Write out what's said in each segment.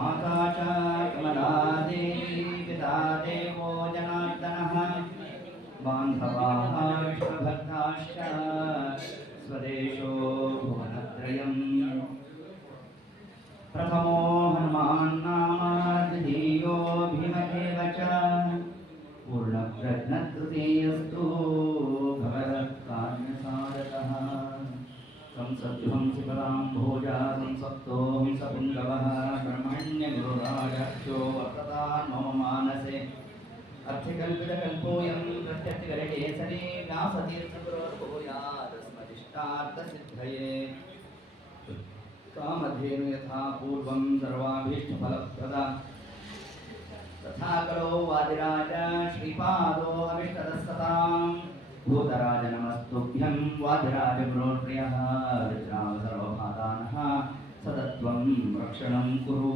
माता च कमला देवी पिता देवो जनार्दनः बान्धवाः विष्णुभक्ताश्च स्वदेशो भुवनत्रयम् प्रथमो हनुमान् नाम द्वितीयो भीम एव च पूर्णप्रज्ञस्तृतीयस्तु भगवत्कार्यसाधकः संसद्ध्वंसि पदां भोजा संसप्तो हंसपुङ्गवः ब्रह्मण्यगुरुराजाख्यो वर्ततान् मम मानसे अर्थिकल्पितकल्पोऽयं प्रत्यर्थिगणकेसरी व्यासतीर्थगुरोर्भूयादस्मदिष्टार्थसिद्धये कामधेनु यथा पूर्वं सर्वाभीष्टफलप्रदा तथा कलो वादिराज श्रीपादो अभिष्टदस्तताम् भूतराज नमस्तुभ्यं वादिराज गुरोर्प्रियः रुद्राव सर्वपादानः सतत्वं रक्षणं कुरु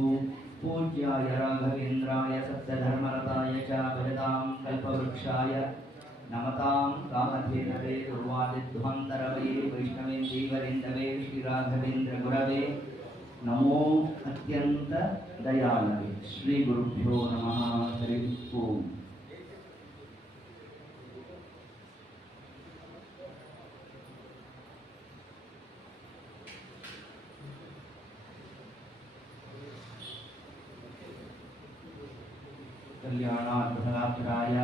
पूज्याय राघवेन्द्राय सत्यधर्मरताय च भजतां कल्पवृक्षाय नमतां कामधेनवे दुर्वादिध्वन्तरवे वैष्णवेन्दीवरेन्दवे श्रीराघवेन्द्र गुरवे नमो अत्यंत दयालवे श्री गुरुभ्यो नमः हरि ओम। कल्याणार्थलाभराय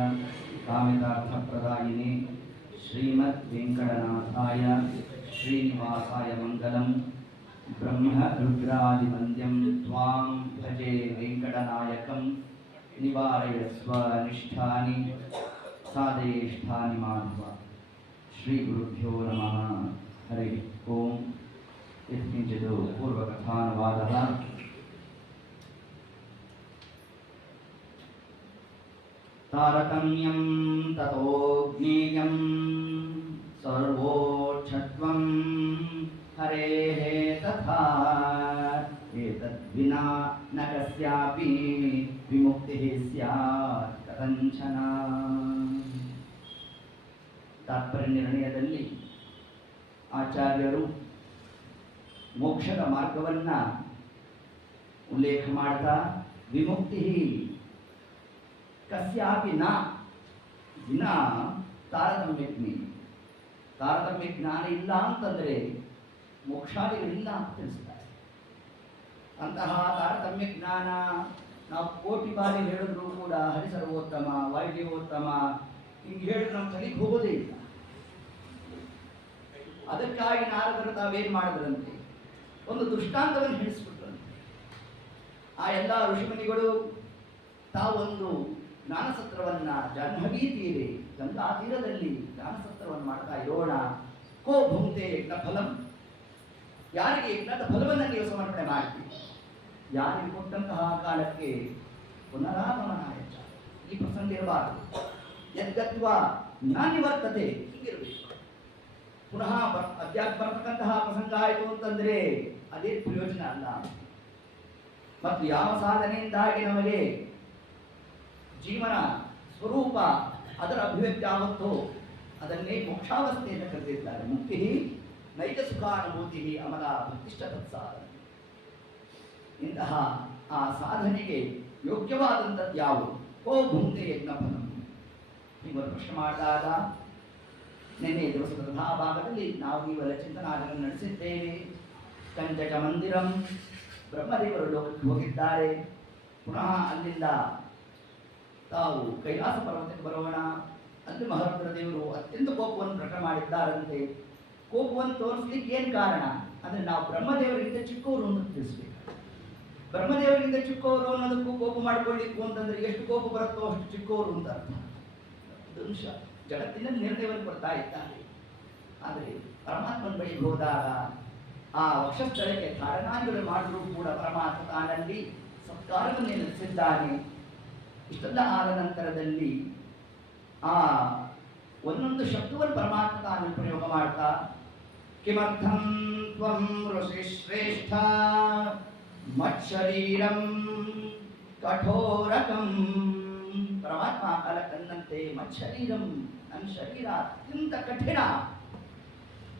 कामितार्थप्रदायिने श्रीमद्वेङ्कटनाथाय श्रीनिवासाय मङ्गलम् ब्रह्म रुद्रादिवन्द्यं त्वां भजे वेङ्कटनायकं निवारयस्व निष्ठानि सादेष्ठानि माधव श्रीगुरुभ्यो नमः हरि ओम। यत्किञ्चित् पूर्वकथानुवादः। तारतम्यं ततो ज्ञेयं सर्वोच्छत्वं हरेः तथा एतद्विना न कस्यापि विमुक्तिः स्यात् कथञ्चन। ತಾತ್ಪರ್ಯ ನಿರ್ಣಯದಲ್ಲಿ ಆಚಾರ್ಯರು ಮೋಕ್ಷದ ಮಾರ್ಗವನ್ನ ಉಲ್ಲೇಖ ಮಾಡ್ತಾ ವಿಮುಕ್ತಿ ಕಸ್ಯಾಪಿ ನ ದಿನ ತಾರತಮ್ಯ ಜ್ಞಾನ ಇಲ್ಲ ಅಂತಂದರೆ ಮೋಕ್ಷಾದಿಗಳಿಲ್ಲ ಅಂತ ತಿಳಿಸ್ತಾರೆ. ಅಂತಹ ತಾರತಮ್ಯ ಜ್ಞಾನ ನಾವು ಕೋಟಿ ಬಾರಿ ಹೇಳಿದ್ರು ಕೂಡ ಹರಿಸರ್ವೋತ್ತಮ ವಾಯುದೇವೋತ್ತಮ ಹಿಂಗೆ ಹೇಳಿದ್ರೆ ನಮ್ಮ ತಲೆಗೆ ಹೋಗೋದೇ ಇಲ್ಲ. ಅದಕ್ಕಾಗಿ ನಾರದರು ತಾವೇನು ಮಾಡಿದ್ರಂತೆ, ಒಂದು ದೃಷ್ಟಾಂತವನ್ನು ಹಿಡಿಸ್ಬಿಟ್ರಂತೆ. ಆ ಎಲ್ಲ ಋಷಿಮುನಿಗಳು ತಾವೊಂದು ಜ್ಞಾನಸತ್ರವನ್ನ ಜಾಹ್ನವೀ ತೀರೆ ಗಂಗಾ ತೀರದಲ್ಲಿ ಜ್ಞಾನಸತ್ರವನ್ನು ಮಾಡ್ತಾ ಇರೋಣ. ಕೋ ಭುಂಕ್ತೆ ಯಜ್ಞ ಫಲಂ, ಯಾರಿಗೆ ಯಜ್ಞದ ಫಲವನ್ನು ನೀವು ಸಮರ್ಪಣೆ ಮಾಡ್ತೀವಿ, ಯಾರಿಗೆ ಕೊಟ್ಟಂತಹ ಕಾಲಕ್ಕೆ ಪುನರಾಗಮನಾಯ ಈ ಪ್ರಸಂಗ ಇರಬಾರದು. ಯದ್ಗತ್ವ ಜ್ಞಾನಿವರ್ತತೆ ಹೀಗಿರಬೇಕು. ಪುನಃ ಅಧ್ಯಾತ್ಮ ಬರ್ತಕ್ಕಂತಹ ಪ್ರಸಂಗ ಆಯಿತು ಅಂತಂದ್ರೆ ಅದೇ ಪ್ರಯೋಜನ ಅಲ್ಲ. ಮತ್ತು ಯಾವ ಸಾಧನೆಯಿಂದಾಗಿ ನಮಗೆ ಜೀವನ ಸ್ವರೂಪ ಅದರ ಅಭಿವ್ಯಕ್ತಿ ಆಗುತ್ತೋ ಅದನ್ನೇ ಮೋಕ್ಷಾವಸ್ಥೆಯನ್ನು ಕರೆದಿದ್ದಾರೆ. ಮುಕ್ತಿ ನೈಜ ಸುಖಾನುಭೂತಿ ಅಮಲ ಭಕ್ತಿಷ್ಠ ತತ್ಸಾಧನೆ. ಇಂತಹ ಆ ಸಾಧನೆಗೆ ಯೋಗ್ಯವಾದಂಥದ್ದು ಯಾವುದು? ಕೋ ಭುಂಕ್ತೆ ಯಜ್ಞಫಲಂ. ನೀವು ಪ್ರಶ್ನೆ ಮಾಡಿದಾಗ ನಿನ್ನೆ ದಿವಸದ ಭಾಗದಲ್ಲಿ ನಾವು ನೀವೆಲ್ಲ ಚಿಂತನಾದಿಗಳನ್ನು ನಡೆಸಿದ್ದೇವೆ. ಕಂಚಕ ಮಂದಿರಂ, ಬ್ರಹ್ಮದೇವರು ಲೋಕಕ್ಕೆ ಹೋಗಿದ್ದಾರೆ. ಪುನಃ ಅಲ್ಲಿಂದ ತಾವು ಕೈಲಾಸ ಪರ್ವತಕ್ಕೆ ಬರೋಣ. ಅಲ್ಲಿ ಮಹರುದ್ರ ದೇವರು ಅತ್ಯಂತ ಕೋಪವನ್ನು ಪ್ರಕಟ ಮಾಡಿದ್ದಾರಂತೆ. ಕೋಪವನ್ನು ತೋರಿಸ್ಲಿಕ್ಕೆ ಏನು ಕಾರಣ ಅಂದರೆ ನಾವು ಬ್ರಹ್ಮದೇವರಿಗಿಂತ ಚಿಕ್ಕವರು ಅಂತ ತಿಳಿಸ್ಬೇಕು. ಬ್ರಹ್ಮದೇವರಿಗಿಂತ ಚಿಕ್ಕವರು ಅನ್ನೋದಕ್ಕೂ ಕೋಪ ಮಾಡಿಕೊಳ್ಳಿಕ್ಕೂ ಅಂತಂದ್ರೆ ಎಷ್ಟು ಕೋಪ ಬರುತ್ತೋ ಅಷ್ಟು ಚಿಕ್ಕವರು ಅಂತ ಅರ್ಥ. ದುಂಶ ಜಗತ್ತಿನಲ್ಲಿ ನಿರ್ಣಯವನ್ನು ಕೊಡ್ತಾ ಇದ್ದಾರೆ. ಆದರೆ ಪರಮಾತ್ಮನ ಬಳಿಗೆ ಹೋದಾಗ ಆ ವಕ್ಷಸ್ಥಳಕ್ಕೆ ಧಾರಣಾದಿಗಳು ಮಾಡಿದರೂ ಕೂಡ ಪರಮಾತ್ಮ ತಾನಲ್ಲಿ ಸತ್ಕಾರವನ್ನೇ ನಡೆಸಿದ್ದಾನೆ. ಇಷ್ಟೆಲ್ಲ ಆದ ನಂತರದಲ್ಲಿ ಆ ಒಂದೊಂದು ಶಬ್ದವನ್ನು ಪರಮಾತ್ಮ ತಾನು ಪ್ರಯೋಗ ಮಾಡ್ತಾ ಕಿಮರ್ಥಂ ತ್ವಂ ಋಷಿ ಶ್ರೇಷ್ಠ ಮತ್ಶರೀರಂ ಕಠೋರಕಂ. ಪರಮಾತ್ಮ ಕಾಲ ಕನ್ನಂತೆ ಮತ್ಶರೀರಂ, ನನ್ನ ಶರೀರ ಅತ್ಯಂತ ಕಠಿಣ.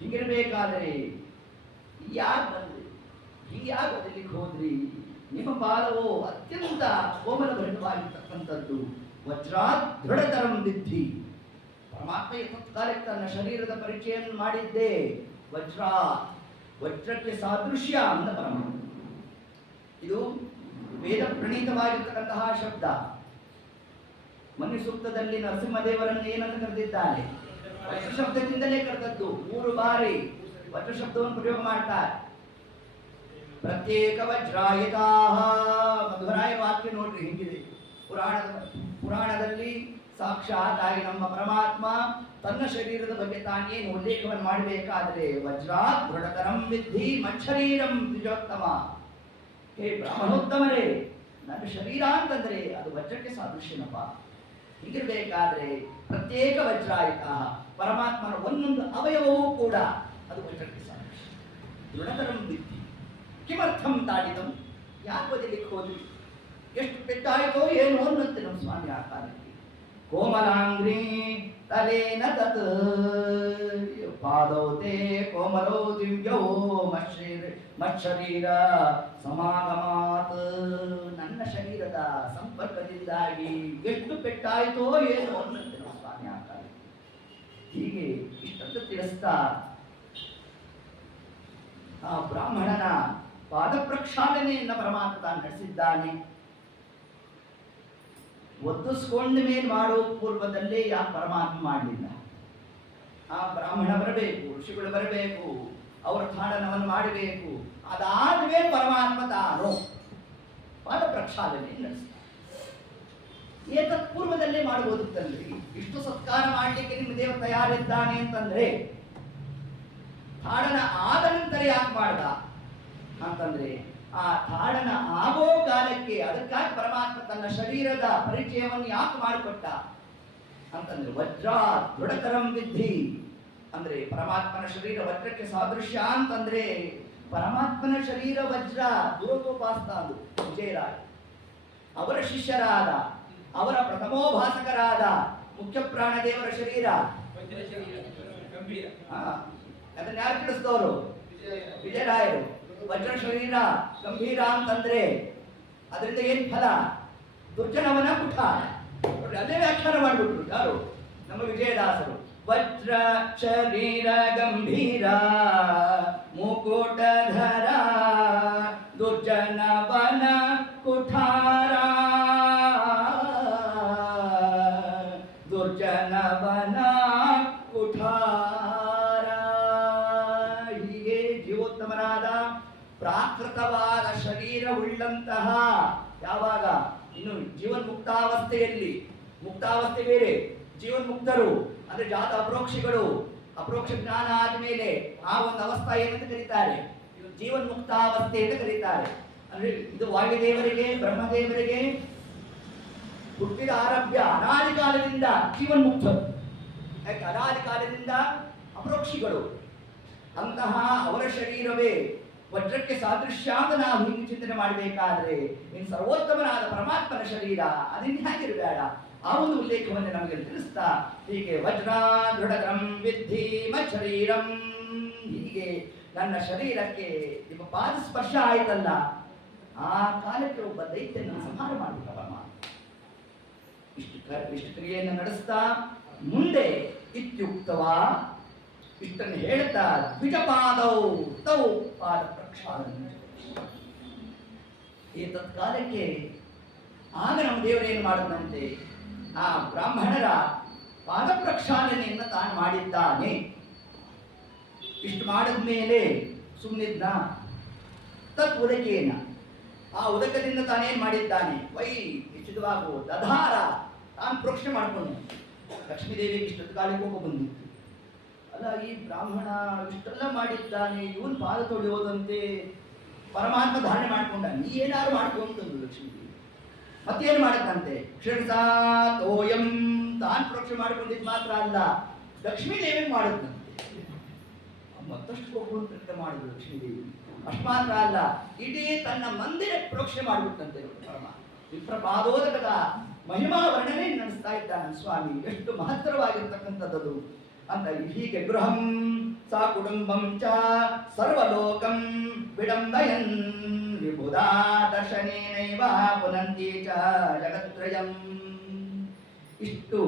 ಹೀಗಿರಬೇಕಾದರೆ ಯಾಕೆ ಬಂದ್ರಿ, ಹೀಗೆ ಯಾಕೆ ಬದಲಿಕ್ಕೆ ಹೋದ್ರಿ ನಿಮ್ಮ ಪಾದವು ಅತ್ಯಂತ ಕೋಮಲಭರಿತವಾಗಿರ್ತಕ್ಕಂಥದ್ದು. ವಜ್ರಾತ್ ದೃಢತರಂ ವಿದ್ಧಿ. ಪರಮಾತ್ಮ ತತ್ಕಾಲಕ್ಕೆ ತನ್ನ ಶರೀರದ ಪರಿಚಯವನ್ನು ಮಾಡಿದ್ದೇ ವಜ್ರಕ್ಕೆ ಸಾದೃಶ್ಯ ಅಂತ ಪರಮಾತ್ಮ. ಇದು ವೇದ ಪ್ರಣೀತವಾಗಿರ್ತಕ್ಕಂತಹ ಶಬ್ದ. ಮನು ಸೂಕ್ತದಲ್ಲಿ ನರಸಿಂಹದೇವರನ್ನು ಏನಂತ ಕರೆದಿದ್ದಾನೆ? ವಜ್ರ ಶಬ್ದದಿಂದಲೇ ಕರೆದದ್ದು. 3 ಬಾರಿ ವಜ್ರ ಶಬ್ದವನ್ನು ಪ್ರಯೋಗ ಮಾಡ್ತಾರೆ. ಪ್ರತ್ಯೇಕ ವಜ್ರಾಯತಾಹ. ಮಧುರಾಯ ವಾಕ್ಯ ನೋಡ್ರಿ ಹಿಂಗಿದೆ. ಪುರಾಣದಲ್ಲಿ ಸಾಕ್ಷಾತ್ ಆಗಿ ನಮ್ಮ ಪರಮಾತ್ಮ ತನ್ನ ಶರೀರದ ಬಗ್ಗೆ ತಾನೇನು ಉಲ್ಲೇಖವನ್ನು ಮಾಡಬೇಕಾದ್ರೆ ವಜ್ರಾತ್ ದೃಢತರಂ ವಿದ್ಧಿ ಮಚ್ಚರೀರಂ ದ್ವಿಜೋತ್ತಮ. ಹೇ ಬ್ರಾಹ್ಮಣೋತ್ತಮರೇ, ನನ್ನ ಶರೀರ ಅಂತಂದ್ರೆ ಅದು ವಜ್ರಕ್ಕೆ ಸಾದೃಶ್ಯನಪ್ಪ. ಹೀಗಿರ್ಬೇಕಾದ್ರೆ ಪ್ರತ್ಯೇಕ ವಜ್ರಾಯುತ, ಪರಮಾತ್ಮನ ಒಂದೊಂದು ಅವಯವವೂ ಕೂಡ ಅದು ವಜ್ರಕ್ಕೆ ಸಾದೃಶ್ಯ. ದೃಢತರಂ ವಿದ್ಧಿ. ಕಿಮರ್ಥಂ ತಾಡಿತಂ? ಯಾಕೆ ಬದಲಿಕ್ಕೆ ಹೋದ್ವಿ? ಎಷ್ಟು ಪೆಟ್ಟಾಯಿತೋ ಏನು ಅನ್ನಂತೆ ನಮ್ಮ ಸ್ವಾಮಿ ಆ ಕಾಲಕ್ಕೆ. ಕೋಮಲಾಂಗ್ರಿ ತಲೇನ ತತ್ ಪಾದೌತೆ ಕೋಮಲೋ ದಿವ್ಯೋ ಮಚ್ಚರೀರ ಸಮಾಗಮಾತ್. ನನ್ನ ಶರೀರದ ಸಂಪರ್ಕದಿಂದಾಗಿ ಎಷ್ಟು ಪೆಟ್ಟಾಯಿತೋ ಏನು ಅನ್ನಂತೆ ನಮ್ಮ ಸ್ವಾಮಿ ಆ ಕಾಲಕ್ಕೆ. ಹೀಗೆ ಇಷ್ಟೊಂದು ತಿಳಿಸ್ತಾ ಆ ಬ್ರಾಹ್ಮಣನ ಪಾದ ಪ್ರಕ್ಷಾಳನೆಯನ್ನ ಪರಮಾತ್ಮ ತಾನು ನಡೆಸಿದ್ದಾನೆ. ಒತ್ತಿಸ್ಕೊಂಡ ಮೇಲೆ ಮಾಡೋ ಪೂರ್ವದಲ್ಲೇ ಯಾಕೆ ಪರಮಾತ್ಮ ಮಾಡಲಿಲ್ಲ? ಆ ಬ್ರಾಹ್ಮಣ ಬರಬೇಕು, ಋಷಿಗಳು ಬರಬೇಕು, ಅವರ ತಾಡನವನ್ನು ಮಾಡಬೇಕು. ಅದಾದ ಮೇಲೆ ಪರಮಾತ್ಮ ತಾನು ಪಾದ ಪ್ರಕ್ಷಾಳನೆ ನಡೆಸ್ತಾನೆ. ಏತತ್ ಪೂರ್ವದಲ್ಲೇ ಮಾಡಬಹುದಿತ್ತಲ್ರಿ. ಇಷ್ಟು ಸತ್ಕಾರ ಮಾಡಲಿಕ್ಕೆ ನಿಮ್ಮ ದೇವ ತಯಾರಿದ್ದಾನೆ ಅಂತಂದ್ರೆ ತಾಡನ ಆದ ನಂತರ ಯಾಕೆ ಮಾಡ್ದ ಅಂತಂದ್ರೆ ಆ ತಾಡನ ಆಗೋ ಕಾಲಕ್ಕೆ ಅದಕ್ಕಾಗಿ ಪರಮಾತ್ಮ ತನ್ನ ಶರೀರದ ಪರಿಚಯವನ್ನು ಯಾಕೆ ಮಾಡಿಕೊಟ್ಟ ಅಂತಂದ್ರೆ ವಜ್ರ ದೃಢತರಂ ವಿದ್ಧಿ. ಅಂದ್ರೆ ಪರಮಾತ್ಮನ ಶರೀರ ವಜ್ರಕ್ಕೆ ಸಾದೃಶ್ಯ ಅಂತಂದ್ರೆ ಪರಮಾತ್ಮನ ಶರೀರ ವಜ್ರ. ದೂರೋಪಾಸ್ತ ಅದು ವಿಜಯರಾಯ ಅವರ ಶಿಷ್ಯರಾದ ಅವರ ಪ್ರಥಮೋಭಾಸಕರಾದ ಮುಖ್ಯ ಪ್ರಾಣದೇವರ ಶರೀರ. ಅದನ್ನ ಯಾರು ತಿಳಿಸಿದವರು? ವಿಜಯರಾಯರು. ವಜ್ರ ಶರೀರ ಗಂಭೀರ ಅಂತಂದ್ರೆ ಅದರಿಂದ ಏನ್ ಫಲ? ದುರ್ಜನವನ ಪುಟ. ಅದೇ ವ್ಯಾಖ್ಯಾನ ಮಾಡಿಬಿಟ್ರು ಯಾರು? ನಮ್ಮ ವಿಜಯದಾಸರು. ವಜ್ರ ಶರೀರ ಗಂಭೀರ ಮುಕುಟಧರ ದುರ್ಜನವನ ಕುಠಾರ. ದುರ್ಜನವನ ಕುಠಾರ. ಹೀಗೆ ಜೀವೋತ್ತಮನಾದ ಪ್ರಾಕೃತವಾದ ಶರೀರವುಳ್ಳಂತಹ, ಯಾವಾಗ ಇನ್ನು ಜೀವನ್ಮುಕ್ತಾವಸ್ಥೆಯಲ್ಲಿ, ಮುಕ್ತಾವಸ್ಥೆ ಬೇರೆ, ಜೀವನ್ಮುಕ್ತರು ಅಂದ್ರೆ ಜಾತ ಅಪರೋಕ್ಷಿಗಳು, ಅಪರೋಕ್ಷ ಜ್ಞಾನ ಆದ್ಮೇಲೆ ಆ ಒಂದು ಅವಸ್ಥೆ ಏನಂತ ಕರೀತಾರೆ? ಜೀವನ್ಮುಕ್ತಾವಸ್ಥೆ ಅಂತ ಕರೀತಾರೆ. ಅಂದ್ರೆ ಇದು ವಾಯುದೇವರಿಗೆ ಬ್ರಹ್ಮದೇವರಿಗೆ ಹುಟ್ಟಿದ ಆರಭ್ಯ ಅನಾದಿ ಕಾಲದಿಂದ ಜೀವನ್ಮುಕ್ತರು. ಯಾಕೆ? ಅನಾದಿ ಕಾಲದಿಂದ ಅಪರೋಕ್ಷಿಗಳು. ಅಂತಹ ಅವರ ಶರೀರವೇ ವಜ್ರಕ್ಕೆ ಸಾದೃಶ್ಯ ಅಂತ ನಾವು ಹಿಂಗೆ ಚಿಂತನೆ ಮಾಡಬೇಕಾದ್ರೆ ಇನ್ನು ಸರ್ವೋತ್ತಮನಾದ ಪರಮಾತ್ಮನ ಶರೀರ ಅದನ್ನ ಹೇಗಿರಬೇಡ. ಆ ಒಂದು ಉಲ್ಲೇಖವನ್ನು ನಮಗೆ ತಿಳಿಸ್ತಾ ಹೀಗೆ ವಜ್ರ ದೃಢತರಂ ವಿದ್ಧಿ ಮಚ್ಚರೀರಂ. ಹೀಗೆ ನನ್ನ ಶರೀರಕ್ಕೆ ನಿಮ್ಮ ಪಾದ ಸ್ಪರ್ಶ ಆಯ್ತಲ್ಲ, ಆ ಕಾಲಕ್ಕೆ ಒಬ್ಬ ದೈತ್ಯನ ಸಂಹಾರ ಮಾಡಿಬಿಟ್ಟ ಪರಮಾತ್ಮ. ಇಷ್ಟು ಕ್ರಿಯೆಯನ್ನು ನಡೆಸ್ತಾ ಮುಂದೆ ಇತ್ಯುಕ್ತವಾ ಇಷ್ಟನ್ನು ಹೇಳ್ತಾ ದ್ವಿಜಪಾದೌ ತೌ ಪಾದ ಪ್ರಕ್ಷಾಳನೆ. ಈ ತತ್ಕಾಲಕ್ಕೆ ಆಗ ನಮ್ಮ ದೇವರೇನು ಮಾಡಿದಂತೆ ಆ ಬ್ರಾಹ್ಮಣರ ಪಾದ ಪ್ರಕ್ಷಾಳನೆಯನ್ನು ತಾನು ಮಾಡಿದ್ದಾನೆ. ಇಷ್ಟು ಮಾಡಿದ ಮೇಲೆ ಸುಮ್ಮನಿದ್ನ? ತತ್ ಉದಕೇನ, ಆ ಉದಕದಿಂದ ತಾನೇನು ಮಾಡಿದ್ದಾನೆ? ವೈ ನಿಶ್ಚಿತವಾಗುವ ದಧಾರ, ತಾನು ಪ್ರೋಕ್ಷಣೆ ಮಾಡಿಕೊಂಡು ಲಕ್ಷ್ಮೀದೇವಿಗೆ ಇಷ್ಟೊತ್ತು ಕಾಲಕ್ಕೆ ಹೋಗೋ ಬಂದಿತ್ತು. ಅಲ್ಲ, ಈ ಬ್ರಾಹ್ಮಣ ಇಷ್ಟೆಲ್ಲ ಮಾಡಿದ್ದಾನೆ, ಇವನ್ ಪಾದ ತೊಳೆಯೋದಂತೆ ಪರಮಾತ್ಮ ಧಾರಣೆ ಮಾಡ್ಕೊಂಡ. ನೀ ಏನಾದ್ರು ಮಾಡ್ಕೊಂತಂದು ಲಕ್ಷ್ಮೀದೇವಿ. ಮತ್ತೇನು ಮಾಡಿದಂತೆ? ಕ್ಷಿಣಸಾತೋಯಂ, ತಾನು ಪ್ರೋಕ್ಷಣೆ ಮಾಡಿಕೊಂಡಿದ್ದು ಮಾತ್ರ ಅಲ್ಲ, ಲಕ್ಷ್ಮೀದೇವಿ ಮಾಡಿದಂತೆ. ಮತ್ತಷ್ಟು ಹೋಗುವಂತ ಮಾಡಿದ್ರು ಲಕ್ಷ್ಮೀದೇವಿ. ಅಷ್ಟು ಮಾತ್ರ ಅಲ್ಲ, ಇಡೀ ತನ್ನ ಮಂದಿರ ಪ್ರೋಕ್ಷಣೆ ಮಾಡಿಬಿಟ್ಟಂತೆ ಪರಮಾತ್ಮ. ವಿಪ್ರಪಾದೋದಕದ ಮಹಿಮಾ ವರ್ಣನೆ ನಡೆಸ್ತಾ ಇದ್ದಾನೆ ಸ್ವಾಮಿ. ಎಷ್ಟು ಮಹತ್ತರವಾಗಿರ್ತಕ್ಕಂಥದ್ದು ಅಂತ. ಹೀಗೆ ಗೃಹಂ ಸಾ ಕುಟುಂಬಂ ಚ ಸರ್ವಲೋಕಂ ವಿಡಂಬಯನ್ ವಿಬುಧಾ ದರ್ಶನೇನೈವ ಪುನಂತಿ ಚ ಜಗತ್ರಯಂ. ಇಷ್ಟು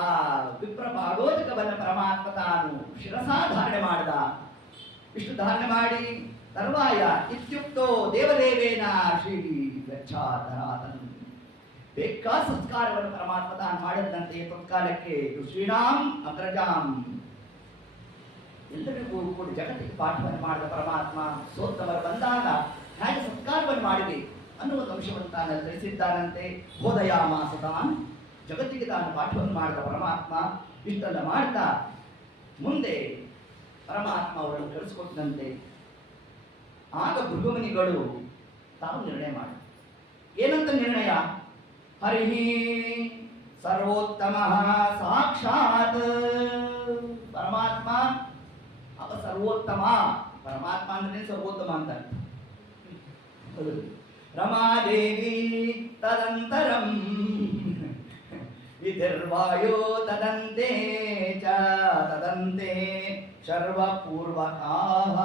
ಆ ವಿಪ್ರ ಭಾಗೋದಕವನ್ನು ಪರಮಾತ್ಮ ತಾನು ಶಿರಸಾಧಾರಣೆ ಮಾಡಿದ. ಇಷ್ಟು ಧಾರಣೆ ಮಾಡಿ ತರುವಾಯ ಇತ್ಯುಕ್ತೋ ದೇವದೇವೇನ ಶ್ರೀ ಗಚ್ಛಾಧರಾತನ್. ಬೇಕಾದ ಸಂಸ್ಕಾರವನ್ನು ಪರಮಾತ್ಮ ತಾನು ಮಾಡಿದಂತೆ ತತ್ಕಾಲಕ್ಕೆ ಶ್ರೀರಾಮ್ ಅಗ್ರಜಾಂ ಎಲ್ಲರಿಗೂ ಕೂಡ ಜಗತ್ತಿಗೆ ಪಾಠವನ್ನು ಮಾಡಿದ ಪರಮಾತ್ಮ ಸೋತ್ತವರು ಬಂದಾಗ ಹೇಗೆ ಸಂಸ್ಕಾರವನ್ನು ಮಾಡಿದೆ ಅನ್ನುವ ಅಂಶವನ್ನು ತಾನು ತಿಳಿಸಿದ್ದಾನಂತೆ. ಬೋಧಯಾಮಾಸ ತಾನ್, ಜಗತ್ತಿಗೆ ತಾನು ಪಾಠವನ್ನು ಮಾಡಿದ ಪರಮಾತ್ಮ ಇಷ್ಟೆಲ್ಲ ಮಾಡ್ತಾ ಮುಂದೆ ಪರಮಾತ್ಮ ಅವರನ್ನು ಕಳಿಸ್ಕೊಟ್ಟಂತೆ. ಆಗ ಭೃಗುಮುನಿಗಳು ತಾವು ನಿರ್ಣಯ ಮಾಡಿ ಏನಂತ ನಿರ್ಣಯ? ಹರಿಹಿ ಸರ್ವೋತ್ತಮ ಸಾಕ್ಷಾತ್. ಪರಮಾತ್ಮ ಅವ ಸರ್ವೋತ್ತಮ. ಪರಮಾತ್ಮ ಅಂದ್ರೆ ಸರ್ವೋತ್ತಮ ಅಂತ. ರಮಾದೇವಿ ತದಂತರಂ ವಿಧಿರ್ವಾಯೋ ತದಂತೆ ಚ ತದಂತೆ ಸರ್ವಪೂರ್ವಕಾಃ.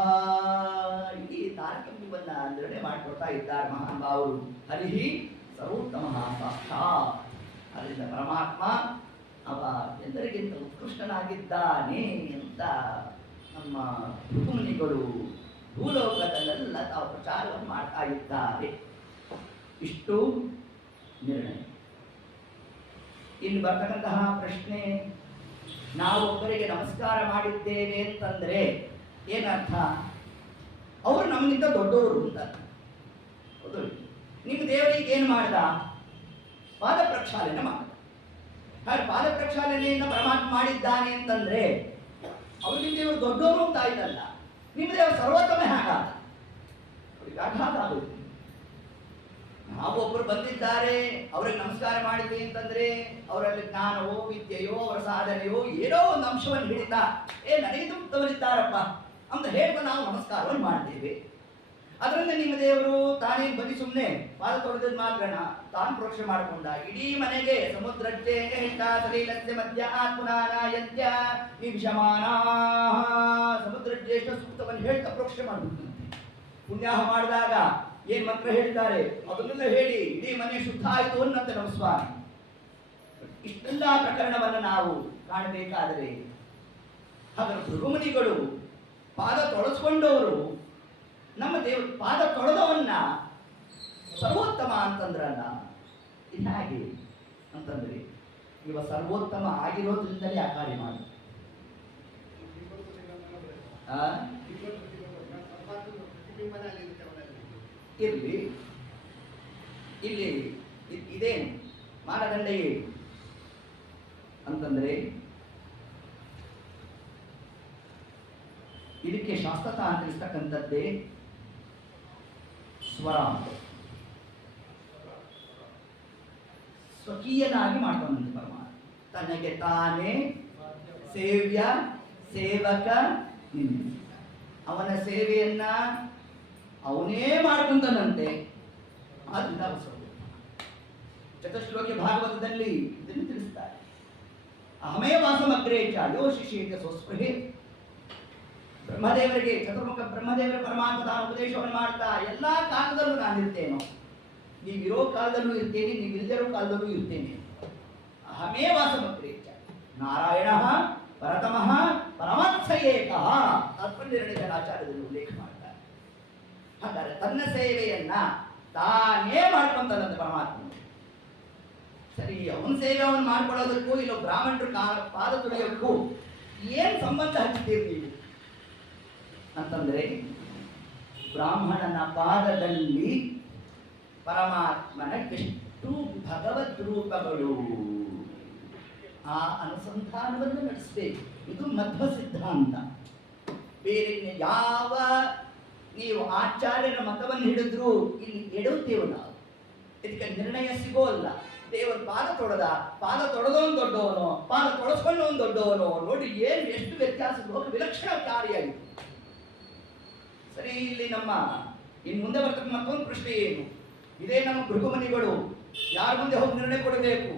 ಈ ತಾರತಮ್ಯವನ್ನ ನಿರ್ಣಯ ಮಾಡಿಕೊಡ್ತಾ ಇದ್ದಾರೆ ಮಹಾನುಭಾವರು. ಹರಿಹಿ ಸರ್ವೋತ್ತಮ ಸಾಕ್ಷಾತ್. ಅದರಿಂದ ಪರಮಾತ್ಮ ಅವ ಎಲ್ಲರಿಗಿಂತ ಉತ್ಕೃಷ್ಟನಾಗಿದ್ದಾನೆ ಅಂತ ನಮ್ಮ ಋತುಮುನಿಗಳು ಭೂಲೋಕದಲ್ಲೆಲ್ಲ ತಾವು ಪ್ರಚಾರವನ್ನು ಮಾಡ್ತಾ ಇದ್ದಾರೆ. ಇಷ್ಟು ನಿರ್ಣಯ. ಇಲ್ಲಿ ಬರ್ತಕ್ಕಂತಹ ಪ್ರಶ್ನೆ, ನಾವು ಒಬ್ಬರಿಗೆ ನಮಸ್ಕಾರ ಮಾಡಿದ್ದೇವೆ ಅಂತಂದ್ರೆ ಏನರ್ಥ? ಅವರು ನಮ್ಗಿಂತ ದೊಡ್ಡವರು ಅಂತ. ಹೌದು. ನಿಮ್ಮ ದೇವರಿಗೆ ಏನು ಮಾಡ್ದ? ಪಾದ ಪ್ರಕ್ಷಾಳನೆ ಮಾಡಿದ. ಹಾಗೆ ಪಾದ ಪ್ರಕ್ಷಾಳನೆಯನ್ನು ಪರಮಾತ್ಮ ಮಾಡಿದ್ದಾನೆ ಅಂತಂದ್ರೆ ಅವ್ರಿಗೆ ದೇವರು ದೊಡ್ಡವರು ಅಂತ ಆಯ್ತಲ್ಲ. ನಿಮ್ಮ ದೇವರು ಸರ್ವೋತ್ತಮ ಹೇಗಾದ? ಅವ್ರಿಗೆ ಆಘಾತ ಆಗುತ್ತೆ. ನಾವು ಒಬ್ಬರು ಬಂದಿದ್ದಾರೆ, ಅವ್ರಿಗೆ ನಮಸ್ಕಾರ ಮಾಡಿದ್ವಿ ಅಂತಂದ್ರೆ ಅವರಲ್ಲಿ ಜ್ಞಾನವೋ ವಿದ್ಯೆಯೋ ಅವರ ಸಾಧನೆಯೋ ಏನೋ ಒಂದು ಅಂಶವನ್ನು ಹಿಡಿತಾ ನನಗೆ ತವರಿದ್ದಾರಪ್ಪ ಅಂತ ಹೇಳ್ತಾ ನಾವು ನಮಸ್ಕಾರವನ್ನು ಮಾಡ್ತೇವೆ. ಅದರಿಂದ ನಿಮ್ಮ ದೇವರು ತಾನೇ ಬರೀ ಸುಮ್ಮನೆ ಪಾದ ತೊಳೆದ ಮಾತ್ರನ ತಾನು ಪ್ರೋಕ್ಷಣೆ ಮಾಡಿಕೊಂಡ. ಇಡೀ ಮನೆಗೆ ಸಮುದ್ರಕ್ಕೆ ಸಲೀಲಸ್ಯ ಮಧ್ಯ ಆತ್ಮನಾರಾಯಂತ್ಯ ನಿಮಿಷಮಾನ ಸಮುದ್ರ ಜ್ಯೇಷ್ಠ ಸೂಕ್ತವನ್ನು ಹೇಳ್ತಾ ಪ್ರೋಕ್ಷಣೆ ಮಾಡಿಬಿಡ್ತಂತೆ. ಪುಣ್ಯಾಹ ಮಾಡಿದಾಗ ಏನ್ ಮಂತ್ರ ಹೇಳ್ತಾರೆ ಅದನ್ನೆಲ್ಲ ಹೇಳಿ ಇಡೀ ಮನೆ ಶುದ್ಧ ಆಯಿತು ಅನ್ನಂತೆ ನಮ್ಮ ಸ್ವಾಮಿ. ಇಷ್ಟೆಲ್ಲ ಪ್ರಕರಣವನ್ನು ನಾವು ಕಾಣಬೇಕಾದರೆ ಹಾಗಾದ್ರೆ ಭೃಗುಮುನಿಗಳು ಪಾದ ತೊಳಸ್ಕೊಂಡವರು ನಮ್ಮ ದೇವ ಪಾದ ತೊಳೆದವನ್ನ ಸರ್ವೋತ್ತಮ ಅಂತಂದ್ರಲ್ಲ. ಇದು ಹೇಗೆ ಅಂತಂದ್ರೆ ಇವ ಸರ್ವೋತ್ತಮ ಆಗಿರೋದ್ರಿಂದಲೇ ಆ ಕಾರ್ಯ ಮಾಡಿ ಇರ್ಲಿ. ಇಲ್ಲಿ ಇದೇನು ಮಾನದಂಡ ಏನು ಅಂತಂದ್ರೆ ಇದಕ್ಕೆ ಶಾಸ್ತ್ರತ ಅಂತಕ್ಕಂಥದ್ದೇ ಸ್ವರ. ಸ್ವಕೀಯನಾಗಿ ಮಾಡ್ತಾನಂತೆ ಪರಮಾತ್ಮ. ತನಗೆ ತಾನೇ ಸೇವ್ಯ ಸೇವಕ ಅವನ ಸೇವೆಯನ್ನ ಅವನೇ ಮಾಡ್ಕೊಂತಾನಂತೆ. ಆದ್ರಿಂದ ಚತುಶ್ಲೋಕಿ ಭಾಗವತದಲ್ಲಿ ಇದನ್ನು ತಿಳಿಸ್ತಾರೆ. ಅಹಮೇ ವಾಸಮಗ್ರೇಚ ಯೋ ಶಿಷ್ಯೇತ ಸ್ವಸ್ಪೃಹೆ. ಬ್ರಹ್ಮದೇವರಿಗೆ ಚತುರ್ಮುಖ ಬ್ರಹ್ಮದೇವರ ಪರಮಾತ್ಮ ತಾನು ಉಪದೇಶವನ್ನು ಮಾಡ್ತಾ ಎಲ್ಲಾ ಕಾಲದಲ್ಲೂ ನಾನಿರ್ತೇನೋ, ನೀವಿರೋ ಕಾಲದಲ್ಲೂ ಇರ್ತೇನೆ, ನೀವಿಲ್ಲದಿರೋ ಕಾಲದಲ್ಲೂ ಇರ್ತೇನೆ. ಅಹಮೇ ವಾಸಮಗ್ರೇಚ ನಾರಾಯಣ ಪರತಮಃ ಪರಮಾತ್ಸ ಏಕಃ ತತ್ವನಿರ್ಣಯದ ಆಚಾರ್ಯದಲ್ಲಿ ಉಲ್ಲೇಖ ಮಾಡ್ತಾರೆ. ಹಾಗಾದ್ರೆ ತನ್ನ ಸೇವೆಯನ್ನ ತಾನೇ ಮಾಡ್ಕೊಂತಾನಂತೆ ಪರಮಾತ್ಮ. ಸರಿ, ಅವನ ಸೇವೆ ಅವನು ಮಾಡ್ಕೊಳ್ಳೋದಕ್ಕೂ ಇಲ್ಲ ಬ್ರಾಹ್ಮಣರು ಪಾದ ತುಳಿಯೋಕ್ಕೂ ಏನ್ ಸಂಬಂಧ ಹಚ್ಚಿದ್ದೀರಿ ನೀವು ಅಂತಂದ್ರೆ, ಬ್ರಾಹ್ಮಣನ ಪಾದದಲ್ಲಿ ಪರಮಾತ್ಮನ ಎಷ್ಟು ಭಗವದ್ ರೂಪಗಳು ಆ ಅನುಸಂಧಾನವನ್ನು ನಡೆಸಬೇಕು. ಇದು ಮಧ್ವ ಸಿದ್ಧಾಂತ. ಬೇರೆ ಯಾವ ನೀವು ಆಚಾರ್ಯರ ಮತವನ್ನು ಹಿಡಿದ್ರು ಇಲ್ಲಿ ಎಡುತ್ತೇವೆ ನಾವು. ಇದಕ್ಕೆ ನಿರ್ಣಯ ಸಿಗೋಲ್ಲ. ದೇವರು ಪಾದ ತೊಳೆದವನು ದೊಡ್ಡವನು, ಪಾದ ತೊಳಸ್ಕೊಂಡವನು ದೊಡ್ಡವನು. ನೋಡಿ ಏನು ಎಷ್ಟು ವ್ಯತ್ಯಾಸ, ವಿಲಕ್ಷಣಕಾರಿಯಾಗಿತ್ತು. ಸರಿ, ಇಲ್ಲಿ ನಮ್ಮ ಇನ್ನು ಮುಂದೆ ಬರ್ತಕ್ಕ ಮತ್ತೊಂದು ಪ್ರಶ್ನೆ ಏನು? ಇದೇ ನಮ್ಮ ಭೃಗುಮುನಿಗಳು ಯಾರ ಮುಂದೆ ಹೋಗಿ ನಿರ್ಣಯ ಕೊಡಬೇಕು?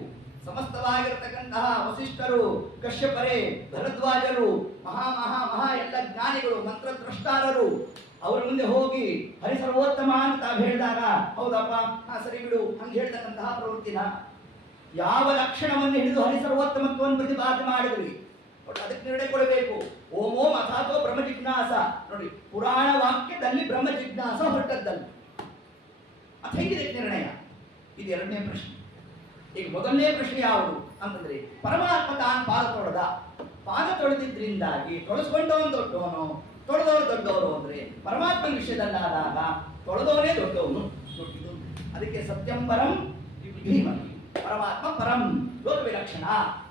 ಸಮಸ್ತವಾಗಿರತಕ್ಕಂತಹ ವಸಿಷ್ಠರು, ಕಶ್ಯಪರೇ, ಭರದ್ವಾಜರು, ಮಹಾ ಮಹಾ ಮಹಾ ಎಲ್ಲ ಜ್ಞಾನಿಗಳು, ಮಂತ್ರದ್ರಷ್ಟಾರರು, ಅವರ ಮುಂದೆ ಹೋಗಿ ಹರಿ ಸರ್ವೋತ್ತಮ ಅಂತ ತಾವು ಹೇಳಿದಾಗ ಹೌದಪ್ಪ ಸರಿ ಬಿಡು ಹಂಗೆ ಹೇಳ್ತಕ್ಕಂತಹ ಪ್ರವೃತ್ತಿನ ಯಾವ ಲಕ್ಷಣವನ್ನು ಹಿಡಿದು ಹರಿ ಸರ್ವೋತ್ತಮತ್ವವನ್ನು ಪ್ರತಿಪಾದನೆ ಮಾಡಿದ್ವಿ ಅದಕ್ಕೆ ನಿರ್ಣಯ ಕೊಡಬೇಕು. ಓಂ ಓಂ ಅಥಾತೋ ಬ್ರಹ್ಮ ಜಿಜ್ಞಾಸ. ನೋಡಿ, ಪುರಾಣ ವಾಕ್ಯದಲ್ಲಿ ಬ್ರಹ್ಮ ಜಿಜ್ಞಾಸ ಹೊರಟದ್ದಲ್ಲಿ ಅಥ ಹೇಗಿದೆ ನಿರ್ಣಯ? ಇದು ಎರಡನೇ ಪ್ರಶ್ನೆ. ಈಗ ಮೊದಲನೇ ಪ್ರಶ್ನೆ ಯಾವುದು ಅಂತಂದ್ರೆ, ಪರಮಾತ್ಮ ತಾನು ಪಾದ ತೊಳೆದಿದ್ರಿಂದಾಗಿ ತೊಳಸ್ಕೊಂಡವನು ದೊಡ್ಡವನು, ತೊಳೆದವರು ದೊಡ್ಡವರು ಅಂದ್ರೆ ಪರಮಾತ್ಮ ವಿಷಯದಲ್ಲಾದಾಗ ತೊಳೆದವನೇ ದೊಡ್ಡವನು. ಅದಕ್ಕೆ ಸತ್ಯಂ ಪರಂ ಧೀಮಹಿ. ಪರಮಾತ್ಮ ಪರಂ, ಲೋಕ ವಿಲಕ್ಷಣ.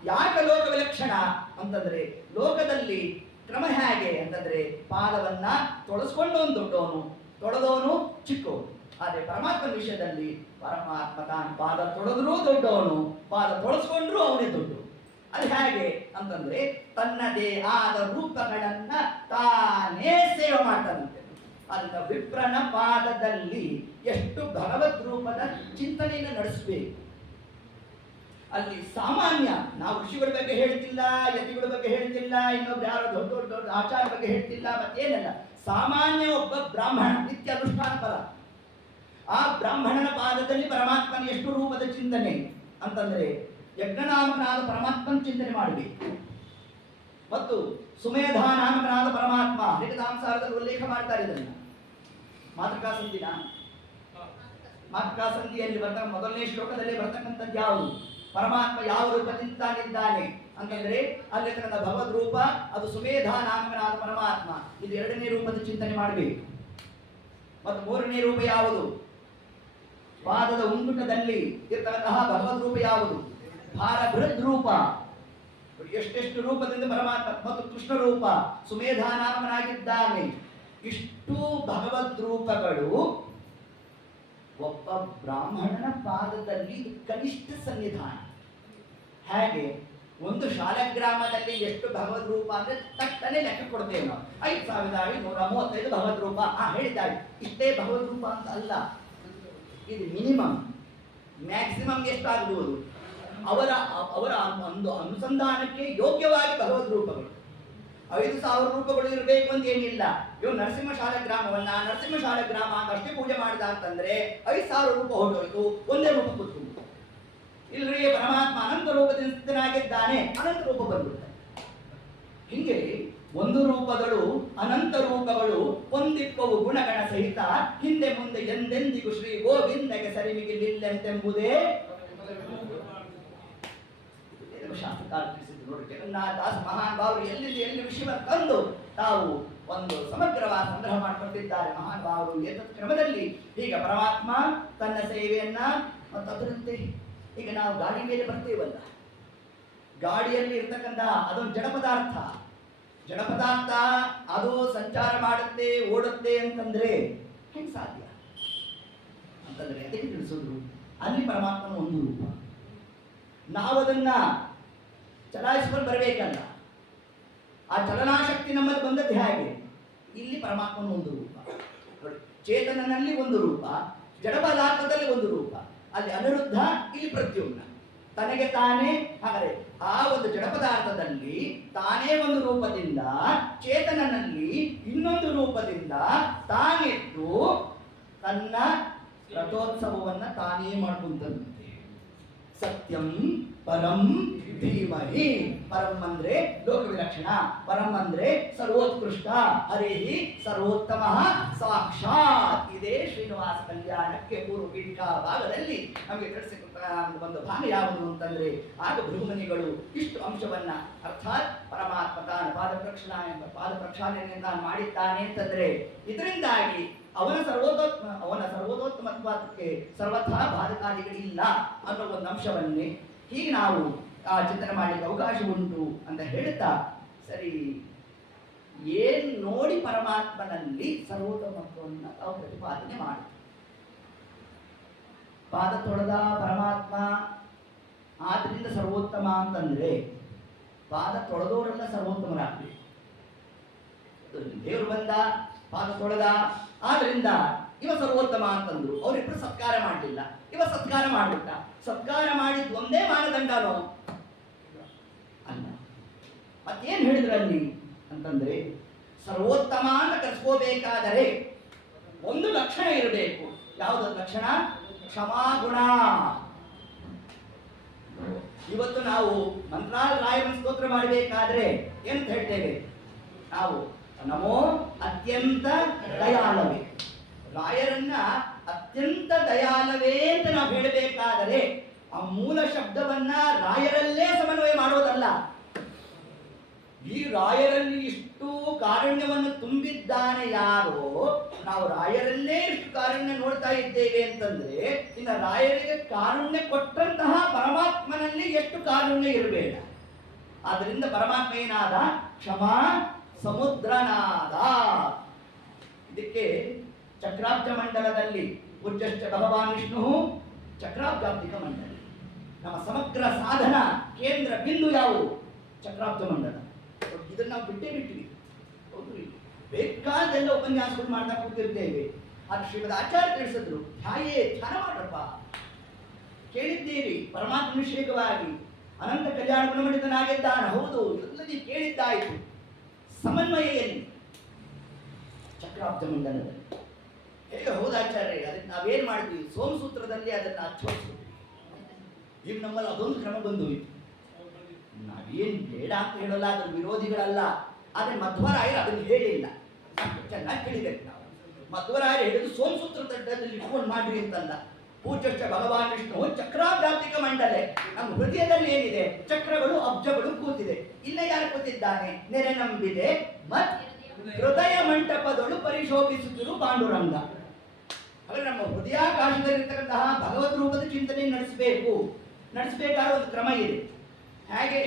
ಯಾಕೆ ಲೋಕ ವಿಲಕ್ಷಣ ಅಂತಂದ್ರೆ, ಲೋಕದಲ್ಲಿ ಕ್ರಮ ಹೇಗೆ ಅಂತಂದ್ರೆ ಪಾದವನ್ನ ತೊಳಸ್ಕೊಂಡವನು ದೊಡ್ಡವನು, ತೊಳೆದವನು ಚಿಕ್ಕವನು. ಆದರೆ ಪರಮಾತ್ಮ ವಿಷಯದಲ್ಲಿ ಪರಮಾತ್ಮ ತಾನು ಪಾದ ತೊಳೆದ್ರೂ ದೊಡ್ಡವನು, ಪಾದ ತೊಳಸ್ಕೊಂಡ್ರೂ ಅವನೇ ದೊಡ್ಡವನು. ಅದು ಹೇಗೆ ಅಂತಂದ್ರೆ, ತನ್ನದೇ ಆದ ರೂಪಗಳನ್ನ ತಾನೇ ಸೇವೆ ಮಾಡ್ತಾನಂತೆ. ಅಂತ ವಿಪ್ರನ ಪಾದದಲ್ಲಿ ಎಷ್ಟು ಭಗವದ್ ರೂಪದ ಚಿಂತನೆಯನ್ನು ನಡೆಸಬೇಕು. ಅಲ್ಲಿ ಸಾಮಾನ್ಯ ನಾವು ಋಷಿಗಳ ಬಗ್ಗೆ ಹೇಳ್ತಿಲ್ಲ, ಯತಿಗಳ ಬಗ್ಗೆ ಹೇಳ್ತಿಲ್ಲ, ಇನ್ನೊಬ್ರು ಯಾರೋ ದೊಡ್ಡ ದೊಡ್ಡ ಆಚಾರ ಬಗ್ಗೆ ಹೇಳ್ತಿಲ್ಲ, ಮತ್ತೇನಲ್ಲ. ಸಾಮಾನ್ಯ ಒಬ್ಬ ಬ್ರಾಹ್ಮಣ ನಿತ್ಯ ಅನುಷ್ಠಾನ ಫಲ. ಆ ಬ್ರಾಹ್ಮಣನ ಪಾದದಲ್ಲಿ ಪರಮಾತ್ಮನ ಎಷ್ಟು ರೂಪದ ಚಿಂತನೆ ಅಂತಂದ್ರೆ, ಯಜ್ಞನಾಮಕನಾದ ಪರಮಾತ್ಮನ ಚಿಂತನೆ ಮಾಡಬೇಕು. ಮತ್ತು ಸುಮೇಧಾನಾಮಕನಾದ ಪರಮಾತ್ಮ ಲಿಖಿತಾಂಸಾರದಲ್ಲಿ ಉಲ್ಲೇಖ ಮಾಡ್ತಾರೆ ಇದನ್ನ. ಮಾತೃಕಾಸಂಧಿನ ಮಾತೃಕಾಸಂಧಿಯಲ್ಲಿ ಮೊದಲನೇ ಶ್ಲೋಕದಲ್ಲಿ ಬರ್ತಕ್ಕಂಥದ್ದು ಯಾವುದು? ಪರಮಾತ್ಮ ಯಾವ ರೂಪದಿಂದ ತಾನಿದ್ದಾನೆ ಅಂತಂದ್ರೆ ಅಲ್ಲಿರ್ತಕ್ಕಂಥ ಭಗವದ್ ರೂಪ, ಅದು ಸುಮೇಧಾನಾಮಕನಾದ ಪರಮಾತ್ಮ. ಇದು ಎರಡನೇ ರೂಪದ ಚಿಂತನೆ ಮಾಡಬೇಕು. ಮತ್ತು ಮೂರನೇ ರೂಪ ಯಾವುದು? ಪಾದದ ಉಂಗುಟದಲ್ಲಿ ಇರ್ತಕ್ಕಂತಹ ಭಗವದ್ ರೂಪ ಯಾವುದು? ಭಾರ ಬೃಹದ್ ರೂಪ. ಎಷ್ಟೆಷ್ಟು ರೂಪದಿಂದ ಪರಮಾತ್ಮ. ಮತ್ತು ಕೃಷ್ಣ ರೂಪ ಸುಮೇಧಾನಾಮಕನಾಗಿದ್ದಾನೆ. ಇಷ್ಟು ಭಗವದ್ ರೂಪಗಳು ಒಬ್ಬ ಬ್ರಾಹ್ಮಣನ ಪಾದದಲ್ಲಿ ಕನಿಷ್ಠ ಸನ್ನಿಧಾನ. ಹೇಗೆ ಒಂದು ಶಾಲಗ್ರಾಮದಲ್ಲಿ ಎಷ್ಟು ಭಗವದ್ ರೂಪ ಅಂದ್ರೆ ತಟ್ಟನೆ ಲೆಕ್ಕ ಕೊಡ್ತೇವೆ ನಾವು. 5,535 ಭಗವದ್ ರೂಪ ಹೇಳಿದ್ದಾರೆ. ಇಷ್ಟೇ ಭಗವದ್ ರೂಪ ಅಂತ ಅಲ್ಲ, ಇದು ಮಿನಿಮಮ್. ಮ್ಯಾಕ್ಸಿಮಮ್ ಎಷ್ಟಾಗಬಹುದು ಅವರ ಅವರ ಒಂದು ಅನುಸಂಧಾನಕ್ಕೆ ಯೋಗ್ಯವಾಗಿ ಭಗವದ್ ರೂಪಗಳು. 5,000 ರೂಪಗಳು ಇರಬೇಕು ಅಂತ ಏನಿಲ್ಲ. ಇವ್ ನರಸಿಂಹ ಶಾಲಗ್ರಾಮವನ್ನ ನರಸಿಂಹ ಶಾಲಗ್ರಾಮ ಅಂತ ಅಷ್ಟೇ ಪೂಜೆ ಮಾಡಿದ ಅಂತಂದ್ರೆ 5,000 ರೂಪ ಹೊರಟೋಯ್ತು, ಒಂದೇ ರೂಪ ಕೂತ್ಕೊಂಡು. ಇಲ್ಲರಿ ಪರಮಾತ್ಮ ಅನಂತ ರೂಪದಿಂದಾಗಿದ್ದಾನೆ, ಅನಂತ ರೂಪ ಬಂದ್ಬಿಡ್ತಾರೆ. ಹಿಂಗೆ ಒಂದು ರೂಪಗಳು ಅನಂತ ರೂಪಗಳು ಹೊಂದಿಕ್ಕವು ಗುಣಗಣ ಸಹಿತ, ಹಿಂದೆ ಮುಂದೆ ಎಂದೆಂದಿಗೂ ಶ್ರೀ ಗೋವಿಂದಗೆ ಸರಿಮಿಗಿಲ್ಲಿಲ್ಲೆಂತೆಂಬುದೇ ಶಾಸ್ತ್ರಕಾರ ತಿಳಿಸಿದ್ರು. ನೋಡಿ, ಜಗನ್ನಾಥದಾಸ ಮಹಾನ್ ಭಾವರು ಎಲ್ಲಿ ವಿಷಯವನ್ನು ತಂದು ತಾವು ಒಂದು ಸಮಗ್ರವಾದ ಸಂಗ್ರಹ ಮಾಡಿಕೊಂಡಿದ್ದಾರೆ ಮಹಾನ್ ಭಾವರು. ಏತತ್ ಕ್ರಮದಲ್ಲಿ ಈಗ ಪರಮಾತ್ಮ ತನ್ನ ಸೇವೆಯನ್ನ ಮತ್ತು ಅದರಂತೆ ಈಗ ನಾವು ಗಾಡಿ ಮೇಲೆ ಬರ್ತೇವಲ್ಲ, ಗಾಡಿಯಲ್ಲಿ ಇರ್ತಕ್ಕಂಥ ಅದೊಂದು ಜಡ ಪದಾರ್ಥ. ಅದು ಸಂಚಾರ ಮಾಡುತ್ತೆ, ಓಡುತ್ತೆ ಅಂತಂದ್ರೆ ಹೆಂಗ್ ಸಾಧ್ಯ ಅಂತಂದ್ರೆ ಅದಕ್ಕೆ ತಿಳಿಸೋದು. ಅಲ್ಲಿ ಪರಮಾತ್ಮನ ಒಂದು ರೂಪ. ನಾವದನ್ನ ಚಲಾಯಿಸ್ಕೊಂಡು ಬರಬೇಕಲ್ಲ, ಆ ಚಲನಾಶಕ್ತಿ ನಮ್ಮಲ್ಲಿ ಬಂದದ್ದು ಹೇಗೆ? ಇಲ್ಲಿ ಪರಮಾತ್ಮನ ಒಂದು ರೂಪ. ಚೇತನನಲ್ಲಿ ಒಂದು ರೂಪ, ಜಡ ಪದಾರ್ಥದಲ್ಲಿ ಒಂದು ರೂಪ. ಅಲ್ಲಿ ಅನಿರುದ್ಧ, ಇಲ್ಲಿ ಪ್ರದ್ಯುಮ್ನ. ತನಗೆ ತಾನೇ ಹಾಗಾದರೆ ಆ ಒಂದು ಜಡ ಪದಾರ್ಥದಲ್ಲಿ ತಾನೇ ಒಂದು ರೂಪದಿಂದ, ಚೇತನನಲ್ಲಿ ಇನ್ನೊಂದು ರೂಪದಿಂದ ತಾನೆದ್ದು ತನ್ನ ರಥೋತ್ಸವವನ್ನು ತಾನೇ ಮಾಡ್ಕೊಂತಂತೆ. ಸತ್ಯಂ ಪರಂ ಧೀಮಹಿ. ಪರಂ ಅಂದ್ರೆ ಲೋಕ ವಿಲಕ್ಷಣ, ಪರಂ ಅಂದ್ರೆ ಸರ್ವೋತ್ಕೃಷ್ಟ, ಹರಿಹಿ ಸರ್ವೋತ್ತಮ ಸಾಕ್ಷಾತ್. ಇದೇ ಶ್ರೀನಿವಾಸ ಕಲ್ಯಾಣಕ್ಕೆ ಪೂರ್ವ ಪೀಠಿಕಾ ಭಾಗದಲ್ಲಿ ನಮಗೆ ತಿಳಿಸಿಕೊಟ್ಟ ಒಂದು ಭಾಗ ಯಾವುದು ಅಂತಂದ್ರೆ, ಆಗ ಭೃಗುಮುನಿಗಳು ಇಷ್ಟು ಅಂಶವನ್ನ ಅರ್ಥಾತ್ ಪರಮಾತ್ಮ ತಾನು ಪಾದ ಪ್ರಕ್ಷಾಳನೆಯಿಂದ ಮಾಡಿದ್ದಾನೆ ಅಂತಂದ್ರೆ ಇದರಿಂದಾಗಿ ಅವನ ಸರ್ವೋತ್ತಮತ್ವಕ್ಕೆ ಸರ್ವಥಾ ಬಾಧಕಾದಿಗಳಿಲ್ಲ ಅನ್ನೋ ಒಂದು ಅಂಶವನ್ನೇ ಹೀಗೆ ನಾವು ಚಿಂತನೆ ಮಾಡಲಿಕ್ಕೆ ಅವಕಾಶ ಉಂಟು ಅಂತ ಹೇಳ್ತಾ, ಸರಿ ಏನ್ ನೋಡಿ ಪರಮಾತ್ಮನಲ್ಲಿ ಸರ್ವೋತ್ತಮತ್ವವನ್ನು ನಾವು ಪ್ರತಿಪಾದನೆ ಮಾಡುತ್ತೆ. ಪಾದ ತೊಳೆದ ಪರಮಾತ್ಮ ಆದ್ರಿಂದ ಸರ್ವೋತ್ತಮ ಅಂತಂದ್ರೆ ಪಾದ ತೊಳೆದವರೆಲ್ಲ ಸರ್ವೋತ್ತಮರಾಗಬೇಕು. ದೇವರು ಬಂದ, ಪಾದ ತೊಳೆದ, ಆದ್ರಿಂದ ಇವ ಸರ್ವೋತ್ತಮ ಅಂತಂದ್ರು. ಅವರಿಬ್ಬರು ಸತ್ಕಾರ ಮಾಡಲಿಲ್ಲ, ಇವ ಸತ್ಕಾರ ಮಾಡಿಬಿಟ್ಟ. ಸತ್ಕಾರ ಮಾಡಿದ್ ಒಂದೇ ಮಾನದಂಡನೋ ಅಲ್ಲ. ಮತ್ತೇನ್ ಹೇಳಿದ್ರು ಅಲ್ಲಿ ಅಂತಂದ್ರೆ, ಸರ್ವೋತ್ತಮ ಅಂತ ಕರೆಸ್ಕೋಬೇಕಾದರೆ ಒಂದು ಲಕ್ಷಣ ಇರಬೇಕು. ಯಾವುದು ಲಕ್ಷಣ? ಕ್ಷಮಾಗುಣ. ಇವತ್ತು ನಾವು ಮಂತ್ರಾಲಯನ ಸ್ತೋತ್ರ ಮಾಡಬೇಕಾದ್ರೆ ಏನಂತ ಹೇಳ್ತೇವೆ ನಾವು? ನಮೋ ಅತ್ಯಂತ ದಯಾಳವೇ. ರಾಯರನ್ನ ಅತ್ಯಂತ ದಯಾಳವೇ ಅಂತ ನಾವು ಹೇಳಬೇಕಾದರೆ ಆ ಮೂಲ ಶಬ್ದವನ್ನ ರಾಯರಲ್ಲೇ ಸಮನ್ವಯ ಮಾಡೋದಲ್ಲ. ಈ ರಾಯರಲ್ಲಿ ಇಷ್ಟು ಕಾರುಣ್ಯವನ್ನು ತುಂಬಿದ್ದಾನೆ ಯಾರೋ, ನಾವು ರಾಯರಲ್ಲೇ ಇಷ್ಟು ಕಾರುಣ್ಯ ನೋಡ್ತಾ ಇದ್ದೇವೆ ಅಂತಂದ್ರೆ ಇನ್ನು ರಾಯರಿಗೆ ಕಾರುಣ್ಯ ಕೊಟ್ಟಂತಹ ಪರಮಾತ್ಮನಲ್ಲಿ ಎಷ್ಟು ಕಾರುಣ್ಯ ಇರಬೇಡ. ಆದ್ರಿಂದ ಪರಮಾತ್ಮ ಏನಾದ? ಕ್ಷಮಾ ಸಮುದ್ರನಾದ. ಇದಕ್ಕೆ ಚಕ್ರಾಬ್ಜ ಮಂಡಲದಲ್ಲಿ ಪೂಜ್ಯಶ್ಚ ಭಗವಾನ್ ವಿಷ್ಣು ಚಕ್ರಾಬ್ಜಾಬ್ದಿಕ ಮಂಡಲ. ನಮ್ಮ ಸಮಗ್ರ ಸಾಧನ ಕೇಂದ್ರ ಬಿಂದು ಯಾವುದು? ಚಕ್ರಾಬ್ಜ ಮಂಡಲ. ಇದನ್ನು ನಾವು ಬಿಟ್ಟೇ ಬಿಟ್ಟಿವಿ. ಹೌದು, ಬೇಕಾದೆಲ್ಲ ಉಪನ್ಯಾಸಗಳು ಮಾಡ್ತಾ ಕೂತಿರ್ತೇವೆ. ಅದು ಶ್ರೀಮದ್ ಆಚಾರ್ಯ ತಿಳಿಸಿದ್ರು, ಧ್ಯಾನ ಮಾಡ್ರಪ್ಪ. ಕೇಳಿದ್ದೀರಿ ಪರಮಾತ್ಮ ವಿಷಯಕವಾಗಿ ಅನಂತ ಕಲ್ಯಾಣ ಗುಣಮಂಡಿತನಾಗಿದ್ದಾನೆ. ಹೌದು, ಎಲ್ಲದೂ ಕೇಳಿದ್ದಾಯಿತು. ಸಮನ್ವಯ ಎಲ್ಲಿ? ಚಕ್ರಾಬ್ಜ ಮಂಡಲದಲ್ಲಿ. ಹೇಗೆ? ಹೌದಾಚಾರ್ಯ, ಅದಕ್ಕೆ ನಾವೇನು ಮಾಡಿದ್ವಿ? ಸೋಮಸೂತ್ರದಲ್ಲಿ ಅದನ್ನು ಅಚ್ಚೋಡಿಸ್ಬಿಟ್ವಿ. ಈಗ ನಮ್ಮಲ್ಲಿ ಅದೊಂದು ಕ್ರಮ ಬಂದು ನಾವೇನು ಬೇಡ ಅಂತ ಹೇಳಲ್ಲ, ಅದ್ರ ವಿರೋಧಿಗಳಲ್ಲ. ಆದರೆ ಮಧ್ವರಾಯರು ಅದನ್ನು ಹೇಳಿಲ್ಲ. ಚೆನ್ನಾಗಿ ಕೇಳಿಬೇಕು ನಾವು. ಮಧ್ವರಾಯರು ಹೇಳಿದ್ರು ಸೋಮಸೂತ್ರದಲ್ಲಿ ಇಟ್ಕೊಂಡು ಮಾಡ್ರಿ ಅಂತಲ್ಲ. ಪೂಜ್ಯಶ್ಚ ಭಗವಾನ್ ವಿಷ್ಣು ಚಕ್ರಾಬ್ಜಾಬ್ದಿಕ ಮಂಡಲೆ. ನಮ್ಮ ಹೃದಯದಲ್ಲಿ ಏನಿದೆ? ಚಕ್ರಗಳು, ಅಬ್ಜಗಳು ಕೂತಿದೆ. ಇಲ್ಲ ಯಾರು ಕೂತಿದ್ದಾನೆ? ನೆರೆ ನಂಬಿದೆ ಮತ್ ಹೃದಯ ಮಂಟಪದೊಳು ಪರಿಶೋಭಿಸುತ್ತಿರು ಪಾಂಡುರಂಗ. ಹಾಗಾದ್ರೆ ನಮ್ಮ ಹೃದಯಾಕಾಶದಲ್ಲಿರ್ತಕ್ಕಂತಹ ಭಗವದ್ ರೂಪದ ಚಿಂತನೆ ನಡೆಸಬೇಕಾದ ಒಂದು ಕ್ರಮ ಇದೆ. ಹಾಗೆ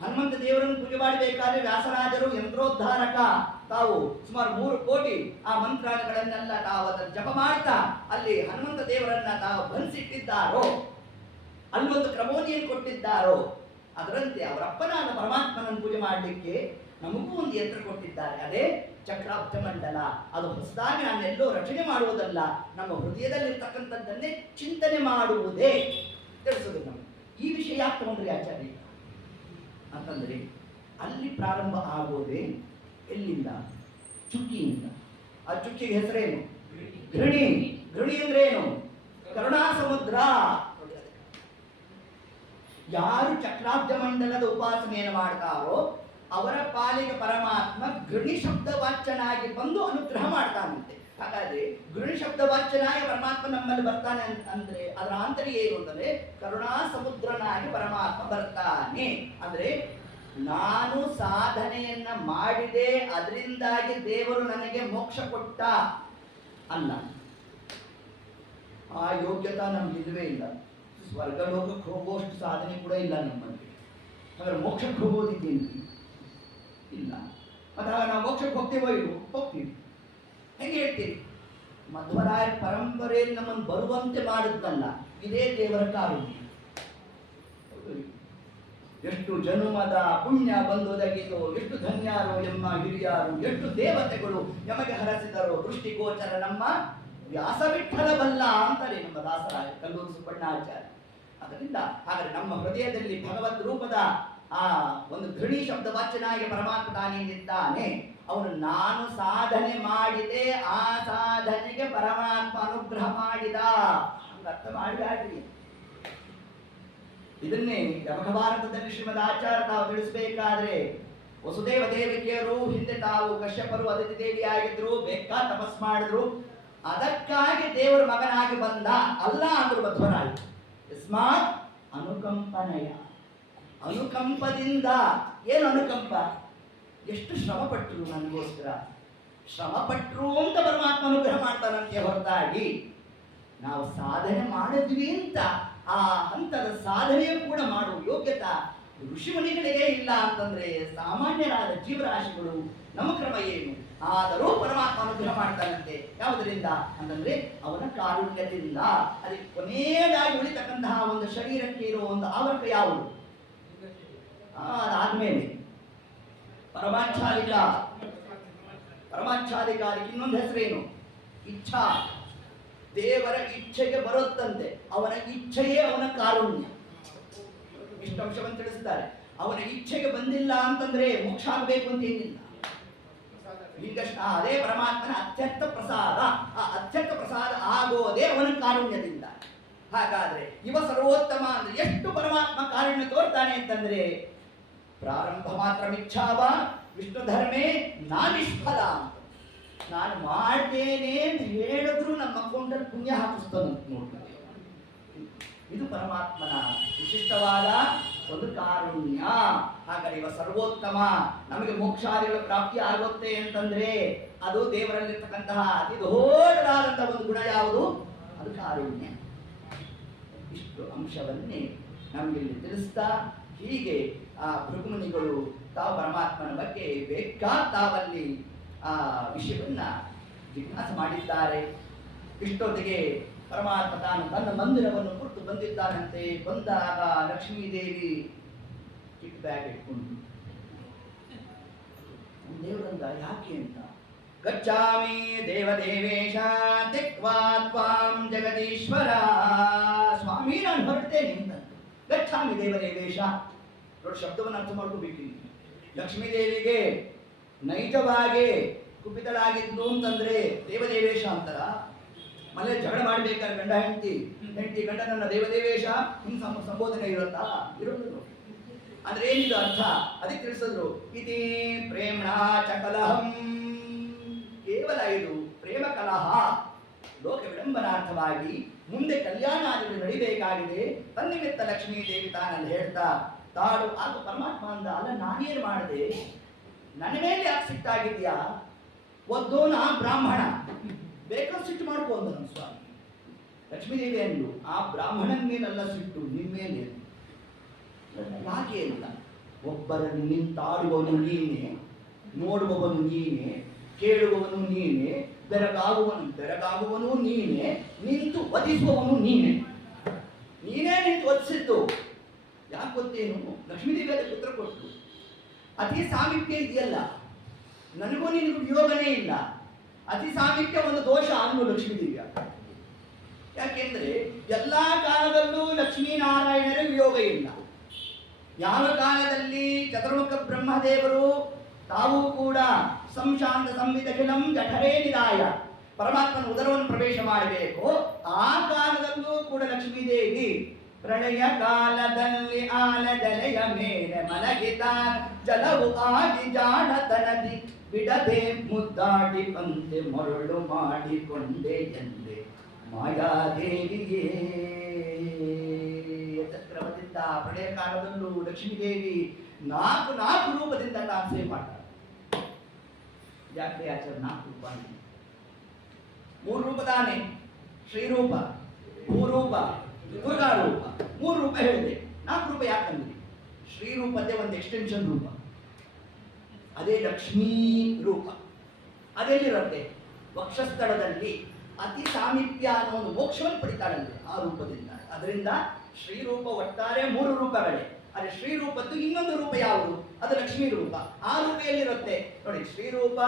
ಹನುಮಂತ ದೇವರನ್ನು ಪೂಜೆ ಮಾಡಬೇಕಾದ್ರೆ ವ್ಯಾಸರಾಜರು ಯಂತ್ರೋದ್ಧಾರಕ ತಾವು ಸುಮಾರು 3 ಕೋಟಿ ಆ ಮಂತ್ರಗಳನ್ನೆಲ್ಲ ತಾವು ಅದನ್ನು ಜಪ ಮಾಡ್ತಾ ಅಲ್ಲಿ ಹನುಮಂತ ದೇವರನ್ನ ತಾವು ಬಂಧಿಸಿಟ್ಟಿದ್ದಾರೋ, ಅಲ್ಲೊಂದು ಕ್ರಮೋನಿಯನ್ನು ಕೊಟ್ಟಿದ್ದಾರೋ, ಅದರಂತೆ ಅವರಪ್ಪನಾದ ಪರಮಾತ್ಮನನ್ನು ಪೂಜೆ ಮಾಡಲಿಕ್ಕೆ ನಮಗೂ ಒಂದು ಯಂತ್ರ ಕೊಟ್ಟಿದ್ದಾರೆ. ಅದೇ ಚಕ್ರಾಬ್ಜ ಮಂಡಲ. ಅದು ಹೊಸದಾಗಿ ನಾನೆಲ್ಲೋ ರಚನೆ ಮಾಡುವುದಲ್ಲ, ನಮ್ಮ ಹೃದಯದಲ್ಲಿರ್ತಕ್ಕಂಥದ್ದನ್ನೇ ಚಿಂತನೆ ಮಾಡುವುದೇ ತಿಳಿಸೋದು ನಮಗೆ. ಈ ವಿಷಯ ಯಾಕೆ ತಗೊಂಡ್ರಿ ಆಚಾರ್ಯ ಅಂತಂದ್ರೆ, ಅಲ್ಲಿ ಪ್ರಾರಂಭ ಆಗೋದೇ ಎಲ್ಲಿಂದ? ಚುಕ್ಕಿಯಿಂದ. ಆ ಚುಕ್ಕಿಗೆ ಹೆಸರೇನು? ಗೃಣಿ. ಗೃಣಿ ಅಂದ್ರೆ ಏನು? ಕರುಣಾ ಸಮುದ್ರ. ಯಾರು ಚಕ್ರಾಬ್ಜ ಮಂಡಲದ ಉಪಾಸನೆಯನ್ನು ಮಾಡ್ತಾರೋ ಅವರ ಪಾಲಿಗೆ ಪರಮಾತ್ಮ ಗೃಣಿ ಶಬ್ದ ವಾಚ್ಯನಾಗಿ ಬಂದು ಅನುಗ್ರಹ ಮಾಡ್ತಾನಂತೆ. ಹಾಗಾದ್ರೆ ಗೃಣಿ ಶಬ್ದ ವಾಚ್ಯನಾಗಿ ಪರಮಾತ್ಮ ನಮ್ಮಲ್ಲಿ ಬರ್ತಾನೆ ಅಂದ್ರೆ ಅದರ ಆಂತರ್ಯ ಏನು ಅಂದರೆ ಕರುಣಾ ಸಮುದ್ರನಾಗಿ ಪರಮಾತ್ಮ ಬರ್ತಾನೆ. ಅಂದ್ರೆ ನಾನು ಸಾಧನೆಯನ್ನ ಮಾಡಿದೆ, ಅದರಿಂದಾಗಿ ದೇವರು ನನಗೆ ಮೋಕ್ಷ ಕೊಟ್ಟ ಅಲ್ಲ. ಆ ಯೋಗ್ಯತಾ ನಮ್ಗೆ ಇಲ್ಲವೇ ಇಲ್ಲ. ಸ್ವರ್ಗಲೋಕಕ್ಕೆ ಹೋಗುವಷ್ಟು ಸಾಧನೆ ಕೂಡ ಇಲ್ಲ ನಮ್ಮಲ್ಲಿ. ಹಾಗಾದ್ರೆ ಮೋಕ್ಷಕ್ಕೆ ಹೋಗೋದಿದ್ದೇನೆ ಇಲ್ಲ. ಮತ್ತೆ ನಾವು ಮೋಕ್ಷಕ್ಕೆ ಹೋಗ್ತೇವೋ ಇಲ್ವೋ? ಹೋಗ್ತೀವಿ. ಹೆಂಗೆ ಹೇಳ್ತೀವಿ? ಮಧ್ವರಾಯ ಪರಂಪರೆಯಲ್ಲಿ ನಮ್ಮನ್ನು ಬರುವಂತೆ ಮಾಡಿದ್ನಲ್ಲ, ಇದೇ ದೇವರ ಕಾರುಣ್ಯ. ಎಷ್ಟು ಜನುಮದ ಪುಣ್ಯ ಬಂದೊದಗಿದೋ, ಎಷ್ಟು ಧನ್ಯಾರೋ ಎಮ್ಮ ಹಿರಿಯಾರು, ಎಷ್ಟು ದೇವತೆಗಳು ನಮಗೆ ಹರಸಿದರೋ, ದೃಷ್ಟಿಗೋಚರ ನಮ್ಮ ವ್ಯಾಸ ವಿಠಲ ಬಲ್ಲ ಅಂತಾರೆ ನಮ್ಮ ದಾಸರಾಯ ಕಲ್ಲೂರು ಸುಬ್ಬಣ್ಣಾಚಾರ್ಯ. ಅದರಿಂದ ಹಾಗಾದ್ರೆ ನಮ್ಮ ಹೃದಯದಲ್ಲಿ ಭಗವದ್ ರೂಪದ ಆ ಒಂದು ಧೃಣಿ ಶಬ್ದ ವಾಚನಾಗಿ ಪರಮಾತ್ಮ ತಾನೇನಿದ್ದಾನೆ. ಅವನು ನಾನು ಸಾಧನೆ ಮಾಡಿದೆ, ಆ ಸಾಧನೆಗೆ ಪರಮಾತ್ಮ ಅನುಗ್ರಹ ಮಾಡಿದ. ಅರ್ಥ ಮಾಡಿದಾಡ್ರಿ. ಇದನ್ನೇ ಯಮಭಾರತದಲ್ಲಿ ಶ್ರೀಮದ್ ಆಚಾರ್ಯ ತಾವು ತಿಳಿಸಬೇಕಾದ್ರೆ, ವಸುದೇವ ದೇವಿಕೆಯರು ಹಿಂದೆ ತಾವು ಕಶ್ಯಪರು ಅದಿತಿ ದೇವಿಯಾಗಿದ್ರು, ಬೇಕಾ ತಪಸ್ ಮಾಡಿದ್ರು, ಅದಕ್ಕಾಗಿ ದೇವರ ಮಗನಾಗಿ ಬಂದ ಅಲ್ಲ ಅಂದ್ರು ಮಧ್ವರಾಯ. ಯಸ್ಮಾತ್ ಅನುಕಂಪನಯ, ಅನುಕಂಪದಿಂದ. ಏನು ಅನುಕಂಪ? ಎಷ್ಟು ಶ್ರಮ ಪಟ್ಟರು ನನಗೋಸ್ಕರ, ಶ್ರಮ ಪಟ್ಟರು ಅಂತ ಪರಮಾತ್ಮ ಅನುಗ್ರಹ ಮಾಡ್ತಾನಂತೆ ಹೊರತಾಗಿ ನಾವು ಸಾಧನೆ ಮಾಡಿದ್ವಿ ಅಂತ ಆ ಹಂತದ ಸಾಧನೆಯೂ ಕೂಡ ಮಾಡುವ ಯೋಗ್ಯತಾ ಋಷಿಮುನಿಗಳಿಗೆ ಇಲ್ಲ ಅಂತಂದ್ರೆ ಸಾಮಾನ್ಯರಾದ ಜೀವರಾಶಿಗಳು ನಮ್ಮ ಕ್ರಮ ಏನು? ಆದರೂ ಪರಮಾತ್ಮ ಅನುಗ್ರಹ ಮಾಡ್ತಾನಂತೆ. ಯಾವುದರಿಂದ ಅಂತಂದ್ರೆ ಅವನ ಕಾರುಣ್ಯದಿಂದ. ಅದಕ್ಕೆ ಕೊನೆಯದಾಗಿ ಉಳಿತಕ್ಕಂತಹ ಒಂದು ಶರೀರಕ್ಕೆ ಇರುವ ಒಂದು ಆವರಕ ಯಾವುದು? ಅದಾದ್ಮೇಲೆ ಪರಮಾಚ್ಛಾದಿಕಾರಿಗೆ ಇನ್ನೊಂದು ಹೆಸರೇನು? ಇಚ್ಛಾ. ದೇವರ ಇಚ್ಛೆಗೆ ಬರುತ್ತಂತೆ. ಅವನ ಇಚ್ಛೆಯೇ ಅವನ ಕಾರುಣ್ಯ. ಇಷ್ಟು ಅಂಶವನ್ನು ತಿಳಿಸ್ತಾರೆ. ಅವನ ಇಚ್ಛೆಗೆ ಬಂದಿಲ್ಲ ಅಂತಂದ್ರೆ ಮೋಕ್ಷ ಆಗಬೇಕು ಅಂತ ಏನಿಲ್ಲ. ಈಗಷ್ಟ ಅದೇ ಪರಮಾತ್ಮನ ಅತ್ಯಂತ ಪ್ರಸಾದ. ಆ ಅತ್ಯಂತ ಪ್ರಸಾದ ಆಗೋದೇ ಅವನ ಕಾರುಣ್ಯದಿಂದ. ಹಾಗಾದ್ರೆ ಇವ ಸರ್ವೋತ್ತಮ ಅಂದ್ರೆ ಎಷ್ಟು ಪರಮಾತ್ಮ ಕಾರುಣ್ಯ ತೋರ್ತಾನೆ ಅಂತಂದ್ರೆ, ಪ್ರಾರಂಭ ಮಾತ್ರ ಮಿಚ್ಛಾವ ವಿಷ್ಣು ಧರ್ಮೇ ನಾನಿಷ್ಫಲ. ನಾನು ಮಾಡ್ತೇನೆ ಅಂತ ಹೇಳಿದ್ರು ನಮ್ಮ ಅಕೌಂಟಲ್ಲಿ ಪುಣ್ಯ ಹಾಕಿಸ್ತಾನಂತ ನೋಡ್ತಾರೆ. ಇದು ಪರಮಾತ್ಮನ ವಿಶಿಷ್ಟವಾದ ಒಂದು ಕಾರುಣ್ಯ. ಹಾಗಾದ್ರೆ ಇವ ಸರ್ವೋತ್ತಮ. ನಮಗೆ ಮೋಕ್ಷಾದಿಗಳ ಪ್ರಾಪ್ತಿ ಆಗುತ್ತೆ ಅಂತಂದ್ರೆ ಅದು ದೇವರಲ್ಲಿರ್ತಕ್ಕಂತಹ ಅತಿ ದೊಡ್ಡದಾದಂತಹ ಒಂದು ಗುಣ ಯಾವುದು? ಅದು ಕಾರುಣ್ಯ. ಇಷ್ಟು ಅಂಶವನ್ನೇ ನಮಗೆ ಇಲ್ಲಿ ತಿಳಿಸ್ತಾ, ಹೀಗೆ ಆ ಭೃಗುಮುನಿಗಳು ತಾವು ಪರಮಾತ್ಮನ ಬಗ್ಗೆ ಬೇಕಾದಲ್ಲಿ ಆ ವಿಷಯವನ್ನ ಜಿಜ್ಞಾಸ ಮಾಡಿದ್ದಾರೆ. ಇಷ್ಟೊತ್ತಿಗೆ ಪರಮಾತ್ಮ ತಾನು ತನ್ನ ಮಂದಿರವನ್ನು ಕುರಿತು ಬಂದಿದ್ದಾನಂತೆ. ಬಂದಾಗ ಲಕ್ಷ್ಮೀದೇವಿ ಕಿಟ್ ಬ್ಯಾಗ್ ಇಟ್ಕೊಂಡು ದೇವರಂದ ಯಾಕೆ ಅಂತ, ಗಚ್ಚಾಮಿ ದೇವದೇವೇಶ ತ್ಯಕ್ವಾ ತ್ವಾಂ ಜಗದೀಶ್ವರ. ಸ್ವಾಮಿ ನಾನು ಹೊರಡ್ತೇನೆ ಅಂತ. ಗಚ್ಚಾಮಿ ದೇವದೇವೇಶ, ದೊಡ್ಡ ಶಬ್ದವನ್ನು ಅರ್ಥ ಮಾಡ್ಕೋಬೇಕು. ಲಕ್ಷ್ಮೀದೇವಿಗೆ ನೈಜವಾಗಿ ಕುಪಿತಳಾಗಿದ್ದು ಅಂತಂದ್ರೆ ದೇವದೇವೇಶ ಅಂತಾರ. ಮನೇಲಿ ಜಗಳ ಮಾಡ್ಬೇಕಾದ್ರೆ ಗಂಡ ಹೆಂಡತಿ ಗಂಡ ನನ್ನ ದೇವದೇವೇಶ ಹಿಂಗ್ ಸಂಬೋಧನೆ ಇರುತ್ತಾ? ಇರೋದು. ಅಂದ್ರೆ ಏನಿದು ಅರ್ಥ? ಅದಕ್ಕೆ ತಿಳಿಸಿದ್ರು, ಇತಿ ಪ್ರೇಮ್ಣ ಚ ಕಲಹಂ. ಕೇವಲ ಇದು ಪ್ರೇಮ ಕಲಹ, ಲೋಕ ವಿಡಂಬನಾರ್ಥವಾಗಿ ಮುಂದೆ ಕಲ್ಯಾಣಾದಿಗಳು ನಡಿಬೇಕಾಗಿದೆ. ತನ್ನಿಮಿತ್ತ ಲಕ್ಷ್ಮೀ ದೇವಿ ತಾನಲ್ಲಿ ಹೇಳ್ತಾ ತಾಡು ಆಗ ಪರಮಾತ್ಮ ಅಂದ, ಅಲ್ಲ ನಾನೇನು ಮಾಡಿದೆ? ನನ್ನ ಮೇಲೆ ಯಾಕೆ ಸಿಟ್ಟಾಗಿದ್ಯಾ? ಒದ್ದೋನ ಬ್ರಾಹ್ಮಣ, ಬೇಕಾದ್ರೆ ಸಿಟ್ಟು ಮಾಡ್ಕೊಂಡು ನಮ್ಮ ಸ್ವಾಮಿ. ಲಕ್ಷ್ಮೀದೇವಿ ಅಂದು, ಆ ಬ್ರಾಹ್ಮಣನ ಮೇಲೆಲ್ಲ ಸಿಟ್ಟು, ನಿಮ್ಮ ಮೇಲೆ ಯಾಕೆ ಇಲ್ಲ? ಒಬ್ಬರನ್ನು ನಿಂತಾಡುವವನು ನೀನೆ, ನೋಡುವವನು ನೀನೆ, ಕೇಳುವವನು ನೀನೆ, ಬೆರಗಾಗುವನು ನೀನೆ, ನಿಂತು ವಧಿಸುವವನು ನೀನೆ. ನೀನೇ ನಿಂತು ವಧಿಸಿದ್ದು. ಯಾಕೆ ಗೊತ್ತೇನು? ಲಕ್ಷ್ಮೀದೇವಿ ಅದಕ್ಕೆ ಉತ್ತರ ಕೊಟ್ಟು, ಅತಿ ಸಾಮೀಪ್ಯ ಇದೆಯಲ್ಲ, ನನಗೂ ನಿನಗೂ ವಿಯೋಗನೇ ಇಲ್ಲ. ಅತಿ ಸಾಮೀಪ್ಯ ಒಂದು ದೋಷ ಅನ್ನೋ ಲಕ್ಷ್ಮೀದೇವಿಯ. ಯಾಕೆಂದ್ರೆ ಎಲ್ಲಾ ಕಾಲದಲ್ಲೂ ಲಕ್ಷ್ಮೀನಾರಾಯಣರ ವಿಯೋಗ ಇಲ್ಲ. ಯಾವ ಕಾಲದಲ್ಲಿ ಚತುರ್ಮುಖ ಬ್ರಹ್ಮದೇವರು ತಾವು ಕೂಡ ಸಂಶಾಂತ ಸಂವಿಧಖಿಲಂ ಜಠರೇ ನಿದಾಯ ಪರಮಾತ್ಮನ ಉದರವನ್ನು ಪ್ರವೇಶ ಮಾಡಬೇಕು, ಆ ಕಾಲದಲ್ಲೂ ಕೂಡ ಲಕ್ಷ್ಮೀದೇವಿ ಪ್ರಳಯ ಕಾಲದಲ್ಲಿ ಆಲದಲೆಯ ಮೇಲೆ ಮಲಗಿದ ಜಲವು ಆಗಿ ಜಾಣತನದಿ ಬಿಡದೆ ಮುದ್ದಾಡಿ ಬಂದೆ ಮರಳು ಮಾಡಿಕೊಂಡೆ ಎಂದೆ ಮಾಯಾದೇವಿಯೇ. ಚಕ್ರವದಿಂದ ಪ್ರಳಯ ಕಾಲದಲ್ಲೂ ಲಕ್ಷ್ಮೀದೇವಿ ನಾಲ್ಕು ರೂಪದಿಂದ ತಾನು ಸೇವೆ ಮಾಡ್ತಾರೆ. ಯಾಕೆ ಆಚಾರ 4 ರೂಪ? 3 ರೂಪದಾನೆ, ಶ್ರೀರೂಪ, ಭೂರೂಪ, ದುರ್ಗಾರೂಪ. 3 ರೂಪ ಹೇಳಿದೆ. 4 ರೂಪ ಯಾಕಂದ್ರೆ ಶ್ರೀರೂಪದ್ದೇ ಒಂದು ಎಕ್ಸ್ಟೆನ್ಷನ್ ರೂಪ, ಅದೇ ಲಕ್ಷ್ಮೀ ರೂಪ. ಅದೆಲ್ಲಿರುತ್ತೆ? ವಕ್ಷಸ್ಥಳದಲ್ಲಿ ಅತಿ ಸಾಮೀಪ್ಯ ಅನ್ನೋ ಒಂದು ಮೋಕ್ಷವನ್ನು ಪಡಿತಾಳಂತೆ ಆ ರೂಪದಿಂದ. ಅದರಿಂದ ಶ್ರೀರೂಪ ಒಟ್ಟಾರೆ 3 ರೂಪಗಳೇ. ಅದೇ ಶ್ರೀರೂಪದ್ದು ಇನ್ನೊಂದು ರೂಪ ಯಾವುದು? ಅದು ಲಕ್ಷ್ಮೀ ರೂಪ. ಆ ರೂಪ ಎಲ್ಲಿರುತ್ತೆ ನೋಡಿ? ಶ್ರೀರೂಪ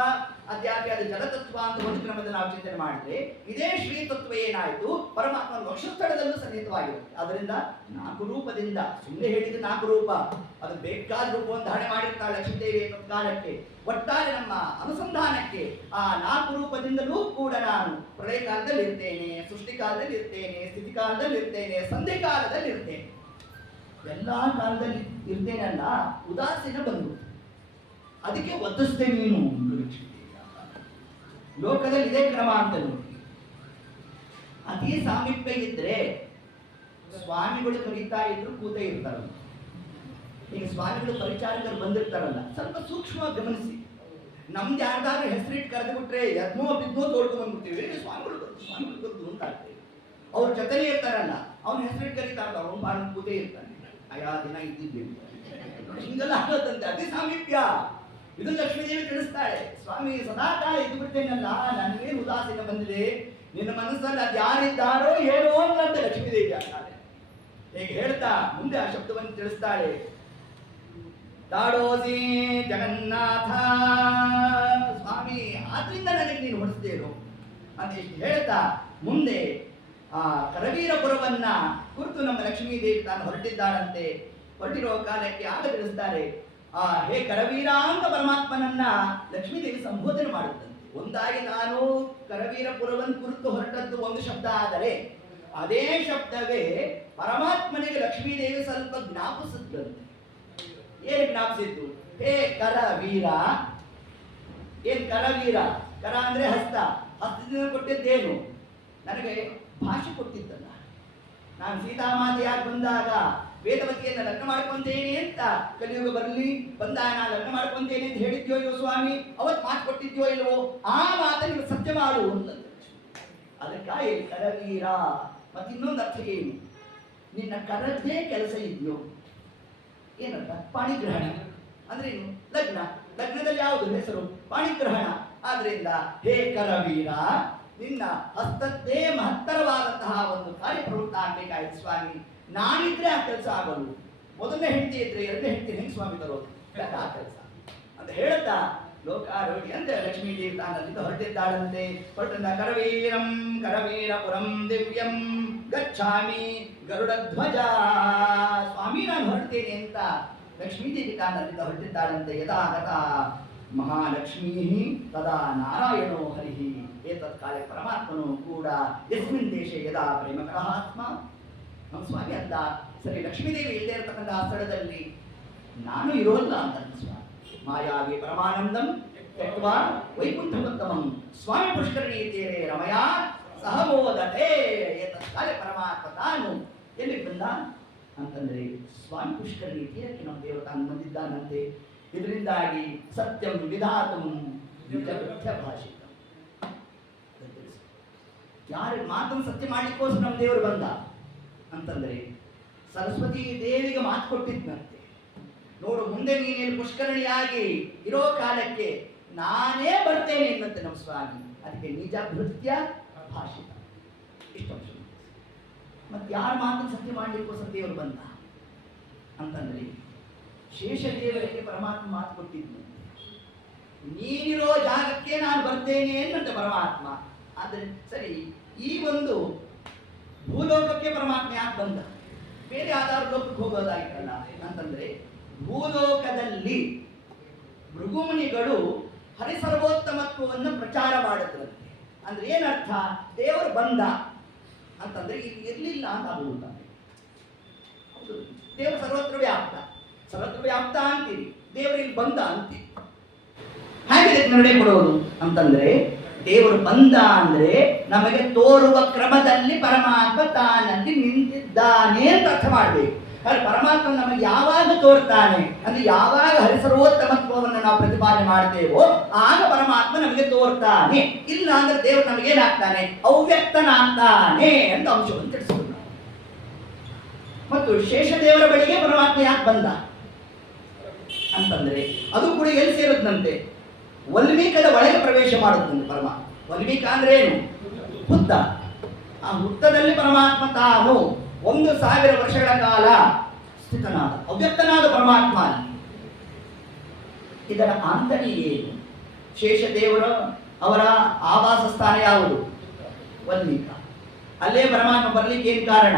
ಅದ್ಯಾಕೆ ಅದು ಜಲತತ್ವ ಅಂತ ಒಂದು ಕ್ರಮದಲ್ಲಿ ನಾವು ಚಿಂತನೆ ಮಾಡಿದ್ರೆ, ಇದೇ ಶ್ರೀ ತತ್ವ ಏನಾಯಿತು ಪರಮಾತ್ಮನ ವಕ್ಷಸ್ಥಳದಲ್ಲೂ ಸನ್ನಿಹಿತವಾಗಿರುತ್ತೆ. ಅದರಿಂದ 4 ರೂಪದಿಂದ, ಸುಮ್ಮನೆ ಹೇಳಿದ 4 ರೂಪ, ಅದು ಬೇಕಾದ ರೂಪವನ್ನು ಧಾರಣೆ ಮಾಡಿರ್ತಾಳೆ ಲಕ್ಷ್ಮೀದೇವಿ ತತ್ಕಾಲಕ್ಕೆ. ಒಟ್ಟಾರೆ ನಮ್ಮ ಅನುಸಂಧಾನಕ್ಕೆ ಆ 4 ರೂಪದಿಂದಲೂ ಕೂಡ ನಾನು ಪ್ರಳಯ ಕಾಲದಲ್ಲಿ ಇರ್ತೇನೆ, ಸೃಷ್ಟಿ ಕಾಲದಲ್ಲಿ ಇರ್ತೇನೆ, ಸ್ಥಿತಿ ಕಾಲದಲ್ಲಿ ಇರ್ತೇನೆ, ಸಂಧಿ ಕಾಲದಲ್ಲಿ ಇರ್ತೇನೆ, ಎಲ್ಲಾ ಕಾಲದಲ್ಲಿ ಇರ್ತೇನಲ್ಲ. ಉದಾಸೀನ ಬಂದು ಅದಕ್ಕೆ ಒತ್ತಿಸ್ತೇನೆ ನೀನು. ಲೋಕದಲ್ಲಿ ಇದೇ ಕ್ರಮ ಅಂತ ನೋಡಿ. ಅತಿ ಸಾಮೀಪ್ಯ ಇದ್ರೆ ಸ್ವಾಮಿಗಳು ಕರೀತಾ ಇದ್ರು ಕೂತ ಇರ್ತಾರಲ್ಲ. ಈಗ ಸ್ವಾಮಿಗಳು ಪರಿಚಾರಕರು ಬಂದಿರ್ತಾರಲ್ಲ, ಸ್ವಲ್ಪ ಸೂಕ್ಷ್ಮವಾಗಿ ಗಮನಿಸಿ. ನಮ್ದು ಯಾರ್ದಾದ್ರು ಹೆಸರಿಟ್ಟು ಕರೆದು ಬಿಟ್ರೆ ಯದ್ನೋ ಬಿದ್ನೋ ತೋಡ್ಕೊಂಡು ಬಂದ್ಬಿಡ್ತೀವಿ. ಸ್ವಾಮಿಗಳು ಬರುದು ಅಂತ ಆಗ್ತೇವೆ. ಅವ್ರ ಜೊತೆನೇ ಇರ್ತಾರಲ್ಲ, ಅವ್ನ ಹೆಸರಿಟ್ಟು ಕರೀತಾರಲ್ಲ, ಅವ್ನು ಬಾಳ ಕೂತೇ ಇರ್ತಾನೆ. ಅಯ್ಯ ದಿನ ಇದ್ದಿದ್ದೇವೆ ಹಿಂಗೆಲ್ಲ ಆಗೋದಂತೆ. ಅತಿ ಸಾಮೀಪ್ಯ ಇದು ಲಕ್ಷ್ಮೀದೇವಿ ತಿಳಿಸ್ತಾಳೆ. ಸ್ವಾಮಿ ಸದಾ ಕಾಲ ಇದ್ದು ಬಿಡ್ತೇನಲ್ಲ, ನನಗೇನು ಉದಾಸೀನ ಬಂದಿದೆ, ನಿನ್ನ ಮನಸ್ಸಲ್ಲಿ ಅದು ಯಾರಿದ್ದಾರೋ ಏನೋ ಅಂತ ಲಕ್ಷ್ಮೀದೇವಿ ಆಗ್ತಾಳೆ. ಹೇಗೆ ಹೇಳ್ತಾ ಮುಂದೆ ಆ ಶಬ್ದವನ್ನು ತಿಳಿಸ್ತಾಳೆ. ತಾಡೋಸಿ ಜಗನ್ನಾಥ ಸ್ವಾಮಿ, ಆದ್ರಿಂದ ನನಗೆ ನೀನು ಹೊಡಿಸ್ತೇನು ಅಂತ ಇಷ್ಟು ಹೇಳ್ತಾ ಮುಂದೆ ಆ ಕರವೀರಪುರವನ್ನ ಕುರಿತು ನಮ್ಮ ಲಕ್ಷ್ಮೀದೇವಿ ತಾನು ಹೊರಟಿದ್ದಾಳಂತೆ. ಹೊರಟಿರುವ ಕಾಲಕ್ಕೆ ಆಗ ತಿಳಿಸ್ತಾರೆ, ಹೇ ಕರವೀರ ಅಂತ ಪರಮಾತ್ಮನನ್ನ ಲಕ್ಷ್ಮೀದೇವಿ ಸಂಬೋಧನೆ ಮಾಡುತ್ತಂತೆ. ಒಂದಾಗಿ ನಾನು ಕರವೀರಪುರವನ್ನು ಕುರಿತು ಹೊರಟದ್ದು ಒಂದು ಶಬ್ದ ಆದರೆ ಅದೇ ಶಬ್ದವೇ ಪರಮಾತ್ಮನಿಗೆ ಲಕ್ಷ್ಮೀದೇವಿ ಸ್ವಲ್ಪ ಜ್ಞಾಪಿಸುತ್ತಂತೆ. ಏನು ಜ್ಞಾಪಿಸಿದ್ದು? ಹೇ ಕರವೀರ. ಏನ್ ಕರವೀರ? ಕರ ಅಂದ್ರೆ ಹಸ್ತ. ಹಸ್ತದಿಂದ ಕೊಟ್ಟಿದ್ದೇನು? ನನಗೆ ಭಾಷೆ ಕೊಟ್ಟಿದ್ದಲ್ಲ. ನಾನು ಸೀತಾಮಾತೆಯಾಗಿ ಬಂದಾಗ ವೇದವತಿಯನ್ನು ಲಗ್ನ ಮಾಡ್ಕೊಂತೇನೆ ಅಂತ ಕಲಿಯುಗ ಬರಲಿ ಬಂದಾಗ ನಾನು ಲಗ್ನ ಮಾಡ್ಕೊಂತೇನೆ ಅಂತ ಹೇಳಿದ್ಯೋ ಇಲ್ವೋ ಸ್ವಾಮಿ? ಅವತ್ತು ಮಾತು ಕೊಟ್ಟಿದ್ಯೋ ಇಲ್ವೋ? ಆ ಮಾತನ್ನು ಸತ್ಯ ಮಾಡು ಅಂತಂದ್ರೆ ಅದಕ್ಕಾಗಿ ಕರವೀರ. ಮತ್ತಿನ್ನೊಂದು ಅರ್ಥ ಏನು? ನಿನ್ನ ಕರದ್ದೇ ಕೆಲಸ ಇದೆಯೋ ಏನಂತ? ಪಾಣಿಗ್ರಹಣ ಅಂದ್ರೆ ಏನು? ಲಗ್ನ. ಲಗ್ನದಲ್ಲಿ ಯಾವುದು ಹೆಸರು? ಪಾಣಿಗ್ರಹಣ. ಆದ್ರಿಂದ ಹೇ ಕರವೀರ, ನಿನ್ನ ಹಸ್ತದ್ದೇ ಮಹತ್ತರವಾದಂತಹ ಒಂದು ಕಾರ್ಯಪ್ರವೃತ್ತ ಆಗ್ಬೇಕಾಯ್ತು ಸ್ವಾಮಿ. ನಾನಿದ್ರೆ ಆ ಕೆಲಸ ಆಗೋದು. ಮೊದಲನೇ ಹೆಂಡತಿ ಇದ್ರೆ ಎರಡನೇ ಹೆಂಡತಿ ಹೆಂಗ್ ಸ್ವಾಮಿ ತರೋದು? ಆ ಕೆಲಸ ಅಂತ ಹೇಳ್ತಾ ಲೋಕಾರೋಗ್ಯ ಅಂತ ಲಕ್ಷ್ಮೀ ದೇವಿ ತಾನಲ್ಲಿಂದ ಹೊರಟಿದ್ದಾಳಂತೆ. ಹೊರಟಿಂದ ಕರವೀರಂ ಕರವೀರಪುರಂ ದಿವ್ಯಂ ಗಚ್ಛಾಮಿ ಗರುಡಧ್ವಜ. ಸ್ವಾಮಿ ನಾನು ಹೊರಡ್ತೇನೆ ಅಂತ ಲಕ್ಷ್ಮೀದೇವಿ ತಾನಲ್ಲಿಂದ ಹೊರಟಿದ್ದಾಳಂತೆ. ಯದಾ ಗತಾ ಮಹಾಲಕ್ಷ್ಮೀ ತದಾ ನಾರಾಯಣೋ ಹರಿಹಿ. ಏತತ್ ಕಾಲೇ ಪರಮಾತ್ಮನು ಕೂಡ ಯಸ್ಮಿನ್ ದೇಶೆ ಯದಾ ಪ್ರೇಮಕರಃ ಆತ್ಮ. ನಮ್ಮ ಸ್ವಾಮಿ ಅಂತ ಸರಿ ಲಕ್ಷ್ಮೀದೇವಿ ಇಲ್ಲದೆ ಇರತಕ್ಕಂತಹ ಸ್ಥಳದಲ್ಲಿ ನಾನು ಇರೋಲ್ಲ ಅಂತ ಸ್ವಾಮಿ. ಮಾಯಾವಿ ಪರಮಾನಂದಂ ತ್ಯಕ್ವಾ ವೈಕುಂಠಮುತ್ತಮಂ ಸ್ವಾಮಿ ಪುಷ್ಕರಣಿ ತೀರೆ ರಮಯಾ ಸಹಮೋದತೆ. ಏತತ್ ಕಾಲೇ ಪರಮಾತ್ಮ ತಾನು ಎಲ್ಲಿ ಬಂದ ಅಂತಂದ್ರೆ ಸ್ವಾಮಿ ಪುಷ್ಕರಣಿ ತೀರಕ್ಕೆ ನಮ್ಮ ದೇವರು ತಾನು ಬಂದಿದ್ದಾನಂತೆ. ಇದರಿಂದಾಗಿ ಸತ್ಯಂ ವಿಧಾತಂ ನಿಜ ಭಾಷಿತ. ಯಾರ ಮಾತನ್ನು ಸತ್ಯ ಮಾಡ್ಲಿಕ್ಕೋಸ್ಕರ ನಮ್ಮ ದೇವರು ಬಂದ ಅಂತಂದ್ರೆ ಸರಸ್ವತಿ ದೇವಿಗೆ ಮಾತು ಕೊಟ್ಟಿದ್ದಂತೆ. ನೋಡು, ಮುಂದೆ ನೀನೇನು ಪುಷ್ಕರಣಿಯಾಗಿ ಇರೋ ಕಾಲಕ್ಕೆ ನಾನೇ ಬರ್ತೇನೆ ಎನ್ನುತ್ತೆ ನಮ್ಮ ಸ್ವಾಮಿ. ಅದಕ್ಕೆ ನಿಜ ಭೃತ್ಯ ಭಾಷಿತ. ಇಷ್ಟಂಶ. ಮತ್ತೆ ಯಾರ ಮಾತನ್ನು ಸತ್ಯ ಮಾಡ್ಲಿಕ್ಕೋಸ್ಕರ ದೇವರು ಬಂದ ಅಂತಂದ್ರೆ ಶೇಷದೇವರಿಗೆ ಪರಮಾತ್ಮ ಮಾತು ಕೊಟ್ಟಿದ್ದು, ನೀನಿರೋ ಜಾಗಕ್ಕೆ ನಾನು ಬರ್ತೇನೆ ಎನ್ನುತ್ತೆ ಪರಮಾತ್ಮ. ಆದರೆ ಸರಿ, ಈ ಒಂದು ಭೂಲೋಕಕ್ಕೆ ಪರಮಾತ್ಮ ಯಾಕೆ ಬಂದ? ಬೇರೆ ಯಾವ್ದಾದ್ರು ಲೋಕಕ್ಕೆ ಹೋಗೋದಾಗಿತ್ತಲ್ಲ ಅಂತಂದ್ರೆ ಭೂಲೋಕದಲ್ಲಿ ಭೃಗುಮುನಿಗಳು ಹರಿಸರ್ವೋತ್ತಮತ್ವವನ್ನು ಪ್ರಚಾರ ಮಾಡಿದ್ರಂತೆ. ಅಂದ್ರೆ ಏನರ್ಥ? ದೇವರು ಬಂದ ಅಂತಂದ್ರೆ ಇಲ್ಲಿ ಇರ್ಲಿಲ್ಲ ಅಂತ ಆಗುತ್ತಾನೆ. ಹೌದು, ದೇವರು ಸರ್ವತ್ರ ವ್ಯಾಪ್ತ. ಸರ್ವತ್ರ ವ್ಯಾಪ್ತ ಅಂತೀರಿ, ದೇವರು ಇಲ್ಲಿ ಬಂದ ಅಂತೀರಿ. ಹೇಗೆ ನಿರ್ಣಯ ಕೊಡೋದು ಅಂತಂದ್ರೆ ದೇವರು ಬಂದ ಅಂದ್ರೆ ನಮಗೆ ತೋರುವ ಕ್ರಮದಲ್ಲಿ ಪರಮಾತ್ಮ ತಾನಲ್ಲಿ ನಿಂತಿದ್ದಾನೆ ಅಂತ ಅರ್ಥ ಮಾಡಬೇಕು. ಆದರೆ ಪರಮಾತ್ಮ ನಮಗೆ ಯಾವಾಗ ತೋರ್ತಾನೆ ಅಂದ್ರೆ ಯಾವಾಗ ಹರಿಸರ್ವೋತ್ತಮತ್ವವನ್ನು ನಾವು ಪ್ರತಿಪಾದನೆ ಮಾಡ್ತೇವೋ ಆಗ ಪರಮಾತ್ಮ ನಮಗೆ ತೋರ್ತಾನೆ. ಇಲ್ಲ ಅಂದ್ರೆ ದೇವರು ನಮಗೇನಾಗ್ತಾನೆ? ಅವ್ಯಕ್ತನಾಗ್ತಾನೆ ಅಂತ ಅಂಶವನ್ನು ತಿಳಿಸ್ಕೊಂಡು ಮತ್ತು ಶೇಷದೇವರ ಬಳಿಗೆ ಪರಮಾತ್ಮ ಯಾಕೆ ಬಂದ ಅಂತಂದ್ರೆ ಅದು ಕೂಡ ಎಲ್ಲಿ ಸೇರುತ್ತಂತೆ? ವಲ್ಮೀಕದ ಒಳಗೆ ಪ್ರವೇಶ ಮಾಡುತ್ತಂತೆ ಪರಮಾತ್ಮ. ವಲ್ಮೀಕ ಅಂದ್ರೆ ಏನು? ಹುತ್ತ. ಆ ಹುತ್ತದಲ್ಲಿ ಪರಮಾತ್ಮ ತಾನು 1000 ವರ್ಷಗಳ ಕಾಲ ಸ್ಥಿತನಾದ ಅವ್ಯಕ್ತನಾದ ಪರಮಾತ್ಮ. ಇದರ ಆಂತರ್ಯ ಏನು? ಶೇಷದೇವರ ಅವರ ಆವಾಸ ಸ್ಥಾನ ಯಾವುದು? ವಲ್ಮೀಕ. ಅಲ್ಲೇ ಪರಮಾತ್ಮ ಬರ್ಲಿಕ್ಕೆ ಏನು ಕಾರಣ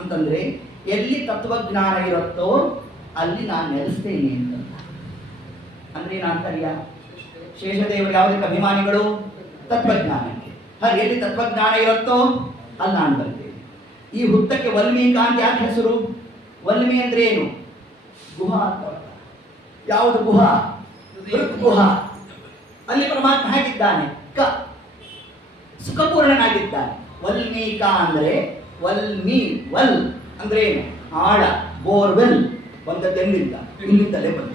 ಅಂತಂದ್ರೆ ಎಲ್ಲಿ ತತ್ವಜ್ಞಾನ ಇರುತ್ತೋ ಅಲ್ಲಿ ನಾನು ನೆಲೆಸ್ತೇನೆ ಅಂತ. ಅಂದ್ರೆ ಏನು ಆಂತರ್ಯ? ಶೇಷದೇವರು ಯಾವುದಕ್ಕೆ ಅಭಿಮಾನಿಗಳು? ತತ್ವಜ್ಞಾನಕ್ಕೆ. ಹಾಗೆ ಎಲ್ಲಿ ತತ್ವಜ್ಞಾನ ಇರುತ್ತೋ ಅಲ್ಲಿ ನಾನು ಬರ್ತೇನೆ. ಈ ಹುತ್ತಕ್ಕೆ ವಲ್ಮೀಕ ಅಂತ ಯಾಕೆ ಹೆಸರು? ವಲ್ಮಿ ಅಂದ್ರೆ ಏನು? ಗುಹಾ ಅಂತ. ಯಾವುದು ಗುಹಾ? ಗುಹಾ. ಅಲ್ಲಿ ಪರಮಾತ್ಮ ಹೇಗಿದ್ದಾನೆ? ಸುಖಪೂರ್ಣನಾಗಿದ್ದಾನೆ. ವಲ್ಮೀಕ ಅಂದ್ರೆ ವಲ್ಮಿ. ವಲ್ ಅಂದ್ರೆ ಏನು? ಆಳ. ಬೋರ್ವೆಲ್ ಬಂದದ್ದೆಲ್ಲಿಂದ? ಇಲ್ಲಿಂದಲೇ ಬಂದ.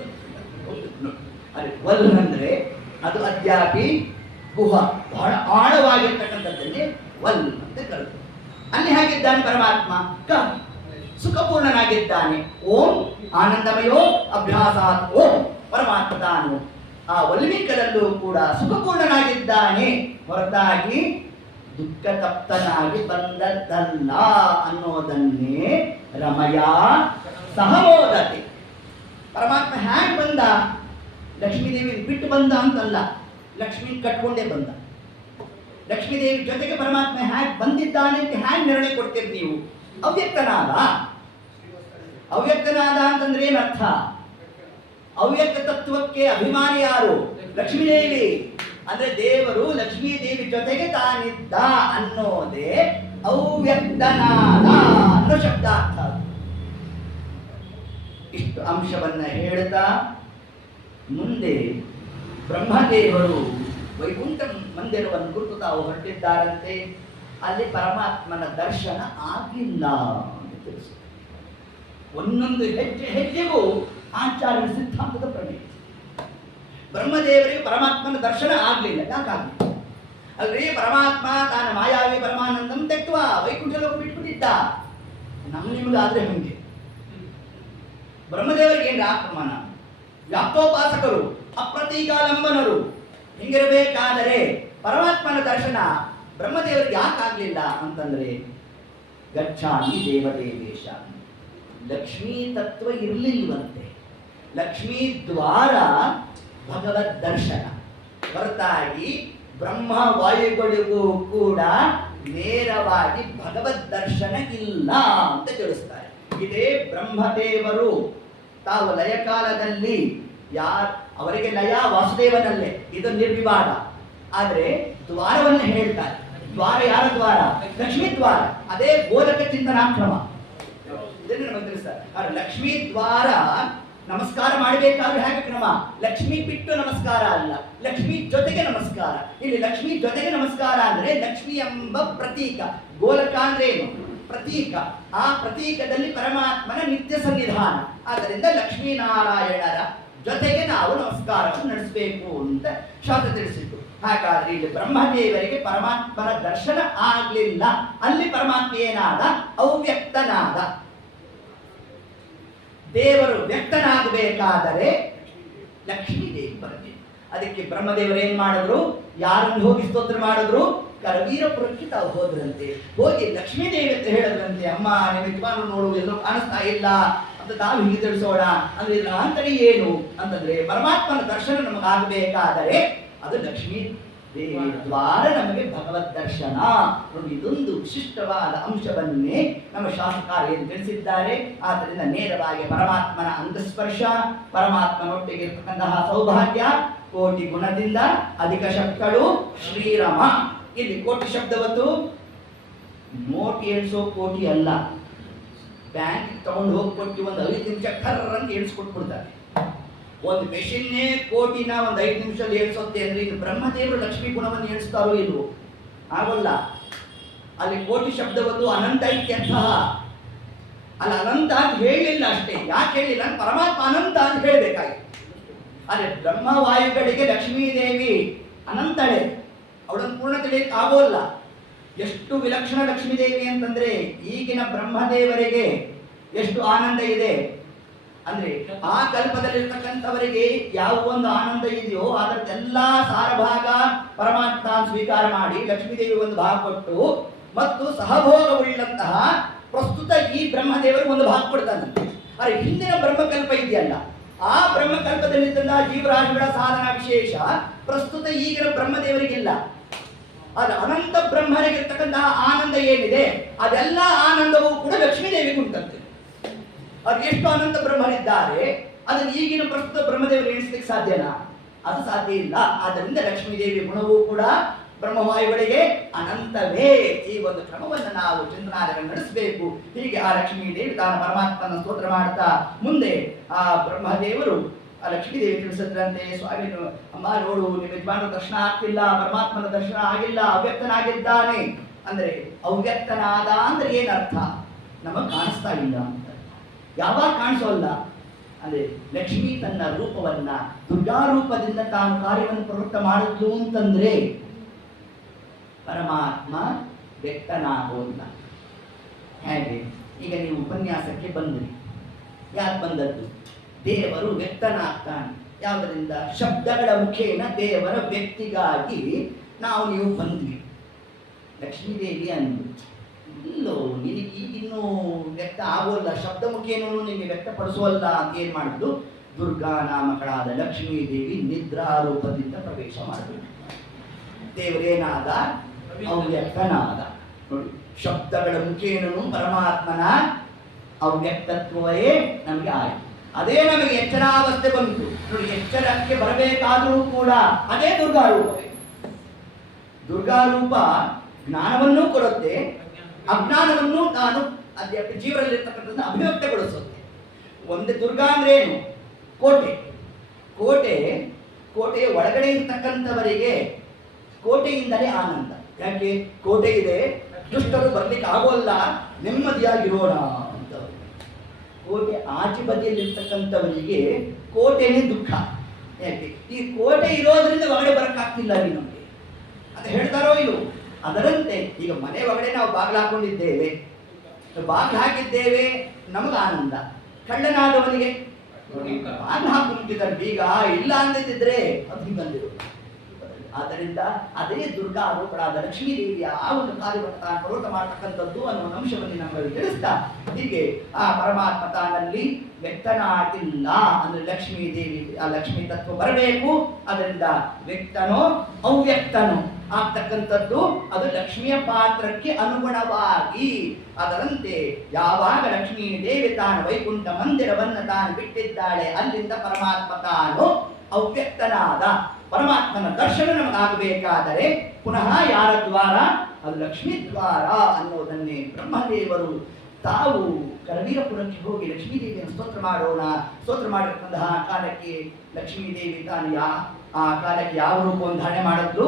ಅರೆ ವಲ್ ಅಂದ್ರೆ ಅದು ಅದ್ಯಾಪಿ ಗುಹಾ, ಬಹಳ ಆಳವಾಗಿರ್ತಕ್ಕಂಥದ್ದನ್ನೇ ವಲ್ ಅಂತ ಕರೆದು. ಅಲ್ಲಿ ಹೇಗಿದ್ದಾನೆ ಪರಮಾತ್ಮ? ಸುಖಪೂರ್ಣನಾಗಿದ್ದಾನೆ. ಓಂ ಆನಂದಮಯೋ ಅಭ್ಯಾಸಾತ್ ಓಂ. ಪರಮಾತ್ಮ ತಾನು ಆ ವಲ್ಮೀಕದಲ್ಲೂ ಕೂಡ ಸುಖಪೂರ್ಣನಾಗಿದ್ದಾನೆ, ಹೊರತಾಗಿ ದುಃಖ ತಪ್ತನಾಗಿ ಬಂದದ್ದಲ್ಲ ಅನ್ನೋದನ್ನೇ ರಮಯ ಸಹಮೋದತೆ. ಪರಮಾತ್ಮ ಹ್ಯಾಂಗ್ ಬಂದ? ಲಕ್ಷ್ಮೀದೇವಿ ಬಿಟ್ಟು ಬಂದ ಅಂತಲ್ಲ, ಲಕ್ಷ್ಮೀ ಕಟ್ಕೊಂಡೇ ಬಂದ. ಲಕ್ಷ್ಮೀದೇವಿ ಜೊತೆಗೆ ಪರಮಾತ್ಮ ಹ್ಯಾಂಗ್ ಬಂದಿದ್ದಾನೆ ಅಂತ ಹ್ಯಾಂಗ್ ನಿರ್ಣಯ ಕೊಡ್ತೀರಿ ನೀವು? ಅವ್ಯಕ್ತನಾದ. ಅವ್ಯಕ್ತನಾದ ಅಂತಂದ್ರೆ ಏನರ್ಥ? ಅವ್ಯಕ್ತ ತತ್ವಕ್ಕೆ ಅಭಿಮಾನಿ ಯಾರು? ಲಕ್ಷ್ಮೀದೇವಿ. ಅಂದ್ರೆ ದೇವರು ಲಕ್ಷ್ಮೀ ದೇವಿ ಜೊತೆಗೆ ತಾನಿದ್ದ ಅನ್ನೋದೇ ಅವ್ಯಕ್ತನಾದ ಅನ್ನೋ ಶಬ್ದಾರ್ಥ. ಇಷ್ಟು ಅಂಶವನ್ನ ಹೇಳ್ತಾ ಮುಂದೆ ಬ್ರಹ್ಮದೇವರು ವೈಕುಂಠ ಮಂದಿರವನ್ನು ಕುರಿತು ತಾವು ಹೊರಟಿದ್ದಾರಂತೆ. ಅಲ್ಲಿ ಪರಮಾತ್ಮನ ದರ್ಶನ ಆಗಿಲ್ಲ ಅಂತ ತಿಳಿಸುತ್ತೆ. ಒಂದೊಂದು ಹೆಜ್ಜೆ ಹೆಜ್ಜೆಗೂ ಆಚಾರ್ಯ ಸಿದ್ಧಾಂತದ ಪ್ರಮೇಯ. ಬ್ರಹ್ಮದೇವರಿಗೆ ಪರಮಾತ್ಮನ ದರ್ಶನ ಆಗ್ಲಿಲ್ಲ. ಯಾಕಾಗಲಿಲ್ಲ? ಅಲ್ರಿ ಪರಮಾತ್ಮ ತಾನ ಮಾಯಾವಿ ಪರಮಾನಂದಂ ತೆಕ್ವ ವೈಕುಂಠ ಲೋಕ ಬಿಟ್ಬಿಟ್ಟಿದ್ದ. ನಿಮಗಾದ್ರೆ ಹಂಗೆ. ಬ್ರಹ್ಮದೇವರಿಗೆ ಏನ್ರ ಆಕ್ರಮಣ? ವ್ಯಾಪ್ತೋಪಾಸಕರು, ಅಪ್ರತೀಕಾಲಂಬನರು. ಹಿಂಗಿರಬೇಕಾದರೆ ಪರಮಾತ್ಮನ ದರ್ಶನ ಬ್ರಹ್ಮದೇವರಿಗೆ ಯಾಕಾಗ್ಲಿಲ್ಲ ಅಂತಂದ್ರೆ ಗಚ್ಛಾಮಿ ದೇವದೇವೇಶ, ಲಕ್ಷ್ಮೀ ತತ್ವ ಇರಲಿಲ್ಲವಂತೆ. ಲಕ್ಷ್ಮೀ ದ್ವಾರ ಭಗವದ್ ದರ್ಶನ ಹೊರತಾಗಿ ಬ್ರಹ್ಮ ವಾಯುಗಳಿಗೂ ಕೂಡ ನೇರವಾಗಿ ಭಗವದ್ ದರ್ಶನ ಇಲ್ಲ ಅಂತ ತಿಳಿಸ್ತಾರೆ. ಇದೇ ಬ್ರಹ್ಮದೇವರು ತಾವು ಲಯಕಾಲದಲ್ಲಿ ಅವರಿಗೆ ಲಯ ವಾಸುದೇವನಲ್ಲೇ, ಇದು ನಿರ್ವಿವಾದ. ಆದರೆ ದ್ವಾರವನ್ನು ಹೇಳ್ತಾರೆ. ದ್ವಾರ ಯಾರ ದ್ವಾರ? ಲಕ್ಷ್ಮೀ ದ್ವಾರ. ಅದೇ ಗೋಲಕ ಚಿಂತನಾಕ್ರಮ. ಇದನ್ನು ನಮಗೆ ತಿಳಿಸ್ತಾರೆ. ಲಕ್ಷ್ಮೀ ದ್ವಾರ ನಮಸ್ಕಾರ ಮಾಡಬೇಕಾದ್ರೆ ಹೇಗೆ ಕ್ರಮ? ಲಕ್ಷ್ಮಿ ಬಿಟ್ಟು ನಮಸ್ಕಾರ ಅಲ್ಲ, ಲಕ್ಷ್ಮಿ ಜೊತೆಗೆ ನಮಸ್ಕಾರ. ಇಲ್ಲಿ ಲಕ್ಷ್ಮಿ ಜೊತೆಗೆ ನಮಸ್ಕಾರ ಅಂದ್ರೆ ಲಕ್ಷ್ಮಿ ಎಂಬ ಪ್ರತೀಕ. ಗೋಲಕ ಅಂದ್ರೆ ಏನು? ಪ್ರತೀಕ. ಆ ಪ್ರತೀಕದಲ್ಲಿ ಪರಮಾತ್ಮನ ನಿತ್ಯ ಸನ್ನಿಧಾನ. ಆದ್ದರಿಂದ ಲಕ್ಷ್ಮೀನಾರಾಯಣರ ಜೊತೆಗೆ ನಾವು ನಮಸ್ಕಾರವನ್ನು ನಡೆಸಬೇಕು ಅಂತ ಶಾಸ್ತ್ರ ತಿಳಿಸಿತ್ತು. ಹಾಗಾದ್ರೆ ಇಲ್ಲಿ ಬ್ರಹ್ಮದೇವರಿಗೆ ಪರಮಾತ್ಮನ ದರ್ಶನ ಆಗ್ಲಿಲ್ಲ. ಅಲ್ಲಿ ಪರಮಾತ್ಮ ಏನಾದ? ಅವ್ಯಕ್ತನಾದ. ದೇವರು ವ್ಯಕ್ತನಾಗಬೇಕಾದರೆ ಲಕ್ಷ್ಮೀದೇವಿ ಬರಬೇಕು. ಅದಕ್ಕೆ ಬ್ರಹ್ಮದೇವರು ಏನ್ ಮಾಡಿದ್ರು? ಯಾರನ್ನು ಹೋಗಿ ಸ್ತೋತ್ರ ಮಾಡಿದ್ರು? ಕರವೀರಪುರಕ್ಕೆ ತಾವು ಹೋದ್ರಂತೆ. ಹೋಗಿ ಲಕ್ಷ್ಮೀದೇವಿ ಅಂತ ಹೇಳಿದ್ರಂತೆ, ಅಮ್ಮ ನಿಮ್ಮ ಯಜಮಾನ ನೋಡು ಎಲ್ಲೋ ಕಾಣಿಸ್ತಾ ಇಲ್ಲ ಅಂತ ತಾವು ಹೀಗೆ ತಿಳಿಸೋಣ. ಅಂದ್ರೆ ಇದರ ಆಂತರ್ಯ ಏನು ಅಂತಂದ್ರೆ ಪರಮಾತ್ಮನ ದರ್ಶನ ನಮಗಾಗಬೇಕಾದರೆ ಅದು ಲಕ್ಷ್ಮೀ ದೇವಿ ದ್ವಾರ ನಮಗೆ ಭಗವದ್ ದರ್ಶನ. ಇದೊಂದು ವಿಶಿಷ್ಟವಾದ ಅಂಶವನ್ನೇ ನಮ್ಮ ಶಾಸ್ತ್ರಕಾರ್ಯರು ತಿಳಿಸಿದ್ದಾರೆ. ಆದ್ದರಿಂದ ನೇರವಾಗಿ ಪರಮಾತ್ಮನ ಅಂತಸ್ಪರ್ಶ, ಪರಮಾತ್ಮನೊಟ್ಟಿಗೆ ಇರತಕ್ಕಂತಹ ಸೌಭಾಗ್ಯ, ಕೋಟಿ ಗುಣದಿಂದ ಅಧಿಕ ಶಕ್ತಳು ಶ್ರೀರಾಮ. ಇಲ್ಲಿ ಕೋಟಿ ಶಬ್ದವತ್ತು ನೋಟ್ ಏಳ್ಸೋ ಕೋಟಿ ಅಲ್ಲ. ಬ್ಯಾಂಕ್ ತಗೊಂಡು ಹೋಗಿ ಕೊಟ್ಟು ಒಂದು 5 ನಿಮಿಷ ಕರ್ರ ಅಂತ ಏಳ್ಸ್ಕೊಟ್ಬಿಡ್ತಾರೆ. ಒಂದು ಮೆಷಿನ್ನೇ ಕೋಟಿನ ಒಂದು 5 ನಿಮಿಷದಲ್ಲಿ ಏಳ್ಸೋತ್ತೆ ಅಂದ್ರೆ ಇದು ಬ್ರಹ್ಮದೇವರು ಲಕ್ಷ್ಮೀ ಗುಣವನ್ನು ಏಳಿಸ್ತಾರೋ ಇಲ್ವೋ? ಆಗೋಲ್ಲ. ಅಲ್ಲಿ ಕೋಟಿ ಶಬ್ದವತ್ತು ಅನಂತ ಇತ್ಯರ್ಥ. ಅಲ್ಲಿ ಅನಂತ ಅಂತ ಹೇಳಿಲ್ಲ ಅಷ್ಟೇ. ಯಾಕೆ ಹೇಳಿಲ್ಲ? ಪರಮಾತ್ಮ ಅನಂತ ಅಂತ ಹೇಳಬೇಕಾಗಿತ್ತು. ಆದರೆ ಬ್ರಹ್ಮವಾಯುಗಳಿಗೆ ಲಕ್ಷ್ಮೀದೇವಿ ಅನಂತಳೆ, ಅವಳನ್ನು ಪೂರ್ಣ ತಿಳಿಯಕ್ಕೆ ಆಗೋಲ್ಲ. ಎಷ್ಟು ವಿಲಕ್ಷಣ ಲಕ್ಷ್ಮೀದೇವಿ ಅಂತಂದ್ರೆ ಈಗಿನ ಬ್ರಹ್ಮದೇವರಿಗೆ ಎಷ್ಟು ಆನಂದ ಇದೆ ಅಂದ್ರೆ ಆ ಕಲ್ಪದಲ್ಲಿರ್ತಕ್ಕಂಥವರಿಗೆ ಯಾವ ಒಂದು ಆನಂದ ಇದೆಯೋ ಅದರದ್ದೆಲ್ಲಾ ಸಾರಭಾಗ ಪರಮಾತ್ಮ ಸ್ವೀಕಾರ ಮಾಡಿ ಲಕ್ಷ್ಮೀದೇವಿ ಒಂದು ಭಾಗ ಕೊಟ್ಟು ಮತ್ತು ಸಹಭೋಗವುಳ್ಳಂತಹ ಪ್ರಸ್ತುತ ಈ ಬ್ರಹ್ಮದೇವರಿಗೆ ಒಂದು ಭಾಗ ಕೊಡ್ತಾನಂತೆ. ಆದರೆ ಹಿಂದಿನ ಬ್ರಹ್ಮಕಲ್ಪ ಇದೆಯಲ್ಲ, ಆ ಬ್ರಹ್ಮಕಲ್ಪದಲ್ಲಿದ್ದಂತಹ ಜೀವರಾಶಿಗಳ ಸಾಧನ ವಿಶೇಷ ಪ್ರಸ್ತುತ ಈಗಿನ ಬ್ರಹ್ಮದೇವರಿಗಿಲ್ಲ. ಅದು ಅನಂತ ಬ್ರಹ್ಮರಿಗಿರ್ತಕ್ಕಂತಹ ಆನಂದ ಏನಿದೆ ಅದೆಲ್ಲ ಆನಂದವೂ ಕೂಡ ಲಕ್ಷ್ಮೀದೇವಿಗೆ ಉಂಟಂತೆ. ಅದು ಎಷ್ಟು ಅನಂತ ಬ್ರಹ್ಮರಿದ್ದಾರೆ ಅದನ್ನು ಈಗಿನ ಪ್ರಸ್ತುತ ಬ್ರಹ್ಮದೇವರು ಎಣಿಸ್ಲಿಕ್ಕೆ ಸಾಧ್ಯನಾ? ಅದು ಸಾಧ್ಯ ಇಲ್ಲ. ಆದ್ದರಿಂದ ಲಕ್ಷ್ಮೀದೇವಿ ಗುಣವೂ ಕೂಡ ಬ್ರಹ್ಮವಾಯುಗಳಿಗೆ ಅನಂತವೇ. ಈ ಒಂದು ಕ್ರಮವನ್ನು ನಾವು ಚಿಂತನಾದಿಗಳು ನಡೆಸಬೇಕು. ಹೀಗೆ ಆ ಲಕ್ಷ್ಮೀದೇವಿ ತಾನು ಪರಮಾತ್ಮನ ಸ್ತೋತ್ರ ಮಾಡ್ತಾ ಮುಂದೆ ಆ ಬ್ರಹ್ಮದೇವರು ಆ ಲಕ್ಷ್ಮೀದೇವಿ ತಿಳಿಸಿದ್ರಂತೆ, ಸ್ವಾಮಿ ಅಮ್ಮ ನೋಡು, ನಿಮ್ಮ ಯಜಮಾನರ ದರ್ಶನ ಆಗ್ತಿಲ್ಲ, ಪರಮಾತ್ಮನ ದರ್ಶನ ಆಗಿಲ್ಲ, ಅವ್ಯಕ್ತನಾಗಿದ್ದಾನೆ. ಅಂದ್ರೆ ಅವ್ಯಕ್ತನಾದ ಅಂದ್ರೆ ಏನರ್ಥ? ನಮಗ್ ಕಾಣಿಸ್ತಾ ಇಲ್ಲ ಅಂತ. ಯಾವಾಗ ಕಾಣಿಸೋಲ್ಲ ಅಂದ್ರೆ ಲಕ್ಷ್ಮಿ ತನ್ನ ರೂಪವನ್ನ ದುರ್ಗಾರೂಪದಿಂದ ತಾನು ಕಾರ್ಯವನ್ನು ಪ್ರವೃತ್ತ ಮಾಡಿದ್ಲು ಅಂತಂದ್ರೆ ಪರಮಾತ್ಮ ವ್ಯಕ್ತನಾಗೋಲ್ಲ. ಹೇಗೆ? ಈಗ ನೀವು ಉಪನ್ಯಾಸಕ್ಕೆ ಬಂದ್ರಿ. ಯಾಕೆ ಬಂದದ್ದು? ದೇವರು ವ್ಯಕ್ತನಾಗ್ತಾನೆ. ಯಾವುದರಿಂದ? ಶಬ್ದಗಳ ಮುಖೇನ ದೇವರ ವ್ಯಕ್ತಿಗಾಗಿ ನೀವು ಬಂದ್ವಿ. ಲಕ್ಷ್ಮೀದೇವಿ ಅಂದು ಇಲ್ಲೋ ನಿನಗೆ ಈಗಿನ್ನೂ ವ್ಯಕ್ತ ಆಗೋಲ್ಲ, ಶಬ್ದ ಮುಖೇನೂ ನಿಮಗೆ ವ್ಯಕ್ತಪಡಿಸೋಲ್ಲ ಅಂತ ಏನ್ ಮಾಡಿದ್ದು? ದುರ್ಗಾ ನಾಮಕಳಾದ ಲಕ್ಷ್ಮೀದೇವಿ ನಿದ್ರಾರೂಪದಿಂದ ಪ್ರವೇಶ ಮಾಡಬೇಕು. ದೇವರೇನಾದ? ಅವ್ಯಕ್ತನಾದ. ನೋಡಿ, ಶಬ್ದಗಳ ಮುಖೇನೂ ಪರಮಾತ್ಮನ ಅವ್ಯಕ್ತತ್ವವೇ ನಮಗೆ ಆಯಿತು. ಅದೇ ನಮಗೆ ಎಚ್ಚರಾವಸ್ಥೆ ಬಂತು ನೋಡಿ. ಎಚ್ಚರಕ್ಕೆ ಬರಬೇಕಾದರೂ ಕೂಡ ಅದೇ ದುರ್ಗಾರೂಪವೇ. ದುರ್ಗಾರೂಪ ಜ್ಞಾನವನ್ನೂ ಕೊಡುತ್ತೆ, ಅಜ್ಞಾನವನ್ನು ನಾನು ಜೀವನದಲ್ಲಿರ್ತಕ್ಕಂಥದ್ದನ್ನು ಅಭಿವ್ಯಕ್ತಗೊಳಿಸುತ್ತೆ. ಒಂದು ದುರ್ಗಾ ಅಂದ್ರೆ ಏನು? ಕೋಟೆ. ಕೋಟೆಯ ಒಳಗಡೆ ಇರ್ತಕ್ಕಂಥವರಿಗೆ ಕೋಟೆಯಿಂದಲೇ ಆನಂದ. ಯಾಕೆ? ಕೋಟೆ ಇದೆ, ದುಷ್ಟರು ಬರ್ಲಿಕ್ಕೆ ಆಗೋಲ್ಲ, ನೆಮ್ಮದಿಯಾಗಿರೋಣ ಅಂತ. ಕೋಟೆ ಆಚೆ ಬದಿಯಲ್ಲಿರ್ತಕ್ಕಂಥವರಿಗೆ ಕೋಟೆನೇ ದುಃಖ. ಯಾಕೆ? ಈ ಕೋಟೆ ಇರೋದ್ರಿಂದ ಒಳಗಡೆ ಬರಕ್ಕಾಗ್ತಿಲ್ಲ ರೀ ನಮಗೆ ಅಂತ ಹೇಳ್ತಾರೋ ಇಲ್ಲೋ. ಅದರಂತೆ ಈಗ ಮನೆ ಒಳಗಡೆ ನಾವು ಬಾಗಿಲು ಹಾಕೊಂಡಿದ್ದೇವೆ, ಬಾಗಿಲು ಹಾಕಿದ್ದೇವೆ, ನಮಗೆ ಆನಂದ. ಕಳ್ಳನಾದವನಿಗೆ ಬಾಗಿಲು ಹಾಕೊಂಡಿದ್ದಾರೆ, ಬೀಗ ಇಲ್ಲ ಅಂದಿದ್ರೆ ಅದು ಬಂದಿರು. ಆದ್ದರಿಂದ ಅದೇ ದುರ್ಗಾ ಆರೋಪಣಾದ ಲಕ್ಷ್ಮೀ ದೇವಿಯ ಆ ಒಂದು ಕಾರ್ಯವನ್ನು ತಾನು ಪರ್ವತ ಮಾಡತಕ್ಕಂಥದ್ದು ಅನ್ನುವ ಅಂಶವನ್ನು ನಮಗೆ ತಿಳಿಸ್ತಾ, ಹೀಗೆ ಆ ಪರಮಾತ್ಮ ತಾನಲ್ಲಿ ವ್ಯಕ್ತನಾಗಿಲ್ಲ ಅಂದ್ರೆ ಲಕ್ಷ್ಮೀ ದೇವಿ ಆ ಲಕ್ಷ್ಮೀ ತತ್ವ ಬರಬೇಕು. ಅದರಿಂದ ವ್ಯಕ್ತನೋ ಅವ್ಯಕ್ತನೋ ಆಗ್ತಕ್ಕಂಥದ್ದು ಅದು ಲಕ್ಷ್ಮಿಯ ಪಾತ್ರಕ್ಕೆ ಅನುಗುಣವಾಗಿ. ಅದರಂತೆ ಯಾವಾಗ ಲಕ್ಷ್ಮೀ ದೇವಿ ತಾನು ವೈಕುಂಠ ಮಂದಿರವನ್ನು ತಾನು ಬಿಟ್ಟಿದ್ದಾಳೆ, ಅಲ್ಲಿಂದ ಪರಮಾತ್ಮ ತಾನು ಅವ್ಯಕ್ತನಾದ. ಪರಮಾತ್ಮನ ದರ್ಶನ ನಮಗಾಗಬೇಕಾದರೆ ಪುನಃ ಯಾರ ದ್ವಾರ? ಅದು ಲಕ್ಷ್ಮೀ ದ್ವಾರ ಅನ್ನೋದನ್ನೇ ಬ್ರಹ್ಮದೇವರು ತಾವು ಕರವೀರಪುರಕ್ಕೆ ಹೋಗಿ ಲಕ್ಷ್ಮೀ ದೇವಿಯನ್ನು ಸ್ತೋತ್ರ ಮಾಡೋಣ, ಸ್ತೋತ್ರ ಮಾಡಿರ್ತಕ್ಕಂತಹ ಕಾಲಕ್ಕೆ ಲಕ್ಷ್ಮೀ ದೇವಿ ತಾನು ಆ ಕಾಲಕ್ಕೆ ಯಾವ ರೂಪವನ್ನು ಧಾರಣೆ ಮಾಡಿದ್ಲು?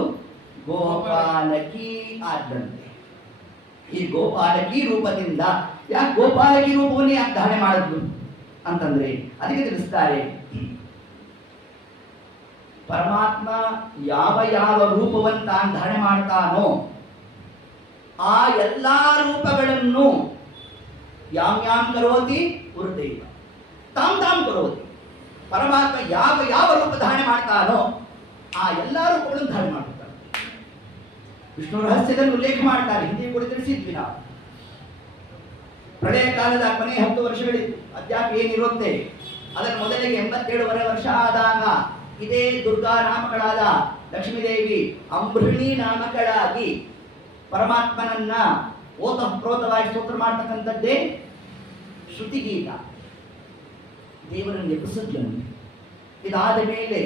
ಗೋಪಾಲಕಿ ಆದ್ರಂತೆ. ಈ ಗೋಪಾಲಕಿ ರೂಪದಿಂದ ಯಾಕೆ ಗೋಪಾಲಕಿ ರೂಪವನ್ನೇ ಯಾಕೆ ಧಾರಣೆ ಮಾಡಿದ್ಲು ಅಂತಂದ್ರೆ ಅದಕ್ಕೆ ತಿಳಿಸ್ತಾರೆ. ಪರಮಾತ್ಮ ಯಾವ ಯಾವ ರೂಪವನ್ನು ತಾನು ಧಾರಣೆ ಮಾಡ್ತಾನೋ ಆ ಎಲ್ಲಾ ರೂಪಗಳನ್ನು ಯಾಂ ಕರೋತಿ ಗುರುದೇವ ತಾಂ ಕರೋತಿ. ಪರಮಾತ್ಮ ಯಾವ ಯಾವ ರೂಪ ಧಾರಣೆ ಮಾಡ್ತಾನೋ ಆ ಎಲ್ಲಾ ರೂಪಗಳನ್ನು ಧಾರಣೆ ಮಾಡ್ತಾನೆ. ವಿಷ್ಣು ರಹಸ್ಯದಲ್ಲಿ ಉಲ್ಲೇಖ ಮಾಡ್ತಾರೆ, ಹಿಂದೆ ಕೂಡ ತಿಳಿಸಿದ್ವಿ ನಾವು. ಪ್ರಳಯ ಕಾಲದ ಕೊನೆ 10 ವರ್ಷಗಳಿತ್ತು, ಅದ್ಯಾಪ್ ಏನಿರುತ್ತೆ ಅದರ ಮೊದಲಿಗೆ 87 ವರ್ಷ ಆದಾಗ ಇದೇ ದುರ್ಗಾ ನಾಮಗಳಾದ ಲಕ್ಷ್ಮೀದೇವಿ ಅಂಬೃಣಿ ನಾಮಗಳಾಗಿ ಪರಮಾತ್ಮನನ್ನ ಓತಪ್ರೋತವಾಗಿ ಸ್ತೋತ್ರ ಮಾಡ್ತಕ್ಕಂಥದ್ದೇ ಶ್ರುತಿಗೀತ. ದೇವರನ್ನು ಎಬ್ಬಿಸಿದ್ಲನು. ಇದಾದ ಮೇಲೆ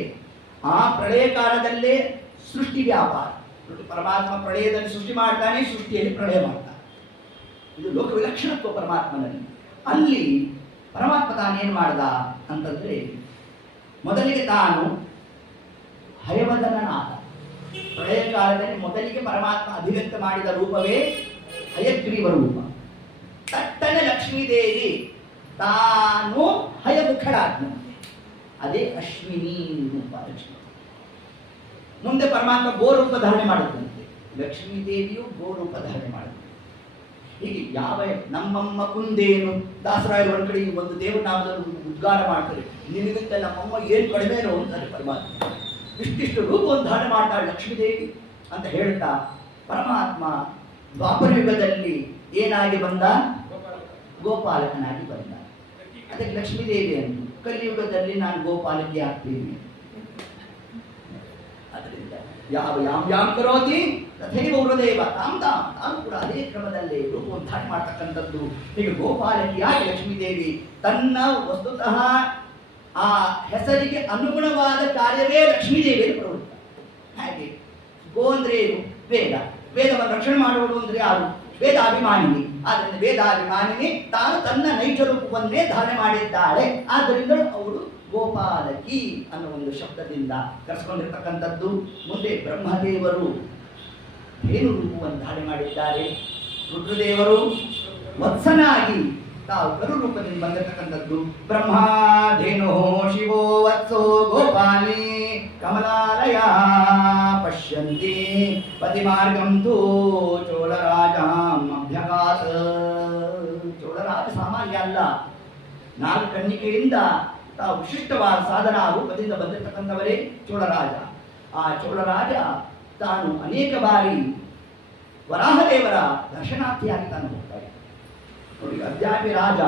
ಆ ಪ್ರಳಯ ಕಾಲದಲ್ಲೇ ಸೃಷ್ಟಿ ವ್ಯಾಪಾರ. ಪರಮಾತ್ಮ ಪ್ರಳಯದಲ್ಲಿ ಸೃಷ್ಟಿ ಮಾಡ್ತಾನೆ, ಸೃಷ್ಟಿಯಲ್ಲಿ ಪ್ರಳಯ ಮಾಡ್ತಾನೆ. ಇದು ಲೋಕ ವಿಲಕ್ಷಣತ್ವ ಪರಮಾತ್ಮನಲ್ಲಿ. ಅಲ್ಲಿ ಪರಮಾತ್ಮ ತಾನೇನು ಮಾಡ್ದ ಅಂತಂದ್ರೆ ಮೊದಲಿಗೆ ತಾನು ಹಯವದನನಾದ. ಪ್ರಳಯ ಕಾಲದಲ್ಲಿ ಮೊದಲಿಗೆ ಪರಮಾತ್ಮ ಅಭಿವ್ಯಕ್ತ ಮಾಡಿದ ರೂಪವೇ ಹಯಗ್ರೀವ ರೂಪ. ತಟ್ಟನೆ ಲಕ್ಷ್ಮೀದೇವಿ ತಾನು ಹಯಮುಖಳಾಗ್ನಂತೆ, ಅದೇ ಅಶ್ವಿನಿ ರೂಪ ಲಕ್ಷ್ಮಿ. ಮುಂದೆ ಪರಮಾತ್ಮ ಗೋರೂಪ ಧಾರಣೆ ಮಾಡುತ್ತಂತೆ, ಲಕ್ಷ್ಮೀ ದೇವಿಯು ಗೋರೂಪ ಧಾರಣೆ ಮಾಡುತ್ತೆ. ಹೀಗೆ ಯಾವ ನಮ್ಮಮ್ಮ ಕುಂದೇನು ದಾಸರಾಯರು ಒಂದು ಕಡೆ ಒಂದು ದೇವನಾಮದಲ್ಲಿ ಉದ್ಗಾರ ಮಾಡ್ತಾರೆ, ನಿನಗಿಂತ ನಮ್ಮಮ್ಮ ಏನು ಕಡಿಮೆನೋ ಅಂತಾರೆ ಪರಮಾತ್ಮ. ಇಷ್ಟಿಷ್ಟು ರೂಪವನ್ನು ಧಾರಣೆ ಮಾಡ್ತಾಳೆ ಲಕ್ಷ್ಮೀದೇವಿ ಅಂತ ಹೇಳ್ತಾ ಪರಮಾತ್ಮ ದ್ವಾಪರ ಯುಗದಲ್ಲಿ ಏನಾಗಿ ಬಂದ? ಗೋಪಾಲಕನಾಗಿ ಬಂದ. ಅದಕ್ಕೆ ಲಕ್ಷ್ಮೀದೇವಿ ಅಂತು, ಕಲಿಯುಗದಲ್ಲಿ ನಾನು ಗೋಪಾಲಕಿ ಆಗ್ತೀನಿ. ಅದರಿಂದ ಯಾಂ ಕರೋತಿ ತಥೈವ ಗುರುದೇವ ತಾನು ಕೂಡ ಅದೇ ಕ್ರಮದಲ್ಲಿ ರೂಪವನ್ನು ಧಾರಣೆ ಮಾಡ್ತಕ್ಕಂಥದ್ದು. ಹೀಗೆ ಗೋಪಾಲಕಿಯಾಗಿ ಲಕ್ಷ್ಮೀದೇವಿ ತನ್ನ ವಸ್ತುತಃ ಆ ಹೆಸರಿಗೆ ಅನುಗುಣವಾದ ಕಾರ್ಯವೇ ಲಕ್ಷ್ಮೀದೇವಿಯಲ್ಲಿ ಪ್ರವೃತ್ತ. ಹಾಗೆ ಗೋ ಅಂದ್ರೆ ಏನು? ವೇದವನ್ನು ರಕ್ಷಣೆ ಮಾಡುವುದು ಅಂದ್ರೆ ಯಾರು? ವೇದಾಭಿಮಾನಿನಿ. ಆದ್ದರಿಂದ ವೇದಾಭಿಮಾನಿನಿ ತಾನು ತನ್ನ ನೈಜ ರೂಪವನ್ನೇ ಧಾರಣೆ ಮಾಡಿದ್ದಾಳೆ. ಆದ್ದರಿಂದ ಅವಳು ಗೋಪಾಲಕಿ ಅನ್ನೋ ಒಂದು ಶಬ್ದದಿಂದ ಕರೆಸ್ಕೊಂಡಿರ್ತಕ್ಕಂಥದ್ದು. ಮುಂದೆ ಬ್ರಹ್ಮದೇವರು ಏನು ರೂಪವನ್ನು ಧಾರಣೆ ಮಾಡಿದ್ದಾರೆ? ರುದ್ರದೇವರು ವತ್ಸನಾಗಿ ತಾವು ಕರು ರೂಪದಿಂದ ಬಂದಿರತಕ್ಕಂಥದ್ದು. ಬ್ರಹ್ಮಾಧೇನು ಶಿವೋ ವತ್ಸೋ ಗೋಪಾಲಿ ಕಮಲಾಲಯ ಪಶ್ಯಂತಿ ಪತಿಮಾರ್ಗಂ ತು ಚೋಳರಾಜಾಂ ಅಭ್ಯಗಾತ. ಚೋಳರಾಜ ಸಾಮಾನ್ಯ ಅಲ್ಲ, 4 ಕನ್ನಿಕೆಯಿಂದ ತಾವು ವಿಶಿಷ್ಟವಾದ ಸಾಧನಾ ರೂಪದಿಂದ ಬಂದಿರತಕ್ಕಂಥವರೇ ಚೋಳರಾಜ. ಆ ಚೋಳರಾಜ ತಾನು ಅನೇಕ ಬಾರಿ ವರಾಹದೇವರ ದರ್ಶನಾರ್ಥಿಯಾಗಿ ತಾನು ಹೋಗ್ತಾರೆ. ನೋಡಿ, ಅದ್ಯಾಪಿ ರಾಜ,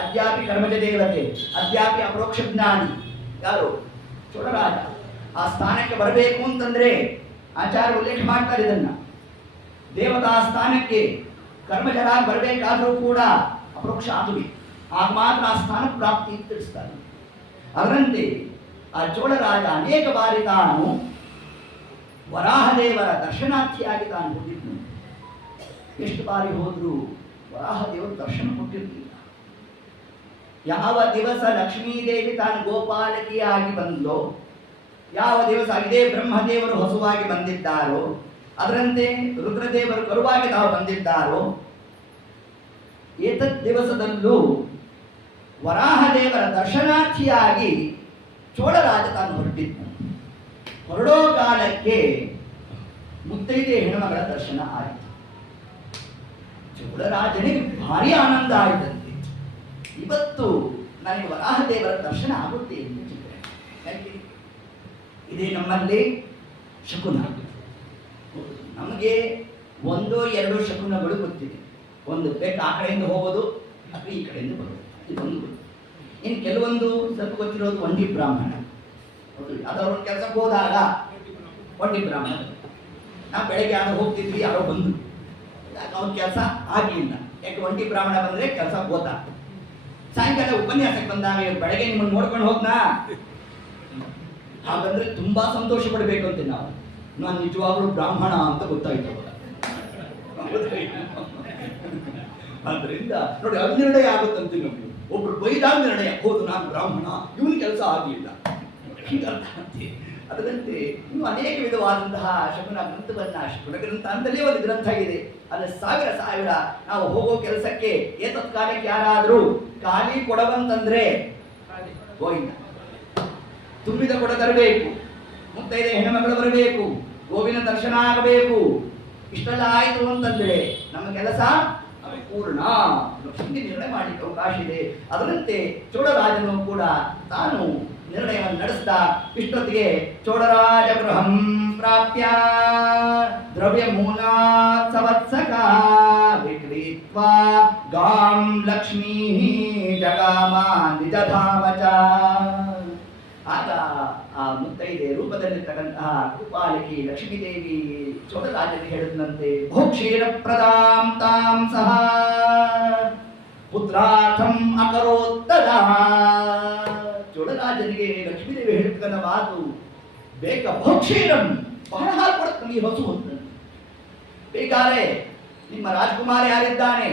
ಅದ್ಯಾಪಿ ಕರ್ಮಜ ದೇವತೆ, ಅದ್ಯಾಪಿ ಅಪರೋಕ್ಷ ಜ್ಞಾನಿ. ಯಾರು? ಚೋಳರಾಜ. ಆ ಸ್ಥಾನಕ್ಕೆ ಬರಬೇಕು ಅಂತಂದ್ರೆ ಆಚಾರ್ಯ ಉಲ್ಲೇಖ ಮಾಡ್ತಾರೆ ಇದನ್ನ. ದೇವತಾ ಸ್ಥಾನಕ್ಕೆ ಕರ್ಮಜರಾಗಿ ಬರಬೇಕಾದ್ರೂ ಕೂಡ ಅಪರೋಕ್ಷ ಆಗಬೇಕು. ಆಗ ಮಾತ್ರ ಆ ಸ್ಥಾನ ಪ್ರಾಪ್ತಿ ಅಂತ ತಿಳಿಸ್ತಾರೆ. ಅದರಂತೆ ಆ ಚೋಳರಾಜ ಅನೇಕ ಬಾರಿ ತಾನು ವರಾಹದೇವರ ದರ್ಶನಾರ್ಥಿಯಾಗಿ ತಾನು ಹೋಗಿದ್ದು. ಎಷ್ಟು ಬಾರಿ ಹೋದರೂ ವರಾಹದೇವರು ದರ್ಶನ ಕೊಟ್ಟಿರಲಿಲ್ಲ. ಯಾವ ದಿವಸ ಲಕ್ಷ್ಮೀದೇವಿ ತಾನು ಗೋಪಾಲಕಿಯಾಗಿ ಬಂದೋ, ಯಾವ ದಿವಸ ಇದೇ ಬ್ರಹ್ಮದೇವರು ಹೊಸವಾಗಿ ಬಂದಿದ್ದಾರೋ, ಅದರಂತೆ ರುದ್ರದೇವರು ಕರುವಾಗಿ ತಾವು ಬಂದಿದ್ದಾರೋ, ಏತದ್ ದಿವಸದಲ್ಲೂ ವರಾಹದೇವರ ದರ್ಶನಾರ್ಥಿಯಾಗಿ ಚೋಳರಾಜ ತಾನು ಹೊರಟಿದ್ದ. ಹೊರಡೋ ಕಾಲಕ್ಕೆ ಮುತ್ತೈದೆ ಹೆಣ್ಣುಮಗಳ ದರ್ಶನ ಆಯಿತು. ಚೋಳರಾಜನಿಗೆ ಭಾರಿ ಆನಂದ ಆಯಿತಂತೆ. ಇವತ್ತು ನನಗೆ ವರಾಹದೇವರ ದರ್ಶನ ಆಗುತ್ತೆ ಎಂದು ಚಿಂತನೆ. ಇದೇ ನಮ್ಮಲ್ಲಿ ಶಕುನ. ನಮಗೆ 1-2 ಶಕುನಗಳು ಗೊತ್ತಿದೆ. ಒಂದು ಬೆಕ್ಕ ಆ ಕಡೆಯಿಂದ ಹೋಗೋದು, ಅಥವಾ ಈ ಕಡೆಯಿಂದ ಬರೋದು, ಇದೊಂದು. ಇನ್ನು ಕೆಲವೊಂದು ಸ್ವಲ್ಪ ಗೊತ್ತಿರೋದು ಒಂಟಿ ಬ್ರಾಹ್ಮಣ. ಅದು ಅವ್ರ ಕೆಲಸಕ್ಕೆ ಹೋದಾಗ ಒಂಟಿ ಬ್ರಾಹ್ಮಣ. ನಾವು ಬೆಳಗ್ಗೆ ಯಾರೋ ಹೋಗ್ತಿದ್ವಿ, ಯಾರೋ ಬಂದು ಅವ್ರ ಕೆಲಸ ಆಗಲಿಲ್ಲ. ಯಾಕೆ ಒಂಟಿ ಬ್ರಾಹ್ಮಣ ಬಂದರೆ ಕೆಲಸ ಹೋದ. ಸಾಯಂಕಾಲ ಉಪನ್ಯಾಸಕ್ಕೆ ಬಂದಾಗ ಬೆಳಗ್ಗೆ ನಿಮ್ಮನ್ನು ನೋಡ್ಕೊಂಡು ಹೋದ್ನಾ, ಹಾಗಂದ್ರೆ ತುಂಬಾ ಸಂತೋಷ ಪಡಬೇಕು ಅಂತ ನಾನು ನಿಜವಾಗ್ಲೂ ಬ್ರಾಹ್ಮಣ ಅಂತ ಗೊತ್ತಾಯ್ತು. ಆದ್ರಿಂದ ನೋಡಿ, ಅದು ನಿರ್ಣಯ ಆಗುತ್ತಂತೆ ನಮಗೆ. ಒಬ್ರು ಬೈದಾಗ ನಿರ್ಣಯ, ಹೌದು ನಾನು ಬ್ರಾಹ್ಮಣ, ಇವನ್ ಕೆಲಸ ಆಗಲಿಲ್ಲ, ಹೀಗರ್ಥ ಅಂತೆ. ಅದರಂತೆ ಇನ್ನು ಅನೇಕ ವಿಧವಾದಂತಹ ಶಕುನ ಗ್ರಂಥವನ್ನ, ಶಕುನ ಗ್ರಂಥ ಅಂತಲೇ ಒಂದು ಗ್ರಂಥ ಇದೆ. ಅದು ಸಾವಿರ ನಾವು ಹೋಗೋ ಕೆಲಸಕ್ಕೆ ಏತತ್ ಕಾಲಕ್ಕೆ ಯಾರಾದರೂ ಖಾಲಿ ಕೊಡವಂತಂದ್ರೆ ಗೋವಿಂದ, ತುಂಬಿದ ಕೊಡ ತರಬೇಕು, ಮುತ್ತೈದೆ ಹೆಣ್ಣುಮಗಳು ಬರಬೇಕು, ಗೋವಿನ ದರ್ಶನ ಆಗಬೇಕು. ಇಷ್ಟೆಲ್ಲ ಆಯಿತು ಅಂತಂದ್ರೆ ನಮ್ಮ ಕೆಲಸ ಪೂರ್ಣ. ಲಕ್ಷ್ಮೀ ನಿರ್ಣಯ ಮಾಡಲಿಕ್ಕೆ ಅವಕಾಶ ಇದೆ. ಅದರಂತೆ ಚೋಳರಾಜನು ಕೂಡ ತಾನು ನಿರ್ಣಯವನ್ನು ನಡೆಸಿದ. ಇಷ್ಟೊತ್ತಿಗೆ ಚೋಳರಾಜ ಗೃಹಂ ಪ್ರಾಪ್ಯ ದ್ರವ್ಯ ಮೂಲ ಸಂವತ್ಸಕ ವಿಕ್ರೀತ್ವಾ ಗಾಂ ಲಕ್ಷ್ಮೀ ಜಗಾಮ ನಿಜಧಾಮಚ. ಆಗ ಆ ಮುತ್ತೈದೆ ರೂಪದಲ್ಲಿರ್ತಕ್ಕಂತಹ ಕೃಪಾಲಿಕಿ ಲಕ್ಷ್ಮೀದೇವಿ ಚೋಳರಾಜನಿಗೆ ಹೇಳಿದಂತೆ, ಬಹುಕ್ಷೀರ ಪ್ರದಾಂ ತಾಂ ಸಹ ಪುತ್ರಾರ್ಥಂ ಅಕರೋತ್ತದ. ಚೋಳರಾಜನಿಗೆ ಲಕ್ಷ್ಮೀದೇವಿ ಹೇಳಿರ್ತಕ್ಕಂಥ ಮಾತು, ಬೇಕ ಬಹುಕ್ಷೀರಂ, ಬಹಳ ಹಾಲು ಕೊಡುತ್ತೆ ಈ ಹಸು ಅಂತ. ಬೇಕಾದ್ರೆ ನಿಮ್ಮ ರಾಜಕುಮಾರ ಯಾರಿದ್ದಾನೆ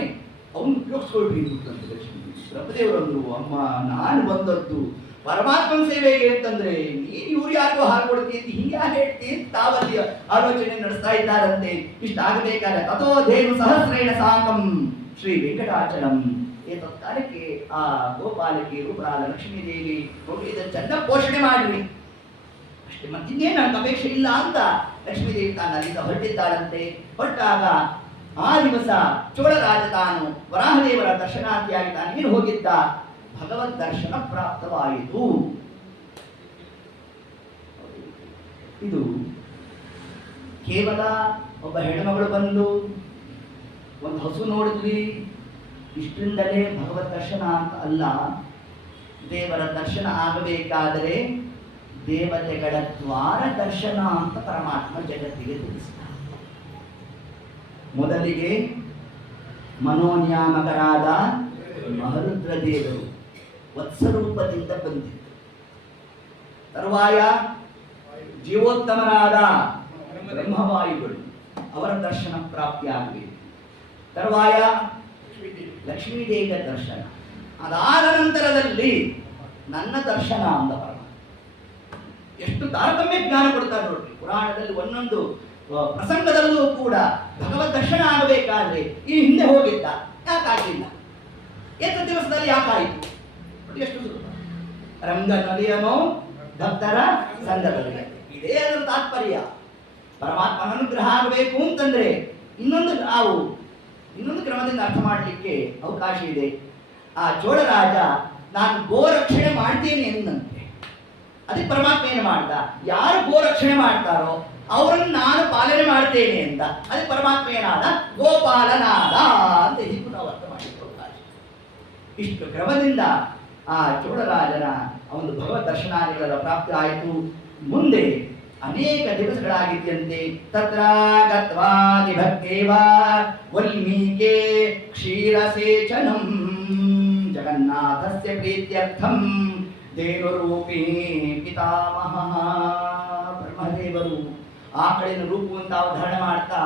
ಅವನು ಉಪಯೋಗಿಸ್ಕೊಳ್ರಿ ಅಂತ ಲಕ್ಷ್ಮೀ. ಬ್ರಹ್ಮದೇವರಂದ್ರು, ಅಮ್ಮ ನಾನು ಬಂದದ್ದು ಪರಮಾತ್ಮನ ಸೇವೆಗೆ ಅಂತಂದ್ರೆ ನೀನು ಇವ್ರು ಯಾರಿಗೂ ಹಾಲು ಕೊಡ್ತೀನಿ ಅಂತ ಹಿಂಗೆ ಹೇಳ್ತೀನಿ ಅಂತ ತಾವಲ್ಲಿ ಆಲೋಚನೆ ನಡೆಸ್ತಾ ಇದ್ದಾರಂತೆ. ಇಷ್ಟ ಆಗಬೇಕಾದ್ರೆ ತಥೋ ದೇವ ಸಹಸ್ರೇಣ ಸಾಕಂ ಶ್ರೀ ವೆಂಕಟಾಚಲಂ. ಏತತ್ ಕಾಲಕ್ಕೆ ಆ ಗೋಪಾಲಕಿ ರೂಪರಾದ ಲಕ್ಷ್ಮೀದೇವಿ ಇದನ್ನು ಚೆನ್ನಾಗಿ ಪೋಷಣೆ ಮಾಡ್ರಿ ಅಷ್ಟೇ, ಮತ್ತಿನ್ನೇನು ನನಗೆ ಅಪೇಕ್ಷೆ ಇಲ್ಲ ಅಂತ ಲಕ್ಷ್ಮೀದೇವಿ ತಾನು ಅಲ್ಲಿಂದ ಹೊರಟಿದ್ದಾಳಂತೆ. ಹೊರಟಾಗ ಆ ದಿವಸ ಚೋಳರಾಜ ತಾನು ವರಾಹದೇವರ ದರ್ಶನಾರ್ಥಿಯಾಗಿ ತಾನೇನು ಹೋಗಿದ್ದ, ಭಗವದ್ ದರ್ಶನ ಪ್ರಾಪ್ತವಾಯಿತು. ಇದು ಕೇವಲ ಒಬ್ಬ ಹೆಣ್ಣುಮಗಳು ಬಂದು ಒಂದು ಹಸು ನೋಡಿದ್ವಿ ಇಷ್ಟರಿಂದಲೇ ಭಗವದ್ ದರ್ಶನ ಅಂತ ಅಲ್ಲ. ದೇವರ ದರ್ಶನ ಆಗಬೇಕಾದರೆ ದೇವತೆಗಳ ದ್ವಾರ ದರ್ಶನ ಅಂತ ಪರಮಾತ್ಮ ಜಗತ್ತಿಗೆ ತಿಳಿಸ್ತಾನೆ. ಮೊದಲಿಗೆ ಮನೋನ್ಯಾಮಕರಾದ ಮಹರುದ್ರ ದೇವರು ವತ್ಸರೂಪದಿಂದ ಬಂದಿತ್ತು. ತರುವಾಯ ಜೀವೋತ್ತಮರಾದ ಬ್ರಹ್ಮವಾಯುಗಳು, ಅವರ ದರ್ಶನ ಪ್ರಾಪ್ತಿಯಾಗಬೇಕು. ತರುವಾಯ ಲಕ್ಷ್ಮೀದೇವಿಯ ದರ್ಶನ, ಅದಾದ ನಂತರದಲ್ಲಿ ನನ್ನ ದರ್ಶನ ಅಂದ ಪರಮಾತ್ಮ. ಎಷ್ಟು ತಾರತಮ್ಯ ಜ್ಞಾನ ಕೊಡ್ತಾರೆ ನೋಡ್ರಿ. ಪುರಾಣದಲ್ಲಿ ಒಂದೊಂದು ಪ್ರಸಂಗದಲ್ಲೂ ಕೂಡ ಭಗವದ್ ದರ್ಶನ ಆಗಬೇಕಾದ್ರೆ ಈ ಹಿಂದೆ ಹೋಗಿದ್ದ, ಯಾಕಾಗಲಿಲ್ಲ, ಏತ ದಿವಸದಲ್ಲಿ ಯಾಕಾಯಿತು, ಎಷ್ಟು ಸುಲಭ. ರಂಗ ನಲಿಯನೋ ಭಕ್ತರ ಸಂಘದಲ್ಲಿ, ಇದೇ ಅದರ ತಾತ್ಪರ್ಯ. ಪರಮಾತ್ಮನ ಅನುಗ್ರಹ ಆಗಬೇಕು ಅಂತಂದ್ರೆ ಇನ್ನೊಂದು ಕ್ರಮದಿಂದ ಅರ್ಥ ಮಾಡಲಿಕ್ಕೆ ಅವಕಾಶ ಇದೆ. ಆ ಚೋಳರಾಜ ನಾನು ಗೋರಕ್ಷಣೆ ಮಾಡ್ತೇನೆ ಎಂದಂತೆ. ಅದಕ್ಕೆ ಪರಮಾತ್ಮ ಏನು ಮಾಡ್ದ, ಯಾರು ಗೋರಕ್ಷಣೆ ಮಾಡ್ತಾರೋ ಅವರನ್ನು ನಾನು ಪಾಲನೆ ಮಾಡ್ತೇನೆ ಅಂತ. ಅದಕ್ಕೆ ಪರಮಾತ್ಮ ಏನಾದ, ಗೋಪಾಲನಾದ ಅಂತ ಹೀಗೂ ನಾವು ಅರ್ಥ ಮಾಡಲಿಕ್ಕೆ ಅವಕಾಶ. ಇಷ್ಟು ಕ್ರಮದಿಂದ ಆ ಚೋಳರಾಜನ ಒಂದು ಭಗವದ್ ದರ್ಶನಾದಿಗಳ ಪ್ರಾಪ್ತಿ ಆಯಿತು. ಮುಂದೆ ಅನೇಕ ದಿವಸಗಳಾಗಿದ್ದಂತೆ ತತ್ರ ಗತ್ವಾ ದಿಭಕ್ತೇವ ವಲ್ಮೀಕೆ ಕ್ಷೀರಸೇಚನಂ. ಜಗನ್ನಾಥ ತಸ್ಯ ಪ್ರೀತ್ಯರ್ಥಂ ದೇವರೂಪಿಣಿ ಪಿತಾಮಹ. ಬ್ರಹ್ಮದೇವರು ಆಕಳಿನ ರೂಪವನ್ನು ತಾವು ಧಾರಣೆ ಮಾಡ್ತಾ,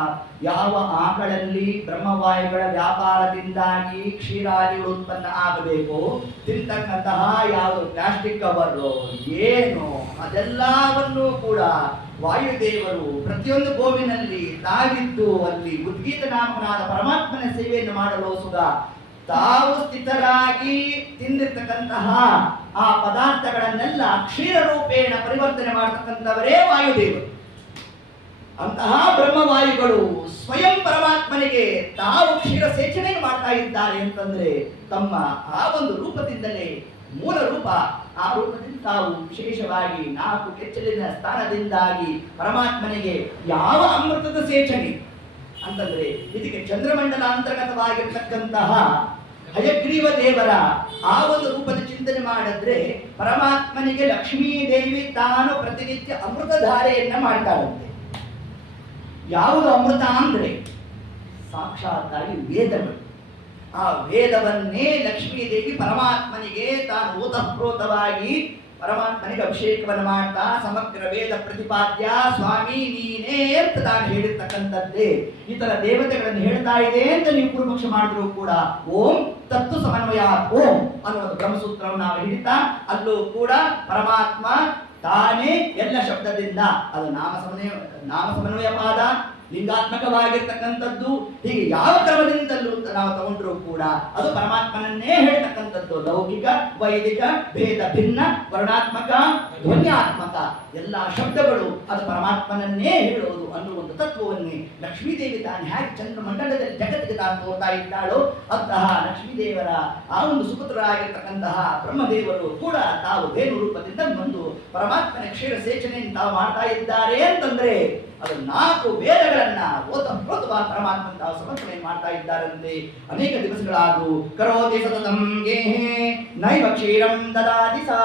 ಯಾವ ಆಕಳಲ್ಲಿ ಬ್ರಹ್ಮವಾಯುಗಳ ವ್ಯಾಪಾರದಿಂದಾಗಿ ಕ್ಷೀರಾದಿಗಳು ಉತ್ಪನ್ನ ಆಗಬೇಕು, ತಿಂತಕ್ಕಂತಹ ಯಾವ ಪ್ಲಾಸ್ಟಿಕ್ ಕವರು ಏನು ಅದೆಲ್ಲವನ್ನೂ ಕೂಡ ವಾಯುದೇವರು ಪ್ರತಿಯೊಂದು ಗೋವಿನಲ್ಲಿ ತಾವಿದ್ದು ಅಲ್ಲಿ ಉದ್ಗೀತ ನಾಮಕನಾದ ಪರಮಾತ್ಮನ ಸೇವೆಯನ್ನು ಮಾಡಲು ಸುಗ ತಾವು ಸ್ಥಿತರಾಗಿ ತಿಂದಿರ್ತಕ್ಕಂತಹ ಆ ಪದಾರ್ಥಗಳನ್ನೆಲ್ಲ ಕ್ಷೀರ ರೂಪೇಣ ಪರಿವರ್ತನೆ ಮಾಡತಕ್ಕಂಥವರೇ ವಾಯುದೇವರು. ಅಂತಹ ಬ್ರಹ್ಮವಾಯುಗಳು ಸ್ವಯಂ ಪರಮಾತ್ಮನಿಗೆ ತಾವು ಕ್ಷೀರ ಸೇಚನೆ ಮಾಡ್ತಾ ಇದ್ದಾರೆ ಅಂತಂದ್ರೆ ತಮ್ಮ ಆ ಒಂದು ರೂಪದಿಂದಲೇ, ಮೂಲ ರೂಪ, ಆ ರೂಪದಿಂದ ತಾವು ವಿಶೇಷವಾಗಿ 4 ಕೆಚ್ಚಲಿನ ಸ್ಥಾನದಿಂದಾಗಿ ಪರಮಾತ್ಮನಿಗೆ ಯಾವ ಅಮೃತದ ಸೇಚನೆ ಅಂತಂದ್ರೆ ಇದಕ್ಕೆ ಚಂದ್ರಮಂಡಲ ಅಂತರ್ಗತವಾಗಿರ್ತಕ್ಕಂತಹ ಹಯಗ್ರೀವ ದೇವರ ಆ ಒಂದು ರೂಪದ ಚಿಂತನೆ ಮಾಡಿದ್ರೆ ಪರಮಾತ್ಮನಿಗೆ ಲಕ್ಷ್ಮೀ ದೇವಿ ತಾನು ಪ್ರತಿನಿತ್ಯ ಅಮೃತಧಾರೆಯನ್ನ ಮಾಡ್ತಾಳಂತೆ. ಯಾವುದು ಅಮೃತ ಅಂದ್ರೆ ಸಾಕ್ಷಾತ್ತಾಗಿ ವೇದಗಳು. ಆ ವೇದವನ್ನೇ ಲಕ್ಷ್ಮೀ ದೇವಿ ಪರಮಾತ್ಮನಿಗೆ ತಾನು ಓತಪ್ರೋತವಾಗಿ ಪರಮಾತ್ಮನಿಗೆ ಅಭಿಷೇಕವನ್ನು ಮಾಡ್ತಾ ಸಮಗ್ರ ವೇದ ಪ್ರತಿಪಾದ್ಯ ಸ್ವಾಮಿ ನೀನೇ ಅಂತ ತಾನು ಹೇಳಿರ್ತಕ್ಕಂಥದ್ದೇ ಇತರ ದೇವತೆಗಳನ್ನು ಹೇಳ್ತಾ ಇದೆ ಅಂತ ನೀವು ಪೂರ್ವಪಕ್ಷ ಮಾಡಿದ್ರು ಕೂಡ ಓಂ ತತ್ವ ಸಮನ್ವಯ ಓಂ ಅನ್ನೋ ಬ್ರಹ್ಮಸೂತ್ರವನ್ನು ನಾವು ಹಿಡಿತಾ ಅಲ್ಲೂ ಕೂಡ ಪರಮಾತ್ಮ ತಾನೇ ಎಲ್ಲ ಶಬ್ದದಿಂದ, ಅದು ನಾಮ ಸಮನ್ವಯ ಪಾದ, ಲಿಂಗಾತ್ಮಕವಾಗಿರ್ತಕ್ಕಂಥದ್ದು, ಹೀಗೆ ಯಾವ ಕ್ರಮದಿಂದಲೂ ನಾವು ತಗೊಂಡ್ರೂ ಕೂಡ ಅದು ಪರಮಾತ್ಮನನ್ನೇ ಹೇಳ್ತಕ್ಕಂಥದ್ದು. ಲೌಕಿಕ, ವೈದಿಕ, ಭೇದ ಭಿನ್ನ, ವರ್ಣಾತ್ಮಕ, ಧ್ವನ್ಯಾತ್ಮಕ ಎಲ್ಲ ಶಬ್ದಗಳು ಅದು ಪರಮಾತ್ಮನನ್ನೇ ಹೇಳೋದು ಅನ್ನುವ ಒಂದು ತತ್ವವನ್ನೇ ಲಕ್ಷ್ಮೀದೇವಿ ತಾನು ಹೇಗೆ ಚಂದ್ರಮಂಡಲದಲ್ಲಿ ಜಗತ್ತಿಗೆ ತಾನು ತೋರ್ತಾ ಇದ್ದಾಳೋ ಅಂತಹ ಲಕ್ಷ್ಮೀದೇವರ ಆ ಒಂದು ಸುಪುತ್ರರಾಗಿರ್ತಕ್ಕಂತಹ ಬ್ರಹ್ಮದೇವರು ಕೂಡ ತಾವು ಧೇನು ರೂಪದಿಂದ ಬಂದು ಪರಮಾತ್ಮನ ಕ್ಷೀರ ಸೇಚನೆಯನ್ನು ತಾವು ಮಾಡ್ತಾ ಇದ್ದಾರೆ ಅಂತಂದ್ರೆ ಅದು 4 ವೇದಗಳನ್ನ ಓತಪ್ರೋತವಾಗಿ ಪರಮಾತ್ಮ ತಾವು ಸಮರ್ಪಣೆ ಮಾಡ್ತಾ ಇದ್ದಾರಂತೆ. ಅನೇಕ ದಿವಸಗಳಾದವು. ಕರೋತಿ ಸತತಂ ಗೇಹೇ ನೈವ ಕ್ಷೀರಂ ದದಾತಿ ಸಾ.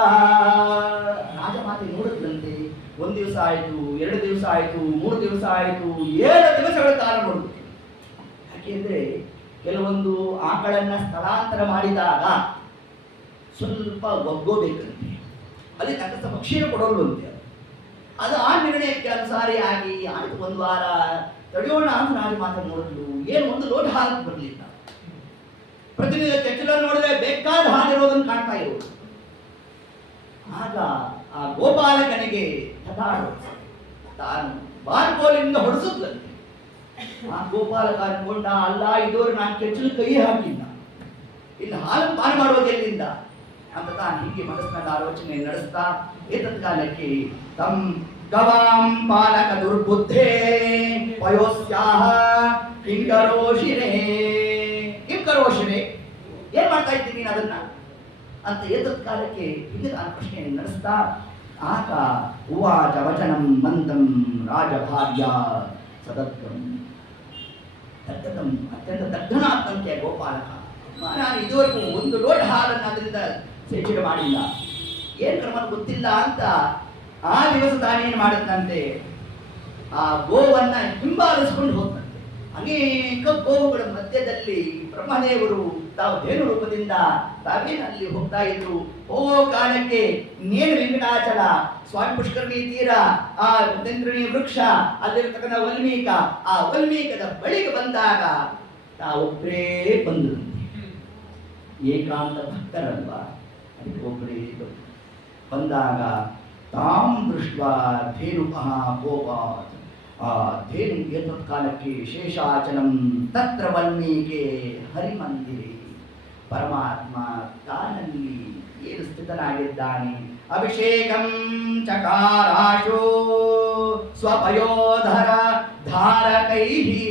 ರಾಜಮಾತೆ ನೋಡಿದ್ರಂತೆ. 1 ದಿವಸ ಆಯಿತು, 2 ದಿವಸ ಆಯಿತು, 3 ದಿವಸ ಆಯಿತು, 7 ದಿವಸಗಳ ಕಾಲ ನೋಡಿದ್ರು. ಯಾಕೆಂದ್ರೆ ಕೆಲವೊಂದು ಆಕಳನ್ನ ಸ್ಥಳಾಂತರ ಮಾಡಿದಾಗ ಸ್ವಲ್ಪ ಒಗ್ಗೋಬೇಕಂತೆ, ಅಲ್ಲಿ ತಕ್ಕ ಭಕ್ಷೀರ ಕೊಡೋಲ್ವಂತೆ. ಅದು ಆ ನಿರ್ಣಯಕ್ಕೆ ಅನುಸಾರಿಯಾಗಿ ಆಯಿತು. 1 ವಾರ ತಡೆಯೋಣ ಅಂತ ರಾಜಮಾತೆ ನೋಡಿದ್ರು. ಏನು 1 ಲೋಟ ಹಾಲು ಬರಲಿಲ್ಲ. ಪ್ರತಿನಿತ್ಯ ಕೆಚ್ಚಲ ನೋಡಿದ್ರೆ ಬೇಕಾದ ಹಾಲಿರೋದನ್ನು ಕಾಣ್ತಾ ಇರೋದು. ಆಗ ಆ ಗೋಪಾಲಕನಿಗೆ ತಾನು ಬಾರ್ಕೋಲಿಂದ ಹೊಡೆಸುತ್ತಂತೆ. ಆ ಗೋಪಾಲಕ ಅನ್ಕೊಂಡ, ಅಲ್ಲ ಇದುವರೆ ನಾನು ಕೆಚ್ಚಲು ಕೈ ಹಾಕಿಲ್ಲ, ಇನ್ನು ಹಾಲು ಪಾನ ಮಾಡೋದು ಎಲ್ಲಿಂದ ಅಂತ ತಾನು ಹೀಗೆ ಮನಸ್ಸಿನಲ್ಲಿ ಆಲೋಚನೆ ನಡೆಸ್ತಾ ಏತತ್ಕಾಲಕ್ಕೆ ತಂ ಗವಾಂ ಪಾಲಕ ದುರ್ಬುದ್ಧೇ ಪಯೋಸ್ಯಾಹ ಕಿಂಕರೋಷಿರೇ. ಕಿಂಕರೋಷಿರೇ, ಏನ್ ಮಾಡ್ತಾ ಇದ್ದೀನಿ ನೀನು ಅದನ್ನ ಅಂತ ಏತತ್ಕಾಲಕ್ಕೆ ಹಿಂದೆ ನಾನು ಪ್ರಶ್ನೆಯನ್ನು ನಡೆಸ್ತಾ ಆಗ ಉವಾಚ ವಚನಂ ಮಂದಂ ರಾಜಭಾರ್ಯ ಸದತ್ವಂ. ತದ್ದಂ ಅತ್ಯಂತ ದಗ್ಧನಾದಂತೆ ಗೋಪಾಲಕ, ನಾನು ಇದುವರೆಗೂ 1 ಲೋಟ ಹಾಲನ್ನು ಅದರಿಂದ ಸೇಚನೆ ಮಾಡಿಲ್ಲ, ಏನು ಕ್ರಮ ಗೊತ್ತಿಲ್ಲ ಅಂತ ಆ ದಿವಸ ತಾನೇನು ಮಾಡುತ್ತಂತೆ, ಆ ಗೋವನ್ನ ಹಿಂಬಾಲಿಸಿಕೊಂಡು ಹೋಗ್ತಂತೆ. ಅನೇಕ ಗೋವುಗಳ ಮಧ್ಯದಲ್ಲಿ ಬ್ರಹ್ಮದೇವರು ತಾವು ಧೇನು ರೂಪದಿಂದ ತಾವೇನಲ್ಲಿ ಹೋಗ್ತಾ ಇದ್ರು. ಹೋಗೋ ಕಾಲಕ್ಕೆ ನೇನು ವೆಂಕಟಾಚಲ ಸ್ವಾಮಿ ಪುಷ್ಕರಣಿ ತೀರ, ಆ ಉದಂದ್ರಣಿ ವೃಕ್ಷ, ಅಲ್ಲಿರ್ತಕ್ಕಂಥ ವಲ್ಮೀಕ, ಆ ವಲ್ಮೀಕದ ಬಳಿಗೆ ಬಂದಾಗ ತಾವೊಬ್ಬರೇ ಬಂದರು. ಏಕಾಂತ ಭಕ್ತರಲ್ವಾ, ಅದಕ್ಕೆ ಒಬ್ಬರೇ ಬಂದಾಗ ತಾಂ ದೃಷ್ಟ ಧೇನುಪಃ ಗೋಪಾತ್. ಆ ಧೇನು ಏತತ್ಕಾಲಕ್ಕೆ ಶೇಷಾಚಲಂ ತತ್ರ ವಲ್ಮೀಕೆ ಹರಿಮಂದಿರೆ. ಪರಮಾತ್ಮ ತಾನಲ್ಲಿ ಏನು ಸ್ಥಿತನಾಗಿದ್ದಾನೆ. ಅಭಿಷೇಕಂ ಚಕಾರಾಶೋ ಸ್ವಪಯೋಧರ ಧಾರಕೈಹಿ.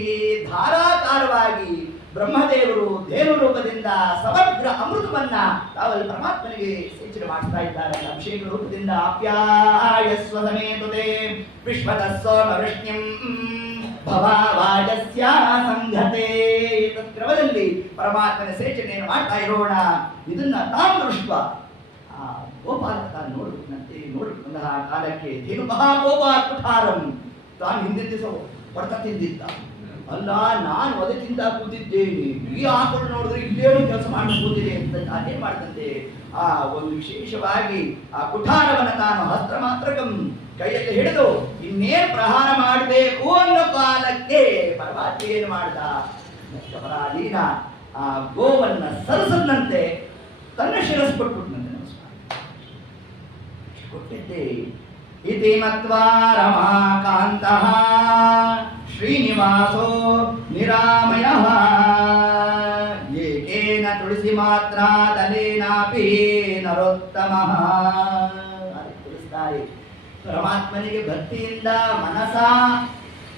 ಧಾರಾಕಾರವಾಗಿ ಬ್ರಹ್ಮದೇವರು ಧೇನು ರೂಪದಿಂದ ಸಮಗ್ರ ಅಮೃತವನ್ನ ತಾವಲ್ಲಿ ಪರಮಾತ್ಮನಿಗೆ ಸೇಚನೆ ಮಾಡ್ತಾ ಇದ್ದಾರೆ. ಅಭಿಷೇಕ ರೂಪದಿಂದ ಆಪ್ಯಾಯಸ್ವ ಸಮೇತುತೆ ವಿಶ್ವದ ಸೋಮವೃಷ್ಣ್ಯಂ ಭವಾವಾಜಸ್ಯ ಸಂಘತೆ. ಕ್ರಮದಲ್ಲಿ ಪರಮಾತ್ಮನ ಸೇಚನೆಯನ್ನು ಮಾಡ್ತಾ ಇರೋಣ. ಇದನ್ನ ತಾನು ದೃಷ್ಟ ಆ ಗೋಪಾಲಕ ನೋಡುವಂತೆ ನೋಡಿಕೊಂಡಂತಹ ಕಾಲಕ್ಕೆ ಧೇನು ಮಹಾಗೋಪಾತ್ಮಧಾರಂ. ತಾನು ಹಿಂದಿನ ದಿವಸ ಹೊಡೆತ ತಿಂದಿದ್ದ, ಅಲ್ಲ ನಾನು ಅದಕ್ಕಿಂತ ಕೂತಿದ್ದೇನೆ, ಈ ಆಕಳು ನೋಡಿದ್ರೆ ಇಲ್ಲೇನು ಕೆಲಸ ಮಾಡಿ ಕೂತಿದೆ ಅಂತ ಅದೇನ್ ಮಾಡ್ತಂತೆ, ಆ ಒಂದು ವಿಶೇಷವಾಗಿ ಆ ಕುಠಾರವನ್ನ ತಾನು ಹಸ್ತ್ರ ಮಾತ್ರಕಂ ಕೈಯಲ್ಲಿ ಹಿಡಿದು ಇನ್ನೇನು ಪ್ರಹಾರ ಮಾಡಬೇಕು ಅನ್ನೋ ಕಾಲಕ್ಕೆ ಪರಮಾತ್ಮ ಏನು ಮಾಡ್ದ, ಅಪರಾಧೀನ ಆ ಗೋವನ್ನ ಸರಸದಂತೆ ತನ್ನ ಶಿರಸ್ ಕೊಟ್ಬಿಟ್ನಂತೆ. ಕೊಟ್ಟಿದ್ದೆ ಇತಿ ಮತ್ವಾ ರಮಾಕಾಂತಃ ಶ್ರೀನಿವಾಸೋ ನಿರಾಮಯಃ ಏಕೇನ ತುಳಸಿ ಮಾತ್ರ ತಲೇನಾಪಿ ನರೋತ್ತಮಃ. ತಿಳಿಸ್ತಾರೆ, ಪರಮಾತ್ಮನಿಗೆ ಭಕ್ತಿಯಿಂದ ಮನಸ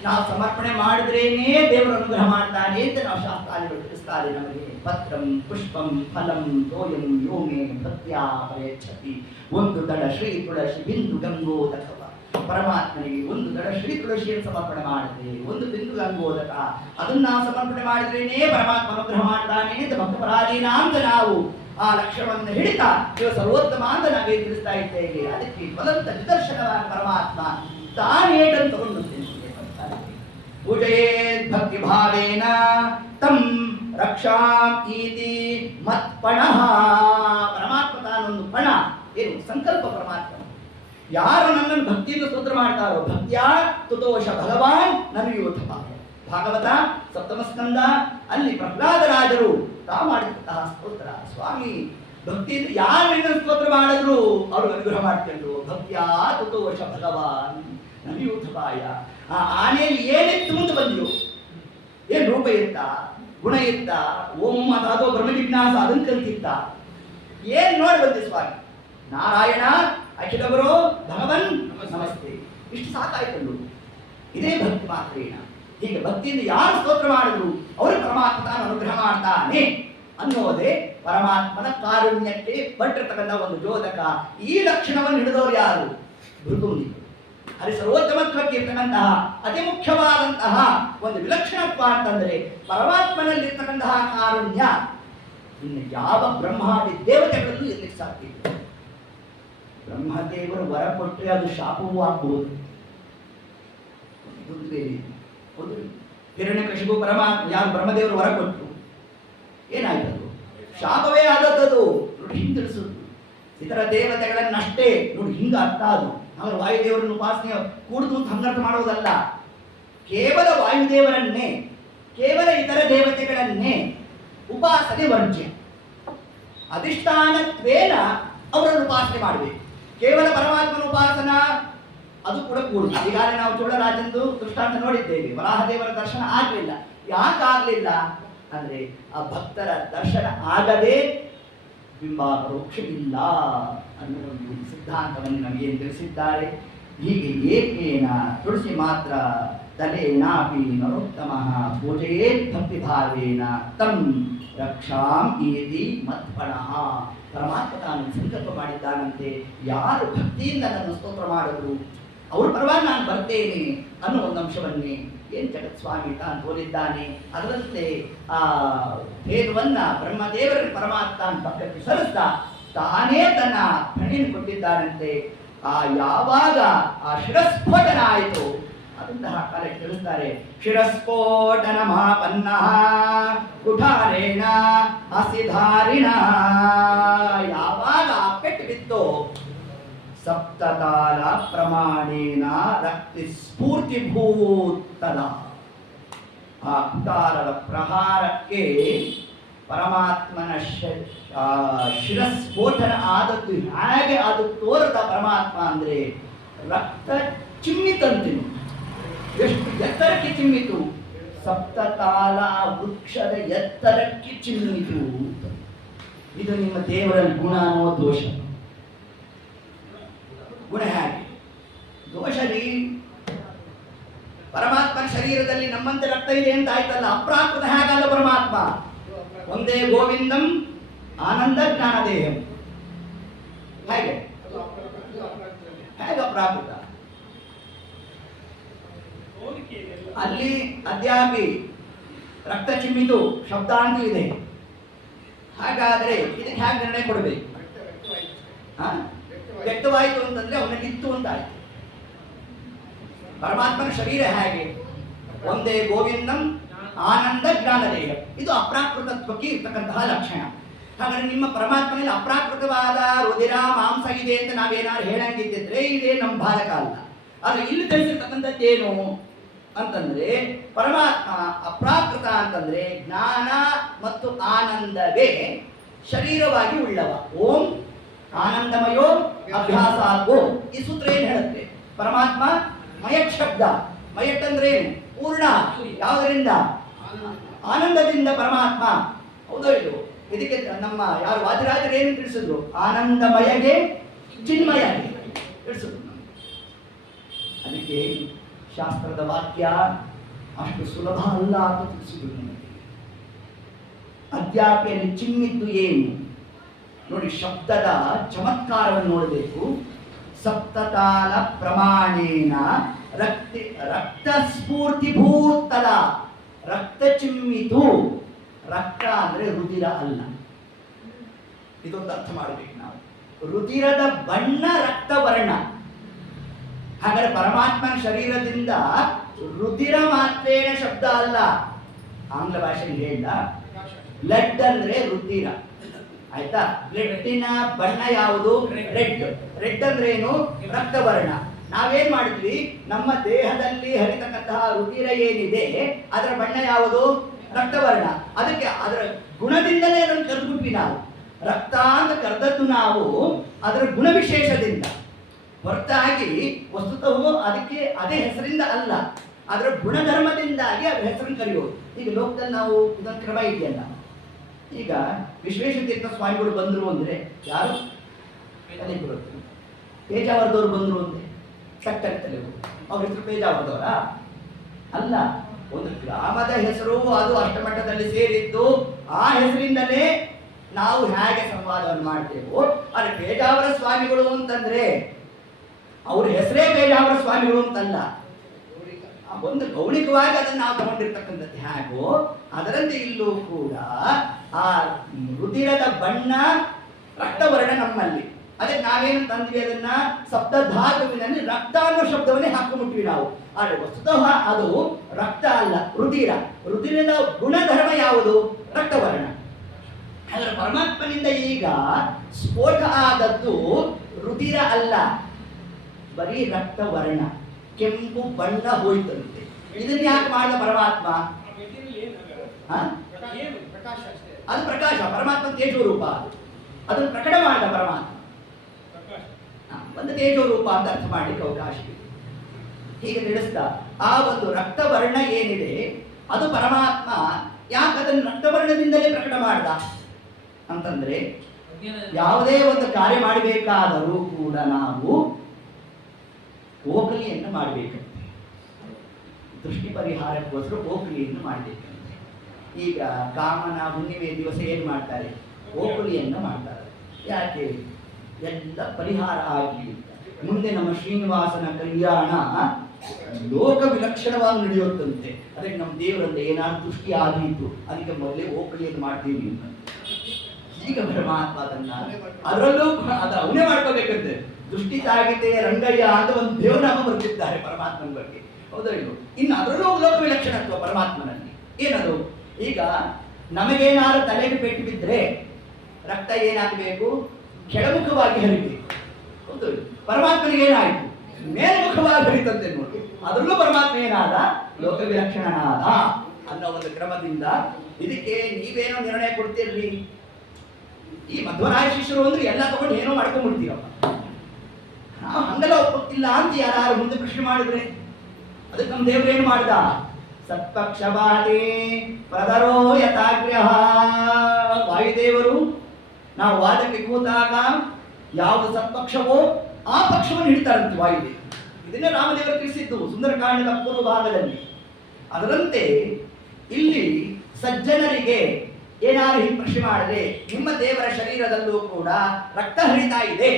ನಾವು ಸಮರ್ಪಣೆ ಮಾಡಿದ್ರೇನೇ ದೇವರು ಅನುಗ್ರಹ ಮಾಡ್ತಾನೆ ಅಂತ ನಾವು ಶಾಸ್ತ್ರಾದಿಗಳು ತಿಳಿಸ್ತಾರೆ ನಮಗೆ. ಪತ್ರಂ ಪುಷ್ಪಂ ಫಲಂ ತೋಯಂ ಯೋಮೇ ಭಕ್ತ್ಯಾ ಪ್ರಯಚ್ಛತಿ. ಒಂದು ದಡ ಶ್ರೀ ತುಳಸಿ ಬಿಂದು ಗಂಗೋದಕವ. ಪರಮಾತ್ಮನಿಗೆ ಒಂದು ದಡ ಶ್ರೀ ತುಳಸಿಯನ್ನು ಸಮರ್ಪಣೆ ಮಾಡಿದ್ರೆ, ಒಂದು ಬಿಂದು ಗಂಗೋದಕ ಅದನ್ನ ನಾವು ಸಮರ್ಪಣೆ ಮಾಡಿದ್ರೇನೇ ಪರಮಾತ್ಮ ಅನುಗ್ರಹ ಮಾಡ್ತಾನೆ ಅಂತ ಭಕ್ತಪರಾಧೀನ ಅಂತ ನಾವು ಆ ಲಕ್ಷ್ಯವನ್ನು ಹಿಡಿತಾ ಇವ ಸರ್ವೋತ್ತಮ ಅಂತ ನಾವೇ ತಿಳಿಸ್ತಾ ಇದ್ದೇವೆ. ಅದಕ್ಕೆ ಫಲಂತ ನಿದರ್ಶನವಾದ ಪರಮಾತ್ಮ ತಾನೇಟನ್ನು ತಗೊಂಡು ಪೂಜೆಯೇತ್ ಭಕ್ತಿ ಭಾವೇನ ತಂ ರಕ್ಷಾಂ ಇತಿ ಮತ್ಪಣಃ. ಪರಮಾತ್ಮ ತಾನೊಂದು ಪಣ, ಏನು ಸಂಕಲ್ಪ ಪರಮಾತ್ಮ. ಯಾರು ನನ್ನನ್ನು ಭಕ್ತಿಯಿಂದ ಸ್ತೋತ್ರ ಮಾಡ್ತಾರೋ ಭಕ್ತ್ಯಾ ತುತೋಷ ಭಗವಾನ್ ನನುಯೂಥ. ಭಾಗವತ ಸಪ್ತಮ ಸ್ಕಂದ ಅಲ್ಲಿ ಪ್ರಹ್ಲಾದರಾಜರು ತಾ ಮಾಡಿದಂತಹ ಸ್ತೋತ್ರ. ಸ್ವಾಮಿ ಭಕ್ತಿಯಿಂದ ಯಾರು ನಿನ್ನ ಸ್ತೋತ್ರ ಮಾಡಿದ್ರು ಅವರು ಅನುಗ್ರಹ ಮಾಡ್ತಿದ್ರು. ಭಕ್ತ್ಯಾ ತುತೋಷ ಭಗವಾನ್ ನನುಯೂಥಪಾಯ. ಆ ಆನೆಯಲ್ಲಿ ಏನಿತ್ತು ಮುಂದೆ ಬಂದಿರು, ಏನ್ ರೂಪ ಇತ್ತ, ಗುಣ ಇತ್ತ, ಓಂ ಅಥವಾ ಬ್ರಹ್ಮ ಜಿಜ್ಞಾಸ ಅದನ್ನು ಕಲ್ತಿತ್ತ, ಏನ್ ನೋಡಿ ಬಂದೆ ಸ್ವಾಮಿ. ನಾರಾಯಣ ಅಖಿಲ ಗುರು ಭಗವನ್ ನಮಸ್ತೆ, ಇಷ್ಟು ಸಾಕಾಯ್ತಲ್ಲು. ಇದೇ ಭಕ್ತಿ ಮಾತ್ರೇನ. ಹೀಗೆ ಭಕ್ತಿಯಿಂದ ಯಾರು ಸ್ತೋತ್ರ ಮಾಡಿದ್ರು ಅವರು ಪರಮಾತ್ಮ ತಾನು ಅನುಗ್ರಹ ಮಾಡ್ತಾನೆ ಅನ್ನೋದೇ ಪರಮಾತ್ಮನ ಕಾರುಣ್ಯಕ್ಕೆ ಬಟ್ಟಿರ್ತಕ್ಕಂಥ ಒಂದು ಜೋದಕ. ಈ ಲಕ್ಷಣವನ್ನು ಹಿಡಿದವರು ಯಾರು? ಭೃಗುಮುನಿ. ಹರಿ ಸರ್ವೋತ್ತಮತ್ವಕ್ಕೆ ಇರ್ತಕ್ಕಂತಹ ಅತಿ ಮುಖ್ಯವಾದಂತಹ ಒಂದು ವಿಲಕ್ಷಣತ್ವ ಅಂತಂದ್ರೆ ಪರಮಾತ್ಮನಲ್ಲಿರ್ತಕ್ಕಂತಹ ಕಾರುಣ್ಯ ಇನ್ನು ಯಾವ ಬ್ರಹ್ಮಾದಿ ದೇವತೆಗಳಲ್ಲೂ ಇರಲಿಕ್ಕೆ ಸಾಧ್ಯ ಇಲ್ಲ. ಬ್ರಹ್ಮದೇವರು ವರ ಕೊಟ್ಟರೆ ಅದು ಶಾಪವೂ ಆಗಬಹುದು. ಒಂದು ಹಿರಣ್ಯಕಶಿಪು ಪರಮಾತ್ಮ ಯಾರು ಬ್ರಹ್ಮದೇವರು ವರ ಕೊಟ್ಟರು, ಏನಾಯ್ತದು? ಶಾಪವೇ ಆದದ್ದು. ನೋಡಿ ಹಿಂದಿಳಿಸುದು ಇತರ ದೇವತೆಗಳನ್ನಷ್ಟೇ ನೋಡಿ ಹಿಂಗ ಅರ್ಥ ಅದು. ಅವರು ವಾಯುದೇವರನ್ನು ಉಪಾಸನೆ ಕೂಡುದು ಅಂತ ಹಂಗರ್ಥ ಮಾಡುವುದಲ್ಲ. ಕೇವಲ ವಾಯುದೇವರನ್ನೇ, ಕೇವಲ ಇತರ ದೇವತೆಗಳನ್ನೇ ಉಪಾಸನೆ ವರ್ಜ್ಯ. ಅಧಿಷ್ಠಾನತ್ವೇನ ಅವರನ್ನು ಉಪಾಸನೆ ಮಾಡಬೇಕು. ಕೇವಲ ಪರಮಾತ್ಮನ ಉಪಾಸನ ಅದು ಕೂಡ ಕೂಡುದು. ಈಗಾಗಲೇ ನಾವು ಚೋಳರಾಜಂದು ದೃಷ್ಟಾಂತ ನೋಡಿದ್ದೇವೆ. ವರಾಹದೇವರ ದರ್ಶನ ಆಗಲಿಲ್ಲ. ಯಾಕಾಗಲಿಲ್ಲ ಅಂದ್ರೆ ಆ ಭಕ್ತರ ದರ್ಶನ ಆಗದೆ ಬಿಂಬಾಪರೋಕ್ಷವಿಲ್ಲ ಅನ್ನೋ ಒಂದು ಸಿದ್ಧಾಂತವನ್ನು ನಮಗೇನು ತಿಳಿಸಿದ್ದಾರೆ. ಹೀಗೆ ಏಕೇನ ತುಳಸಿ ಮಾತ್ರ ತಲೇನಾಪಿ ನರೋತ್ತಮಃ ಪೂಜೆಯೇತ್ ಭಕ್ತಿ ಭಾವೇನ ತಂ ರಕ್ಷಾಂ ಇತಿ ಮತ್ಪಣಃ. ಪರಮಾತ್ಮ ತಾನು ಸಂಕಲ್ಪ ಮಾಡಿದ್ದಾನಂತೆ, ಯಾರು ಭಕ್ತಿಯಿಂದ ನನ್ನ ಸ್ತೋತ್ರ ಮಾಡಿದ್ರು ಅವ್ರ ಪರವಾಗಿ ನಾನು ಬರ್ತೇನೆ ಅನ್ನೋ ಒಂದು ಅಂಶವನ್ನೇ ಏನು ಜಗತ್ಸ್ವಾಮಿ ತಾನು ತೋರಿದ್ದಾನೆ. ಅದರಂತೆ ಆ ಭೇದವನ್ನ ಬ್ರಹ್ಮದೇವರ ಪರಮಾತ್ಮ ತಾನು ಪಕ್ಕಕ್ಕೆ ಸರಿಸ್ತಾ ತಾನೇ ತನ್ನ ಹಣೆಯನ್ನು ಕೊಟ್ಟಿದ್ದಾನಂತೆ. ಆ ಯಾವಾಗ ಆ ಶಿರಸ್ಫೋಟನ ಆಯಿತು ಅದಂತಹ ಕಾಲಕ್ಕೆ ತಿಳಿಸ್ತಾರೆ. ಶಿರಸ್ಫೋಟನ ಮಾಪನ್ನ ಕುಠಾರೇಣ ಹಸಿಧಾರಿಣ. ಯಾವಾಗ ಆ ಪೆಟ್ಟು ಬಿತ್ತು ಸಪ್ತತಾಲ ಪ್ರಮಾಣೇನ ರಕ್ತಿ ಸ್ಫೂರ್ತಿಭೂತದ. ಆ ಕುಟಾರದ ಪ್ರಹಾರಕ್ಕೆ ಪರಮಾತ್ಮನ ಶಿರಸ್ಫೋಟನ ಆದದ್ದು ಹೇಗೆ ಅದು ತೋರದ ಪರಮಾತ್ಮ ಅಂದ್ರೆ ರಕ್ತ ಚಿಮ್ಮಿತಂತಿನು. ಎಷ್ಟು ಎತ್ತರಕ್ಕೆ ಚಿಮ್ಮಿತು? ಸಪ್ತತಾಲ ವೃಕ್ಷದ ಎತ್ತರಕ್ಕೆ ಚಿಮ್ಮಿತು. ಇದು ನಿಮ್ಮ ದೇವರ ಗುಣ ಅನ್ನೋ ದೋಷ. ಗುಣ ಹೇಗೆ? ದೋಷ ರೀ. ಪರಮಾತ್ಮನ ಶರೀರದಲ್ಲಿ ನಮ್ಮಂತೆ ರಕ್ತ ಇದೆ ಅಂತ ಆಯ್ತಲ್ಲ, ಅಪ್ರಾಕೃತ ಹೇಗಾದ ಪರಮಾತ್ಮ? ಒಂದೇ ಗೋವಿಂದಂ ಆನಂದ ಜ್ಞಾನದೇಹಂ. ಹೇಗೆ ಹೇಗೆ ಅಪ್ರಾಕೃತ? ಅಲ್ಲಿ ಅದ್ಯಾಪಿ ರಕ್ತ ಚಿಮ್ಮಿತು ಶಬ್ದ ಅಂತೂ ಇದೆ. ಹಾಗಾದ್ರೆ ಇದಕ್ಕೆ ಹೇಗೆ ನಿರ್ಣಯ ಕೊಡಬೇಕು? ವ್ಯಕ್ತವಾಯಿತು ಅಂತಂದ್ರೆ ಅವನಲ್ಲಿ ಇತ್ತು ಅಂತ ಆಯ್ತು. ಪರಮಾತ್ಮನ ಶರೀರ ಹೇಗೆ? ಒಂದೇ ಗೋವಿಂದಂ ಆನಂದ ಜ್ಞಾನದೇಹ. ಇದು ಅಪ್ರಾಕೃತತ್ವಕ್ಕೆ ಇರ್ತಕ್ಕಂತಹ ಲಕ್ಷಣ. ಹಾಗಾದ್ರೆ ನಿಮ್ಮ ಪರಮಾತ್ಮನಲ್ಲಿ ಅಪ್ರಾಕೃತವಾದ ರುಧಿರ ಮಾಂಸ ಇದೆ ಅಂತ ನಾವೇನಾದ್ರು ಹೇಳಂಗಿದ್ದಿದ್ರೆ ಇದೇ ನಮ್ಮ ಬಾಲಕ ಅಲ್ಲ. ಆದ್ರೆ ಇಲ್ಲಿ ತಿಳಿಸಿರ್ತಕ್ಕಂಥದ್ದೇನು ಅಂತಂದ್ರೆ ಪರಮಾತ್ಮ ಅಪ್ರಾಕೃತ ಅಂತಂದ್ರೆ ಜ್ಞಾನ ಮತ್ತು ಆನಂದವೇ ಶರೀರವಾಗಿ ಉಳ್ಳವ. ಓಂ ಆನಂದಮಯೋ ಅಭ್ಯಾಸ ಓಂ. ಈ ಸೂತ್ರ ಏನ್ ಹೇಳುತ್ತೆ? ಪರಮಾತ್ಮ ಮಯಟ್ ಶಬ್ದ. ಮಯಟ್ ಅಂದ್ರೆ ಏನು? ಪೂರ್ಣ. ಯಾವುದರಿಂದ? ಆನಂದದಿಂದ ಪರಮಾತ್ಮ. ಹೌದೋ ಇದು? ಇದಕ್ಕೆ ನಮ್ಮ ಯಾರು ವಾದಿರಾಜರು ಏನು ತಿಳಿಸಿದ್ರು? ಆನಂದಮಯಗೆ ಚಿನ್ಮಯಗೆ ತಿಳಿಸಿದ್ರು. ಅದಕ್ಕೆ ಶಾಸ್ತ್ರದ ವಾಕ್ಯ ಅಷ್ಟು ಸುಲಭ ಅಲ್ಲ ಅಂತ ತಿಳಿಸಿದ್ರು ನಮಗೆ. ಅದ್ಯಾಪಿಯಲ್ಲಿ ಚಿಮ್ಮಿದ್ದು ಏನು ನೋಡಿ, ಶಬ್ದದ ಚಮತ್ಕಾರವನ್ನು ನೋಡಬೇಕು. ಸಪ್ತತಾಲ ಪ್ರಮಾಣೇನ ರಕ್ತ ಸ್ಫೂರ್ತಿಭೂತದ ರಕ್ತ ಚಿಮ್ಮಿತು. ರಕ್ತ ಅಂದ್ರೆ ರುಧಿರ ಅಲ್ಲ. ಇದೊಂದು ಅರ್ಥ ಮಾಡಬೇಕು ನಾವು. ರುಧಿರದ ಬಣ್ಣ ರಕ್ತವರ್ಣ. ಹಾಗಾದ್ರೆ ಪರಮಾತ್ಮನ ಶರೀರದಿಂದ ರುಧಿರ ಮಾತ್ರೇನ ಶಬ್ದ ಅಲ್ಲ. ಆಂಗ್ಲ ಭಾಷೆಯಲ್ಲಿ ಹೇಳ ಬ್ಲಡ್ ಅಂದ್ರೆ ರುಧಿರ, ಆಯ್ತಾ? ಬ್ಲಡ್ಡಿನ ಬಣ್ಣ ಯಾವುದು? ರೆಡ್. ರೆಡ್ ಅಂದ್ರೆ ಏನು? ರಕ್ತವರ್ಣ. ನಾವೇನ್ ಮಾಡಿದ್ವಿ? ನಮ್ಮ ದೇಹದಲ್ಲಿ ಹರಿತಕ್ಕಂತಹ ರುಧಿರ ಏನಿದೆ ಅದರ ಬಣ್ಣ ಯಾವುದು? ರಕ್ತವರ್ಣ. ಅದಕ್ಕೆ ಅದರ ಗುಣದಿಂದಲೇ ಅದನ್ನು ಕರೆದ್ಬಿಟ್ವಿ ನಾವು. ರಕ್ತ ಅಂತ ಕರೆದದ್ದು ನಾವು ಅದರ ಗುಣವಿಶೇಷದಿಂದ, ಹೊರತಾಗಿ ವಸ್ತುತಃ ಅದಕ್ಕೆ ಅದೇ ಹೆಸರಿಂದ ಅಲ್ಲ, ಅದರ ಗುಣಧರ್ಮದಿಂದಾಗಿ ಅದರ ಹೆಸರನ್ನು ಕರೆಯೋದು. ಈಗ ಲೋಕದಲ್ಲಿ ನಾವು ಇದೊಂದು ಕ್ರಮ ಇದೆಯಲ್ಲ. ಈಗ ವಿಶ್ವೇಶತೀರ್ಥ ಸ್ವಾಮಿಗಳು ಬಂದರು ಅಂದ್ರೆ ಯಾರು? ಪೇಜಾವರದವ್ರು ಬಂದರು ಅಂದ್ರೆ ಕಟ್ಟಲೆ ಅವ್ರ ಹೆಸರು ಪೇಜಾವರದವರ ಅಲ್ಲ. ಒಂದು ಗ್ರಾಮದ ಹೆಸರು, ಅದು ಅಷ್ಟಮಟ್ಟದಲ್ಲಿ ಸೇರಿದ್ದು. ಆ ಹೆಸರಿಂದಲೇ ನಾವು ಹೇಗೆ ಸಂವಾದವನ್ನು ಮಾಡ್ತೇವೋ. ಆದರೆ ಪೇಜಾವರ ಸ್ವಾಮಿಗಳು ಅಂತಂದ್ರೆ ಅವ್ರ ಹೆಸರೇ ಪೇಜಾವರ ಸ್ವಾಮಿಗಳು ಅಂತಲ್ಲ. ಒಂದು ಗೌಣಿಕವಾಗಿ ಅದನ್ನು ನಾವು ತಗೊಂಡಿರ್ತಕ್ಕಂಥದ್ದು ಹೇಗೋ ಅದರಂತೆ ಇಲ್ಲೂ ಕೂಡ ಆ ರುಧಿರದ ಬಣ್ಣ ರಕ್ತವರ್ಣ ನಮ್ಮಲ್ಲಿ. ಅದಕ್ಕೆ ನಾವೇನು ತಂದ್ವಿ? ಅದನ್ನ ಸಪ್ತಧಾತುವಿನಲ್ಲಿ ರಕ್ತ ಅನ್ನೋ ಶಬ್ದವನ್ನೇ ಹಾಕೊಂಡ್ಬಿಟ್ವಿ ನಾವು. ಆದರೆ ವಸ್ತುತಃ ಅದು ರಕ್ತ ಅಲ್ಲ, ರುಧಿರ. ರುಧಿರದ ಗುಣಧರ್ಮ ಯಾವುದು? ರಕ್ತವರ್ಣ. ಅದರ ಪರಮಾತ್ಮನಿಂದ ಈಗ ಸ್ಫೋಟ ಆದದ್ದು ರುಧಿರ ಅಲ್ಲ, ಬರೀ ರಕ್ತವರ್ಣ, ಕೆಂಪು ಬಣ್ಣ ಹೋಯ್ತಂತೆ. ಇದನ್ನ ಯಾಕೆ ಮಾಡಿದ ಪರಮಾತ್ಮ? ಅದು ಪ್ರಕಾಶ. ಪರಮಾತ್ಮ ತೇಜೋ ರೂಪ. ಅದನ್ನು ಪ್ರಕಟ ಮಾಡಿದ ಪರಮಾತ್ಮ. ಒಂದು ತೇಜೋ ರೂಪ ಅಂತ ಅರ್ಥ ಮಾಡಲಿಕ್ಕೆ ಅವಕಾಶ ಇದೆ. ಹೀಗೆ ತಿಳಿಸ್ತಾ ಆ ಒಂದು ರಕ್ತವರ್ಣ ಏನಿದೆ ಅದು ಪರಮಾತ್ಮ ಯಾಕೆ ಅದನ್ನು ರಕ್ತವರ್ಣದಿಂದಲೇ ಪ್ರಕಟ ಮಾಡ್ದ ಅಂತಂದ್ರೆ, ಯಾವುದೇ ಒಂದು ಕಾರ್ಯ ಮಾಡಬೇಕಾದರೂ ಕೂಡ ನಾವು ಓಕಲಿಯನ್ನು ಮಾಡಬೇಕಂತೆ. ದೃಷ್ಟಿ ಪರಿಹಾರಕ್ಕೋಸ್ಕರ ಓಕಲಿಯನ್ನು ಮಾಡಬೇಕಂತೆ. ಈಗ ಕಾಮನ ಹುಣ್ಣಿಮೆ ದಿವಸ ಏನು ಮಾಡ್ತಾರೆ? ಓಕಲಿಯನ್ನು ಮಾಡ್ತಾರೆ. ಯಾಕೆ? ಎಲ್ಲ ಪರಿಹಾರ ಆಗಲಿ. ಮುಂದೆ ನಮ್ಮ ಶ್ರೀನಿವಾಸನ ಕಲ್ಯಾಣ ಲೋಕ ವಿಲಕ್ಷಣವಾಗಿ ನಡೆಯುತ್ತಂತೆ. ಅದಕ್ಕೆ ನಮ್ಮ ದೇವರಂತೆ ಏನಾದ್ರು ದೃಷ್ಟಿ ಆದೀತು, ಅದಕ್ಕೆ ಮೊದಲೇ ಓಕಲಿಯನ್ನು ಮಾಡ್ತೀವಿ ಅಂತ. ಈಗ ಪರಮಾತ್ಮ ಅದರಲ್ಲೂ ಅದರ ಅವನೇ ಮಾಡ್ಕೋಬೇಕಂತೆ. ದೃಷ್ಟಿ ತಾಗಿತೆ ರಂಗಯ್ಯ ಅಂತ ಒಂದು ದೇವನಾಮ ಬರೆದಿದ್ದಾರೆ ಪರಮಾತ್ಮನ ಬಗ್ಗೆ. ಹೌದೋ ಇಲ್ಲೋ? ಇನ್ನು ಅದರಲ್ಲೂ ಲೋಕ ವಿಲಕ್ಷಣತ್ವ ಪರಮಾತ್ಮನಲ್ಲಿ ಏನದು? ಈಗ ನಮಗೇನಾದ್ರು ತಲೆಗೆ ಪೆಟ್ಟು ಬಿದ್ದರೆ ರಕ್ತ ಏನಾಗಬೇಕು? ಕೆಳಮುಖವಾಗಿ ಹರಿಬೇಕು. ಹೌದು. ಪರಮಾತ್ಮನಿಗೆ ಏನಾಯಿತು? ಮೇಲ್ಮುಖವಾಗಿ ಹರಿತಂತೆ ನೋಡಿ. ಅದರಲ್ಲೂ ಪರಮಾತ್ಮ ಏನಾದ? ಲೋಕ ವಿಲಕ್ಷಣನಾದ ಅನ್ನೋ ಒಂದು ಕ್ರಮದಿಂದ. ಇದಕ್ಕೆ ನೀವೇನೋ ನಿರ್ಣಯ ಕೊಡ್ತೀರ್ರಿ? ಈ ಮಧ್ವರಾಯ ಶಿಷ್ಯರು ಅಂದ್ರೆ ಎಲ್ಲ ತಗೊಂಡು ಏನೋ ಮಾಡ್ಕೊಂಡ್ಬಿಡ್ತೀರಪ್ಪ. ನಾವು ಹಂಗೆಲ್ಲ ಒಪ್ಪಕ್ತಿಲ್ಲ ಅಂತ ಯಾರು ಮುಂದೆ ಪ್ರಶ್ನೆ ಮಾಡಿದ್ರೆ ಅದಕ್ಕೆ ನಮ್ಮ ದೇವ್ರು ಏನು ಮಾಡ್ದ? ಸತ್ಪಕ್ಷಪಾತಿ ಪ್ರದರೋ ಯಥಾಗ್ರ್ಯ. ವಾಯುದೇವರು ನಾವು ವಾದಕ್ಕೆ ಕೂತಾಗ ಯಾವುದು ಸತ್ಪಕ್ಷವೋ ಆ ಪಕ್ಷವನ್ನು ಹಿಡಿತಾರಂತೆ ವಾಯುದೇವರು. ಇದನ್ನೇ ರಾಮದೇವರು ತಿಳಿಸಿದ್ದು ಸುಂದರಕಾಂಡದ ಪೂರ್ವ ಭಾಗದಲ್ಲಿ. ಅದರಂತೆ ಇಲ್ಲಿ ಸಜ್ಜನರಿಗೆ ಏನಾದ್ರು ಹಿಂಗೆ ಪ್ರಶ್ನೆ ಮಾಡಿದ್ರೆ, ನಿಮ್ಮ ದೇವರ ಶರೀರದಲ್ಲೂ ಕೂಡ ರಕ್ತ ಹರಿತಾ ಇದೆ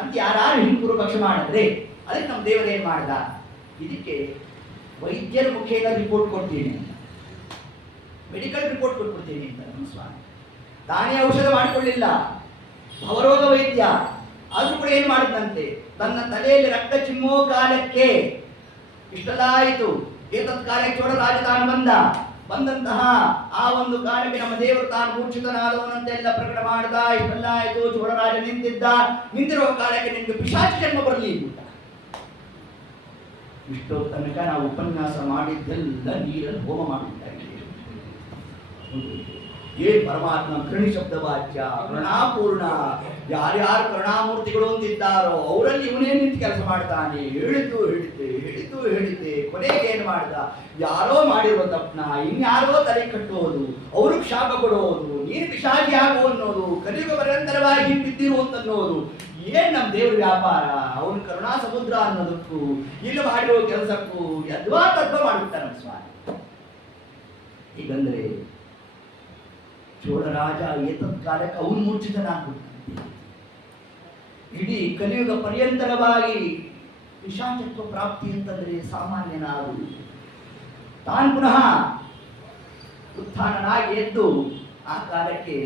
ಅಂತ ಯಾರು ಹಿಂಗೆ ಪೂರ್ವಪಕ್ಷ ಮಾಡಿದ್ರೆ, ಅದಕ್ಕೆ ನಮ್ಮ ದೇವರು ಏನು ಮಾಡ್ದ? ಇದಕ್ಕೆ ವೈದ್ಯರ ಮುಖೇನ ರಿಪೋರ್ಟ್ ಕೊಡ್ತೀನಿ ಅಂತ, ಮೆಡಿಕಲ್ ರಿಪೋರ್ಟ್ ಕೊಟ್ಬಿಡ್ತೀನಿ ಅಂತ ನಮ್ಮ ಸ್ವಾಮಿ. ತಾನೇ ಔಷಧ ಮಾಡಿಕೊಳ್ಳಿಲ್ಲ, ಭವರೋಗ ವೈದ್ಯ. ಆದ್ರೂ ಕೂಡ ಏನು ಮಾಡಿದಂತೆ? ತನ್ನ ತಲೆಯಲ್ಲಿ ರಕ್ತ ಚಿಮ್ಮೋ ಕಾಲಕ್ಕೆ ಇಷ್ಟೆಲ್ಲ ಆಯಿತು. ಏತತ್ ಕಾಲಕ್ಕೆ ಚೋಳ ರಾಜ ತಾನು ಬಂದಂತಹ ಆ ಒಂದು ಕಾಲಕ್ಕೆ ನಮ್ಮ ದೇವರು ತಾನು ಮೂರ್ಛಿತನಾದವನಂತೆಲ್ಲ ಪ್ರಕಟ ಮಾಡ್ದ. ಇಷ್ಟೆಲ್ಲ ಆಯ್ತು, ಚೋಳರಾಜ ನಿಂತಿರುವ ಕಾಲಕ್ಕೆ ನಿಮ್ಗೆ ಪಿಶಾಚಿ ಜನ್ಮ ಬರಲಿ ಅಂತ. ಇಷ್ಟೋ ತನಕ ನಾವು ಉಪನ್ಯಾಸ ಮಾಡಿದ್ದೆಲ್ಲ ನೀರಲ್ಲಿ ಹೋಮ ಮಾಡಿದ್ದಾರೆ. ಪರಮಾತ್ಮ ಕೃಣಿ ಶಬ್ದ ವಾಚ್ಯ, ಕರುಣಾಪೂರ್ಣ. ಯಾರ್ಯಾರು ಕರುಣಾಮೂರ್ತಿಗಳು ಅಂತಿದ್ದಾರೋ ಅವರಲ್ಲಿ ಇವನೇ ನಿಂತು ಕೆಲಸ ಮಾಡ್ತಾನೆ. ಹೇಳಿದ್ದೆ ಕೊನೆಗೆ ಏನು ಮಾಡ್ದ? ಯಾರೋ ಮಾಡಿರುವ ತಪ್ಪನ ಇನ್ಯಾರೋ ತಲೆ ಕಟ್ಟೋದು, ಅವ್ರಿಗೆ ಶಾಪ ಕೊಡೋದು, ನೀನು ಪಿಶಾಚಿ ಆಗು ಅನ್ನೋದು, ಕಲಿಯುಗ ಪರ್ಯಂತರವಾಗಿ ಬಿದ್ದಿರು ಅಂತನ್ನೋದು. ಏನ್ ನಮ್ಮ ದೇವ್ರ ವ್ಯಾಪಾರ? ಅವನು ಕರುಣಾ ಸಮುದ್ರ ಅನ್ನೋದಕ್ಕೂ ಇಲ್ಲಿ ಮಾಡಿರೋ ಕೆಲಸಕ್ಕೂ ಯದ್ವಾ ತದ್ವಾ ಮಾಡಿಬಿಟ್ಟ ನಮ್ಮ ಸ್ವಾಮಿ. ಹೀಗಂದ್ರೆ ಚೋಳರಾಜ ಏತತ್ ಕಾಲಕ್ಕೆ ಅವನು ಮೂರ್ಛಿತನಾಗ್ಬಿಟ್ಟ. ಇಡೀ ಕಲಿಯುಗ ಪರ್ಯಂತರವಾಗಿ ಪಿಶಾಚತ್ವ ಪ್ರಾಪ್ತಿ ಅಂತಂದ್ರೆ ಸಾಮಾನ್ಯನಾದು. ತಾನು ಪುನಃ ಉತ್ಥಾನನಾಗಿ ಎದ್ದು ಆ ಕಾಲಕ್ಕೆ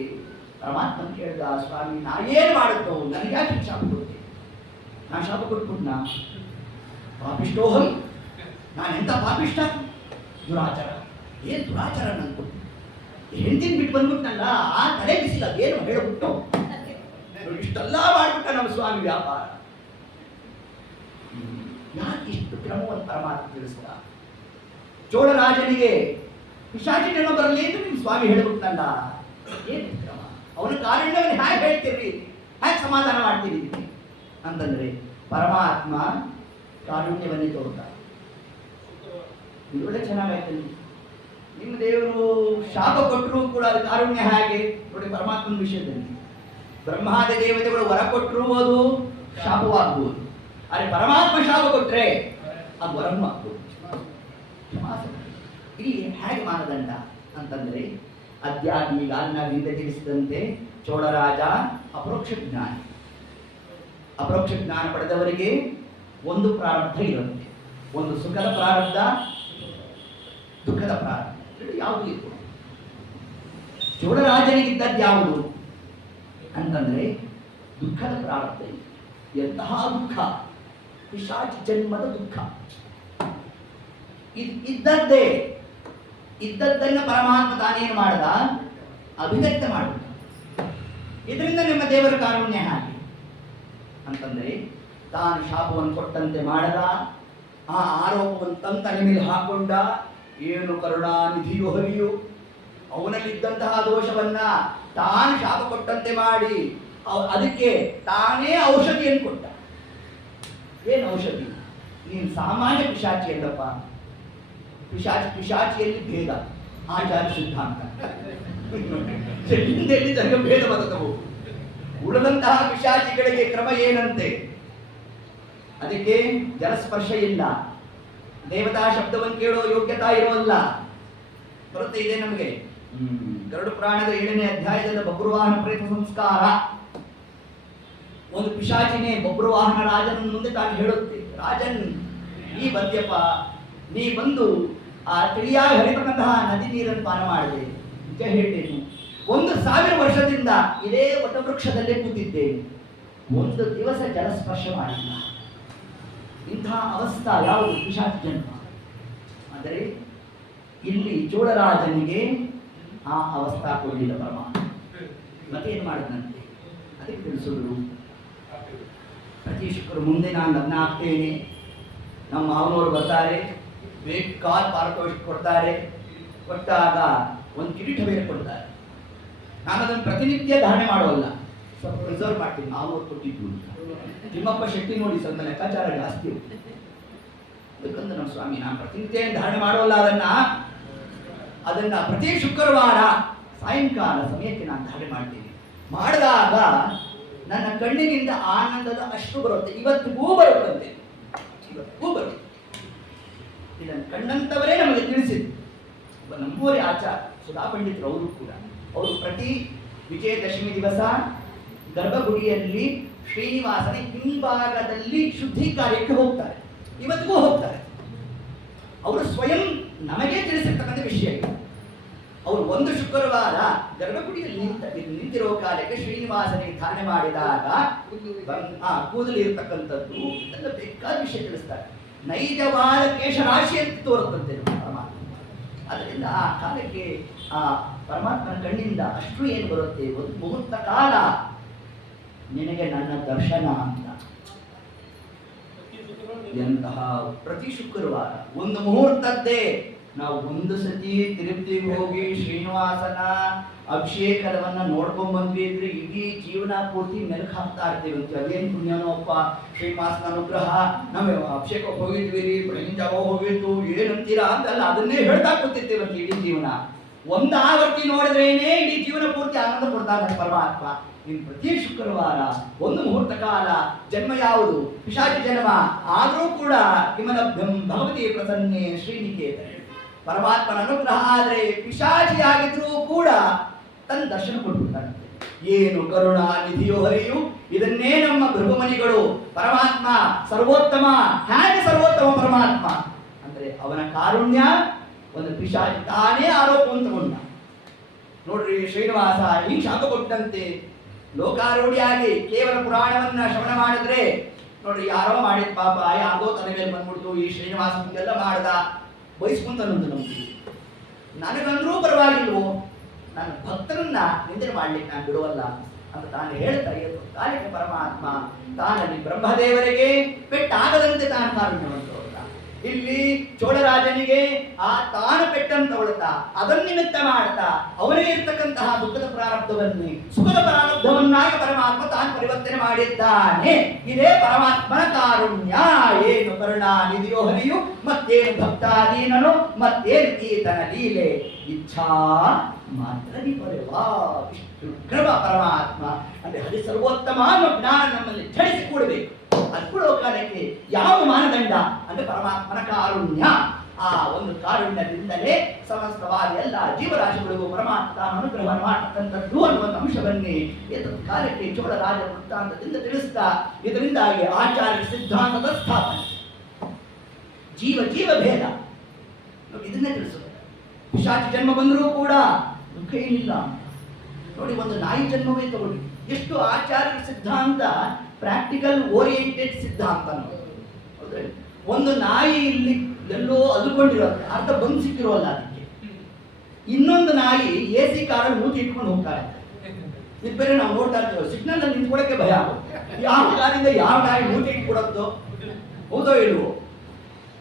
ಪರಮಾತ್ಮನ್ ಕೇಳಿದ, ಸ್ವಾಮಿ ನಾ ಏನು ಮಾಡುತ್ತೋ ನನಗ್ಯಾಕೆ ಶಾಪ ಕೊಟ್ಟೆ? ನಾ ಶಾಪ ಕೊಟ್ಬಿಟ್ನ? ಪಾಪಿಷ್ಟೋಹಂ, ನಾನೆಂತ ಪಾಪಿಷ್ಟ, ದುರಾಚಾರ. ಏನ್ ದುರಾಚಾರ ನನ್ ಕೊಟ್ಟು ಹೆಂಡತಿನ ಬಿಟ್ಟು ಬಂದ್ಬಿಟ್ನಲ್ಲ, ಆ ತಲೆ ಬಿಸಿಲ ಏನು ಹೇಳ್ಬಿಟ್ಟು ಇಷ್ಟೆಲ್ಲ ಮಾಡ್ಬಿಟ್ಟ ನಮ್ಮ ಸ್ವಾಮಿ ವ್ಯಾಪಾರ. ಯಾಕೆ ಇಷ್ಟು ಕ್ರಮವನ್ನು ಪರಮಾತ್ಮ ತಿಳಿಸ್ದ? ಚೋಳರಾಜನಿಗೆ ಪಿಶಾಚಿ ಜನ್ಮ ಬರಲಿ ಎಂದು ನಿಮ್ಮ ಸ್ವಾಮಿ ಹೇಳ್ಬಿಟ್ನಲ್ಲ, ಏನು ಕ್ರಮ? ಅವನ ಕಾರುಣ್ಯವನ್ನು ಹೇಗೆ ಹೇಳ್ತೀರಿ, ಹೇಗೆ ಸಮಾಧಾನ ಮಾಡ್ತೀರಿ ಅಂತಂದ್ರೆ ಪರಮಾತ್ಮ ಕಾರುಣ್ಯವನ್ನೇ ತೋರ್ತಾರೆ. ಇದು ಒಳ್ಳೆ ಚೆನ್ನಾಗಾಯ್ತಲ್ಲಿ. ನಿಮ್ಮ ದೇವರು ಶಾಪ ಕೊಟ್ಟರು ಕೂಡ ಅದು ಕಾರುಣ್ಯ ಹೇಗೆ ನೋಡಿ. ಪರಮಾತ್ಮನ ವಿಷಯದಲ್ಲಿ ಬ್ರಹ್ಮಾದಿ ದೇವತೆಗಳು ವರ ಕೊಟ್ಟರು ಅದು ಶಾಪವಾಗ್ಬೋದು, ಆದರೆ ಪರಮಾತ್ಮ ಶಾಪ ಕೊಟ್ರೆ ಅದು ವರನ್ನು ಆಗ್ಬೋದು. ಇಲ್ಲಿ ಹೇಗೆ ಮಾನದಂಡ ಅಂತಂದ್ರೆ, ಅದ್ಯಾಗಿ ಈಗಾಗಲೇ ಹಿಂದೆ ತಿಳಿಸಿದಂತೆ ಚೋಳರಾಜ ಅಪರೋಕ್ಷ ಜ್ಞಾನಿ. ಅಪರೋಕ್ಷ ಜ್ಞಾನ ಪಡೆದವರಿಗೆ ಒಂದು ಪ್ರಾರಬ್ಧ ಇರುತ್ತೆ, ಒಂದು ಸುಖದ ಪ್ರಾರಬ್ಧ, ದುಃಖದ ಪ್ರಾರಬ್ಧ. ಯಾವುದು ಇತ್ತು? ಚೋಳರಾಜನಿಗಿದ್ದದ್ದು ಯಾವುದು ಅಂತಂದ್ರೆ ದುಃಖದ ಪ್ರಾರಬ್ಧ. ಎಂತಹ ದುಃಖ? ಪಿಶಾಚಿ ಜನ್ಮದ ದುಃಖ. ಇದ್ದದ್ದನ್ನ ಪರಮಾತ್ಮ ತಾನೇನು ಮಾಡ್ದ? ಅಭಿವ್ಯಕ್ತ ಮಾಡಿದ. ಇದರಿಂದ ನಿಮ್ಮ ದೇವರ ಕಾರುಣ್ಯ ಹಾಗೆ ಅಂತಂದ್ರೆ, ತಾನು ಶಾಪವನ್ನು ಕೊಟ್ಟಂತೆ ಮಾಡದ, ಆ ಆರೋಪವನ್ನು ತನ್ನ ಮೇಲೆ ಹಾಕೊಂಡ. ಏನು ಕರುಣಾನಿಧಿಯು ಹರಿಯು, ಅವನಲ್ಲಿದ್ದಂತಹ ದೋಷವನ್ನ ತಾನು ಶಾಪ ಕೊಟ್ಟಂತೆ ಮಾಡಿ ಅದಕ್ಕೆ ತಾನೇ ಔಷಧಿಯನ್ನು ಕೊಟ್ಟ. ಏನು ಔಷಧಿ? ನೀನು ಸಾಮಾನ್ಯ ಪಿಶಾಚಿ ಅಲ್ಲಪ್ಪ. ಪಿಶಾಚಿಯಲ್ಲಿ ಭೇದ, ಆಚಾರ ಸಿದ್ಧಾಂತ ಹಿಂದೆಯಲ್ಲಿ ತನಕ ಭೇದ ಬದತವು. ಉಳಿದಂತಹ ಪಿಶಾಚಿಗಳಿಗೆ ಕ್ರಮ ಏನಂತೆ? ಅದಕ್ಕೆ ಜಲಸ್ಪರ್ಶ ಇಲ್ಲ, ದೇವತಾ ಶಬ್ದವನ್ನು ಕೇಳೋ ಯೋಗ್ಯತಾ ಇರೋಲ್ಲ. ಬರುತ್ತೆ ಇದೆ ನಮಗೆ ಗರುಡ ಪುರಾಣದ 7ನೇ ಅಧ್ಯಾಯದ ಬಬ್ರುವಾಹನ ಪ್ರೇತ ಸಂಸ್ಕಾರ. ಒಂದು ಪಿಶಾಚಿನೇ ಬಬ್ರುವಾಹನ ರಾಜನ ಮುಂದೆ ತಾನು ಹೇಳುತ್ತೆ, ರಾಜನ್ ಈ ಮದ್ಯಪ, ನೀ ಬಂದು ಆ ತಿಳಿಯಾಗಿ ಹರಿತಕ್ಕಂತಹ ನದಿ ನೀರನ್ನು ಪಾನ ಮಾಡಿದೆ ಅಂತ ಹೇಳ್ತೇನೆ. 1000 ವರ್ಷದಿಂದ ಇದೇ ವಟವೃಕ್ಷದಲ್ಲೇ ಕೂತಿದ್ದೇನೆ, ಒಂದು ದಿವಸ ಜಲಸ್ಪರ್ಶ ಮಾಡಿಲ್ಲ. ಇಂತಹ ಅವಸ್ಥಾ ಯಾವುದು? ಪಿಶಾಚಿ ಜನ್ಮ. ಆದರೆ ಇಲ್ಲಿ ಚೋಳರಾಜನಿಗೆ ಆ ಅವಸ್ಥಾ ಕೊಡಲಿಲ್ಲ ಪರಮಾತ್ಮ. ಮತ್ತೇನು ಮಾಡಿದಂತೆ ಅದಕ್ಕೆ ತಿಳಿಸಿದ್ರು. ಪ್ರತಿ ಶುಕ್ರ ಮುಂದೆ ನಾನು ಲಗ್ನ ಆಗ್ತೇನೆ, ನಮ್ಮ ಮಾವನವರು ಬರ್ತಾರೆ, ಬೇಕಾದ ಪಾರಿತೋಷಿಕ ಕೊಡ್ತಾರೆ. ಕೊಟ್ಟಾಗ ಒಂದು ಕಿರೀಟ ಬೇರೆ ಕೊಡ್ತಾರೆ. ನಾನು ಅದನ್ನು ಪ್ರತಿನಿತ್ಯ ಧಾರಣೆ ಮಾಡೋಲ್ಲ, ಸ್ವಲ್ಪ ರಿಸರ್ವ್ ಮಾಡ್ತೀನಿ. ಮಾವನವರು ಕೊಟ್ಟಿದ್ದು ತಿಮ್ಮಪ್ಪ ಶೆಟ್ಟಿ ನೋಡಿ ಸ್ವಲ್ಪ ಲೆಕ್ಕಾಚಾರ ಜಾಸ್ತಿ. ಅದಕ್ಕಂದ್ರೆ ನಮ್ಮ ಸ್ವಾಮಿ ನಾನು ಪ್ರತಿನಿತ್ಯ ಧಾರಣೆ ಮಾಡೋಲ್ಲ, ಅದನ್ನ ಪ್ರತಿ ಶುಕ್ರವಾರ ಸಾಯಂಕಾಲ ಸಮಯಕ್ಕೆ ನಾನು ಧಾರಣೆ ಮಾಡ್ತೀನಿ. ಮಾಡಿದಾಗ ನನ್ನ ಕಣ್ಣಿನಿಂದ ಆನಂದದ ಅಶ್ರು ಬರುತ್ತೆ. ಇವತ್ತಿಗೂ ಬರುತ್ತಂತೆ, ಇವತ್ತಿಗೂ ಬರುತ್ತೆ. ಇದನ್ನು ಕಣ್ಣಂತವರೇ ನಮಗೆ ತಿಳಿಸಿದ್ರು. ನಮ್ಮೂರೇ ಆಚಾರ ಸುಧಾ ಪಂಡಿತರು, ಅವರು ಕೂಡ ಅವರು ಪ್ರತಿ ವಿಜಯದಶಮಿ ದಿವಸ ಗರ್ಭಗುಡಿಯಲ್ಲಿ ಶ್ರೀನಿವಾಸನ ಹಿಂಭಾಗದಲ್ಲಿ ಶುದ್ಧಿ ಕಾರ್ಯಕ್ಕೆ ಹೋಗ್ತಾರೆ. ಇವತ್ತಿಗೂ ಹೋಗ್ತಾರೆ. ಅವರು ಸ್ವಯಂ ನಮಗೆ ತಿಳಿಸಿರ್ತಕ್ಕಂಥ ವಿಷಯ. ಅವರು ಒಂದು ಶುಕ್ರವಾರ ಗರ್ಭಗುಡಿಯಲ್ಲಿ ನಿಂತಿರೋ ಕಾಲಕ್ಕೆ ಶ್ರೀನಿವಾಸನಿಗೆ ಧಾರಣೆ ಮಾಡಿದಾಗ ಕೂದಲು ಇರತಕ್ಕಂಥದ್ದು ಇದೆಲ್ಲ ಬೇಕಾದ ವಿಷಯ ತಿಳಿಸ್ತಾರೆ. ನೈಜವಾದ ಕೇಶರಾಶಿ ಅಂತ ತೋರುತ್ತಂತೆ ಪರಮಾತ್ಮ. ಅದರಿಂದ ಆ ಕಾಲಕ್ಕೆ ಆ ಪರಮಾತ್ಮನ ಕಣ್ಣಿಂದ ಅಷ್ಟು ಏನು ಬರುತ್ತೆ, ಒಂದು ಮುಹೂರ್ತ ಕಾಲ ನಿನಗೆ ನನ್ನ ದರ್ಶನ ಅಂತ. ಎಂತಹ ಪ್ರತಿ ಶುಕ್ರವಾರ ಒಂದು ಮುಹೂರ್ತದ್ದೇ ನಾವು ಒಂದು ಸತಿ ತಿರುಪತಿಗೆ ಹೋಗಿ ಶ್ರೀನಿವಾಸನ ಅಭಿಷೇಕವನ್ನ ನೋಡ್ಕೊಂಡ್ ಬಂದ್ವಿ ಅಂದ್ರೆ ಇಡೀ ಜೀವನ ಪೂರ್ತಿ ಮೆಲುಕು ಹಾಕ್ತಾ ಇರ್ತೀವಿ ಅಂತ. ಅದೇನು ಪುಣ್ಯನೋ ಅಪ್ಪ, ಶ್ರೀನಿವಾಸನ ಅನುಗ್ರಹ, ನಮ್ಮ ಅಭಿಷೇಕಕ್ಕೆ ಹೋಗಿದ್ವಿ ರೀ, ಬೆಳಗಿನ ಜಾವ ಹೋಗಿತ್ತು, ಏನಂತೀರಾ ಅಂತಲ್ಲ, ಅದನ್ನೇ ಹೇಳ್ತಾ ಕೂತಿರ್ತೀವಂತ ಇಡೀ ಜೀವನ. ಒಂದು ಆವರ್ತಿ ನೋಡಿದ್ರೇನೆ ಇಡೀ ಜೀವನ ಪೂರ್ತಿ ಆನಂದ ಕೊಡ್ತಾನೆ ಪರಮಾತ್ಮ. ಇನ್ನು ಪ್ರತಿ ಶುಕ್ರವಾರ ಒಂದು ಮುಹೂರ್ತ ಕಾಲ, ಜನ್ಮ ಯಾವುದು ಪಿಶಾಚಿ ಜನ್ಮ ಆದರೂ ಕೂಡ ಕಿಮಲಭ್ಯಂ ಭಗವತಿ ಪ್ರಸನ್ನೆ ಶ್ರೀನಿಕೇತನೆ. ಪರಮಾತ್ಮನ ಅನುಗ್ರಹ ಆದ್ರೆ ಪಿಶಾಚಿಯಾಗಿದ್ರೂ ಕೂಡ ತನ್ನ ದರ್ಶನ ಕೊಟ್ಬಿಡ್ತಾನೆ. ಏನು ಕರುಣಾ ನಿಧಿಯೋ ಹರಿಯು. ಇದನ್ನೇ ನಮ್ಮ ಭೃಗುಮನಿಗಳು ಪರಮಾತ್ಮ ಸರ್ವೋತ್ತಮ, ಹೇಗೆ ಸರ್ವೋತ್ತಮ ಪರಮಾತ್ಮ ಅಂದ್ರೆ ಅವನ ಕಾರುಣ್ಯ. ಒಂದು ಪಿಶಾಚಿ ತಾನೇ ಆರೋಪವನ್ನು ತಗೊಂಡ. ನೋಡ್ರಿ, ಶ್ರೀನಿವಾಸ ಹಿಂಗ್ ಶಾಪ ಕೊಟ್ಟಂತೆ ಲೋಕಾರೂಢಿಯಾಗಿ ಕೇವಲ ಪುರಾಣವನ್ನ ಶ್ರವಣ ಮಾಡಿದ್ರೆ, ನೋಡ್ರಿ ಯಾರೋ ಮಾಡಿದ ಪಾಪ ಯಾರ್ದೋ ತಲೆ ಮೇಲೆ ಬಂದ್ಬಿಡ್ತು, ಈ ಶ್ರೀನಿವಾಸ ಹಿಂಗೆಲ್ಲ ಮಾಡ್ದ, ಬಯಸ್ಕೊಂತನಂದು ನಮ್ಗೆ. ನನಗಂದ್ರೂ ಪರವಾಗಿಲ್ವೋ, ನನ್ನ ಭಕ್ತರನ್ನ ನಿಂದನೆ ಮಾಡ್ಲಿಕ್ಕೆ ನಾನು ಬಿಡುವಲ್ಲ ಅಂತ ತಾನು ಹೇಳ್ತಾ ಇರೋದು. ಕಾಲಿಕೆ ಪರಮಾತ್ಮ ತಾನಲ್ಲಿ ಬ್ರಹ್ಮದೇವರಿಗೆ ಪೆಟ್ಟಾಗದಂತೆ ತಾನು ಕಾರುಣ್ಯವಂತ. ಇಲ್ಲಿ ಚೋಳರಾಜನಿಗೆ ಆ ತಾನು ಪೆಟ್ಟನ್ನು ತಗೊಳ್ತಾ ಅದನ್ನ ನಿಮಿತ್ತ ಮಾಡ್ತಾ ಅವನಿಗೆ ಇರ್ತಕ್ಕಂತಹ ದುಃಖದ ಪ್ರಾರಬ್ಧವನ್ನೇ ಸುಖದ ಪ್ರಾರಬ್ಧವನ್ನಾಗಿ ಪರಮಾತ್ಮ ತಾನು ಪರಿವರ್ತನೆ ಮಾಡಿದ್ದಾನೆ. ಇದೇ ಪರಮಾತ್ಮನ ಕಾರುಣ್ಯ. ಏನು ಕರುಣಾ ನಿಧಿಯೋ ಹರಿಯು, ಮತ್ತೇನು ಭಕ್ತಾದೀನನು, ಮತ್ತೇನು ಈತನ ಲೀಲೆ ಇಚ್ಛಾ ಮಾತ್ರ ಪರವಾ. ಇಷ್ಟು ಕ್ರಮ ಪರಮಾತ್ಮ ಅಂದ್ರೆ ಹರಿ ಸರ್ವೋತ್ತಮ ಅನ್ನೋ ಜ್ಞಾನ ನಮ್ಮಲ್ಲಿ ಝಳಿಸಿ ಕೂಡಬೇಕು. ಅದ್ಕೊಳ್ಳೋ ಕಾಲಕ್ಕೆ ಯಾವ ಮಾನದಂಡ ಅಂದ್ರೆ ಪರಮಾತ್ಮನ ಕಾರುಣ್ಯ. ಆ ಒಂದು ಕಾರುಣ್ಯದಿಂದಲೇ ಸಮಸ್ತವಾದ ಎಲ್ಲ ಜೀವರಾಶಿಗಳಿಗೂ ಪರಮಾತ್ಮ ಅನುಗ್ರಹವನ್ನು ಮಾಡತಕ್ಕಂಥದ್ದು ಅನ್ನುವಂಥ ಅಂಶವನ್ನೇ ಎತ್ತದ ಕಾಲಕ್ಕೆ ಚೋಳರಾಜ ವೃತ್ತಾಂತದಿಂದ ತಿಳಿಸ್ತಾ, ಇದರಿಂದಾಗಿ ಆಚಾರ್ಯ ಸಿದ್ಧಾಂತದ ಸ್ಥಾಪನೆ, ಜೀವ ಜೀವ ಭೇದ ಇದನ್ನೇ ತಿಳಿಸುತ್ತೆ. ಪಿಶಾಚಿ ಜನ್ಮ ಬಂದರೂ ಕೂಡ ದುಃಖ ಏನಿಲ್ಲ. ನೋಡಿ, ಒಂದು ನಾಯಿ ಜನ್ಮವೇ ತಗೊಳ್ಳಿ, ಎಷ್ಟು ಆಚಾರ್ಯ ಸಿದ್ಧಾಂತ ಪ್ರಾಕ್ಟಿಕಲ್ ಓರಿಯೆಂಟೆಡ್ ಸಿದ್ಧಾಂತ. ಒಂದು ನಾಯಿ ಇಲ್ಲಿ ಎಲ್ಲೋ ಅಲ್ಕೊಂಡಿರೋದು, ಅರ್ಧ ಬಂದು ಸಿಕ್ಕಿರೋಲ್ಲ ಅದಕ್ಕೆ. ಇನ್ನೊಂದು ನಾಯಿ AC ಕಾರಲ್ಲಿ ಮೂತಿ ಇಟ್ಕೊಂಡು ಹೋಗ್ತಾ ಇರುತ್ತೆ. ಇದು ಬೇರೆ ನಾವು ನೋಡ್ತಾ ಇರ್ತೀವಿ, ಸಿಗ್ನಲ್ ಅಲ್ಲಿ ನಿಂತ್ಕೊಳ್ಳೋಕೆ ಭಯ ಆಗುತ್ತೆ. ಯಾವ ಕಾರಿಂದ ಯಾವ ನಾಯಿ ಮೂತಿ ಇಟ್ಕೊಡೋದು, ಹೌದೋ ಇಲ್ವೋ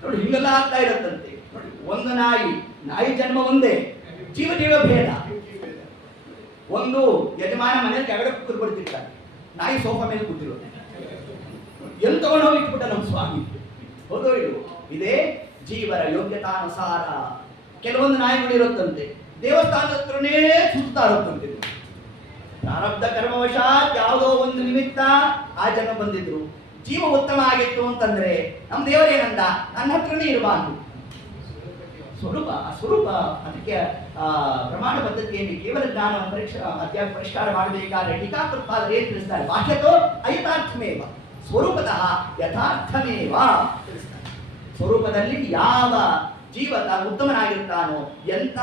ನೋಡಿ, ಹಿಂಗೆಲ್ಲ ಆಗ್ತಾ ಇರುತ್ತಂತೆ. ನೋಡಿ, ಒಂದು ನಾಯಿ ಜನ್ಮ ಒಂದೇ, ಜೀವ ಜೀವ ಭೇದ. ಒಂದು ಯಜಮಾನ ಮನೆಯಲ್ಲಿ ಕೆಳಗಡೆ ಕುಕ್ಕರ್ ಬರ್ತಿರ್ತಾರೆ, ನಾಯಿ ಸೋಫಾ ಮೇಲೆ ಕೂತಿರೋದು. ಎಲ್ಲಿ ತಗೊಂಡು ಹೋಗಿ ಇಟ್ಬಿಟ್ಟ ನಮ್ಮ ಸ್ವಾಮಿ, ಹೌದೋ ಇಲ್ವೋ? ಇದೇ ಜೀವರ ಯೋಗ್ಯತಾನುಸಾರ ಕೆಲವೊಂದು ನಾಯಿಗಳು ಇರುತ್ತಂತೆ, ದೇವಸ್ಥಾನದ ಹತ್ರನೇ ಸುತ್ತಾ ಇರುತ್ತಂತೆ. ಪ್ರಾರಬ್ಧ ಕರ್ಮವಶಾತ್ ಯಾವುದೋ ಒಂದು ನಿಮಿತ್ತ ಆ ಜನ ಬಂದಿದ್ರು, ಜೀವ ಉತ್ತಮ ಆಗಿತ್ತು ಅಂತಂದ್ರೆ ನಮ್ಮ ದೇವರೇನಂದ, ನನ್ನ ಹತ್ರನೇ ಇರಬಾರ್ದು. ಸ್ವರೂಪ ಅದಕ್ಕೆ ಪ್ರಮಾಣ ಪದ್ಧತಿಯಲ್ಲಿ ಕೇವಲ ಜ್ಞಾನ ಅಧ್ಯಾತ್ಮ ಪರಿಷ್ಕಾರ ಮಾಡಬೇಕಾದ್ರೆ ಟೀಕಾಕೃತ್ಪಾದರು ಏನು ತಿಳಿಸ್ತಾರೆ, ಬಾಹ್ಯತೋ ಅಯಥಾರ್ಥಮೇವ ಸ್ವರೂಪತಃ ಯಥಾರ್ಥಮೇವ ತಿಳಿಸ್ತಾರೆ. ಸ್ವರೂಪದಲ್ಲಿ ಯಾವ ಜೀವ ತಾನು ಉತ್ತಮನಾಗಿರ್ತಾನೋ ಎಂಥ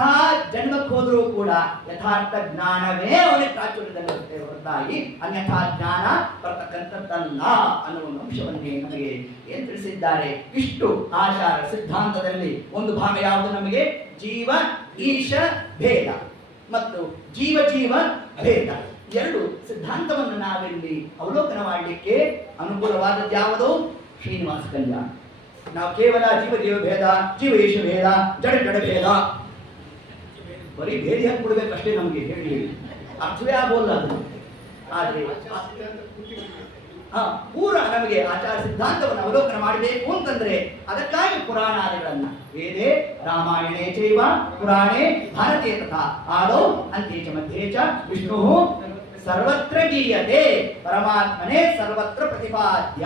ಜನ್ಮಕ್ಕೆ ಹೋದರೂ ಕೂಡ ಯಥಾರ್ಥ ಜ್ಞಾನವೇ ಅವನಿಗೆ ಪ್ರಾಚುರ್ಯದಲ್ಲಿರುತ್ತೆ ಹೊರತಾಗಿ ಅನ್ಯಥಾ ಜ್ಞಾನ ಬರ್ತಕ್ಕಂಥದ್ದಲ್ಲ ಅನ್ನೋ ಒಂದು ಅಂಶವನ್ನೇ ನಮಗೆ ಏನು ತಿಳಿಸಿದ್ದಾರೆ. ಇಷ್ಟು ಆಚಾರ ಸಿದ್ಧಾಂತದಲ್ಲಿ ಒಂದು ಭಾಗ ಯಾವುದು ನಮಗೆ ಜೀವ ಈಶ ಭೇದ ಮತ್ತು ಜೀವ ಜೀವ ಭೇದ ಎರಡು ಸಿದ್ಧಾಂತವನ್ನು ನಾವಿಲ್ಲಿ ಅವಲೋಕನ ಮಾಡಲಿಕ್ಕೆ ಅನುಕೂಲವಾದದ್ದು ಯಾವುದು? ಶ್ರೀನಿವಾಸ ಕಲ್ಯಾಣ. ನಾವು ಕೇವಲ ಜೀವ ಜೀವ ಭೇದ, ಜೀವ ಈಶ ಭೇದ, ಜಡ ಜಡ ಭೇದ ಬರೀ ಭೇದಿ ಹಾಕ್ಬಿಡ್ಬೇಕಷ್ಟೇ ನಮಗೆ ಹೇಳಿ ಅರ್ಥವೇ ಆಗೋಲ್ಲ ಅದು. ಆದರೆ ಪೂರ ನಮಗೆ ಆಚಾರ ಸಿದ್ಧಾಂತವನ್ನು ಅವಲೋಕನ ಮಾಡಬೇಕು ಅಂತಂದ್ರೆ ಅದಕ್ಕಾಗಿ ಪುರಾಣಾದಿಗಳನ್ನ ವೇದೇ ರಾಮಾಯಣೇ ಚೈವ ಪುರಾಣೇ ಭಾರತೀಯ ತಥಾ ಆದೌ ಅಂತ್ಯೇ ಚ ಮಧ್ಯೆ ಚ ವಿಷ್ಣು ಸರ್ವತ್ರ ಗೀಯತೆ, ಪರಮಾತ್ಮನೇ ಸರ್ವತ್ರ ಪ್ರತಿಪಾದ್ಯ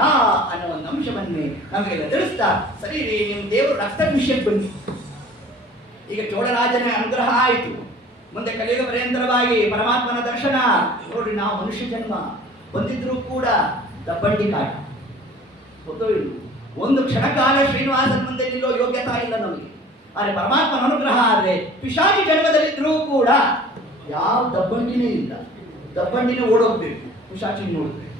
ಅನ್ನೋ ಒಂದು ಅಂಶವನ್ನೇ ನಮಗೆಲ್ಲ ತಿಳಿಸ್ತಾ, ಸರಿ ರೀ ನಿಮ್ಮ ದೇವರು ರಕ್ತ ವಿಷಯಕ್ಕೆ ಬನ್ನಿ. ಈಗ ಚೋಳರಾಜನ ಅನುಗ್ರಹ ಆಯಿತು, ಮುಂದೆ ಕಲಿಯುಗ ಪರ್ಯಂತರವಾಗಿ ಪರಮಾತ್ಮನ ದರ್ಶನ. ನೋಡ್ರಿ, ನಾವು ಮನುಷ್ಯ ಜನ್ಮ ಬಂದಿದ್ರು ಕೂಡ ದಬ್ಬಂಡಿ ಕಾಟ, ಗೊತ್ತೋ ಇಲ್ಲ, ಒಂದು ಕ್ಷಣಕಾಲ ಶ್ರೀನಿವಾಸನ ಮುಂದೆ ನಿಲ್ಲೋ ಯೋಗ್ಯತಾ ಇಲ್ಲ ನಮಗೆ. ಆದರೆ ಪರಮಾತ್ಮನ ಅನುಗ್ರಹ ಆದರೆ ಪಿಶಾಚಿ ಜನ್ಮದಲ್ಲಿದ್ರೂ ಕೂಡ ಯಾವ ದಬ್ಬಂಡಿನೇ ಇಲ್ಲ, ದಬ್ಬಂಡಿನೇ ಓಡೋಗ್ಬೇಕು, ಪಿಶಾಚಿ ನೋಡ್ಬೇಕು.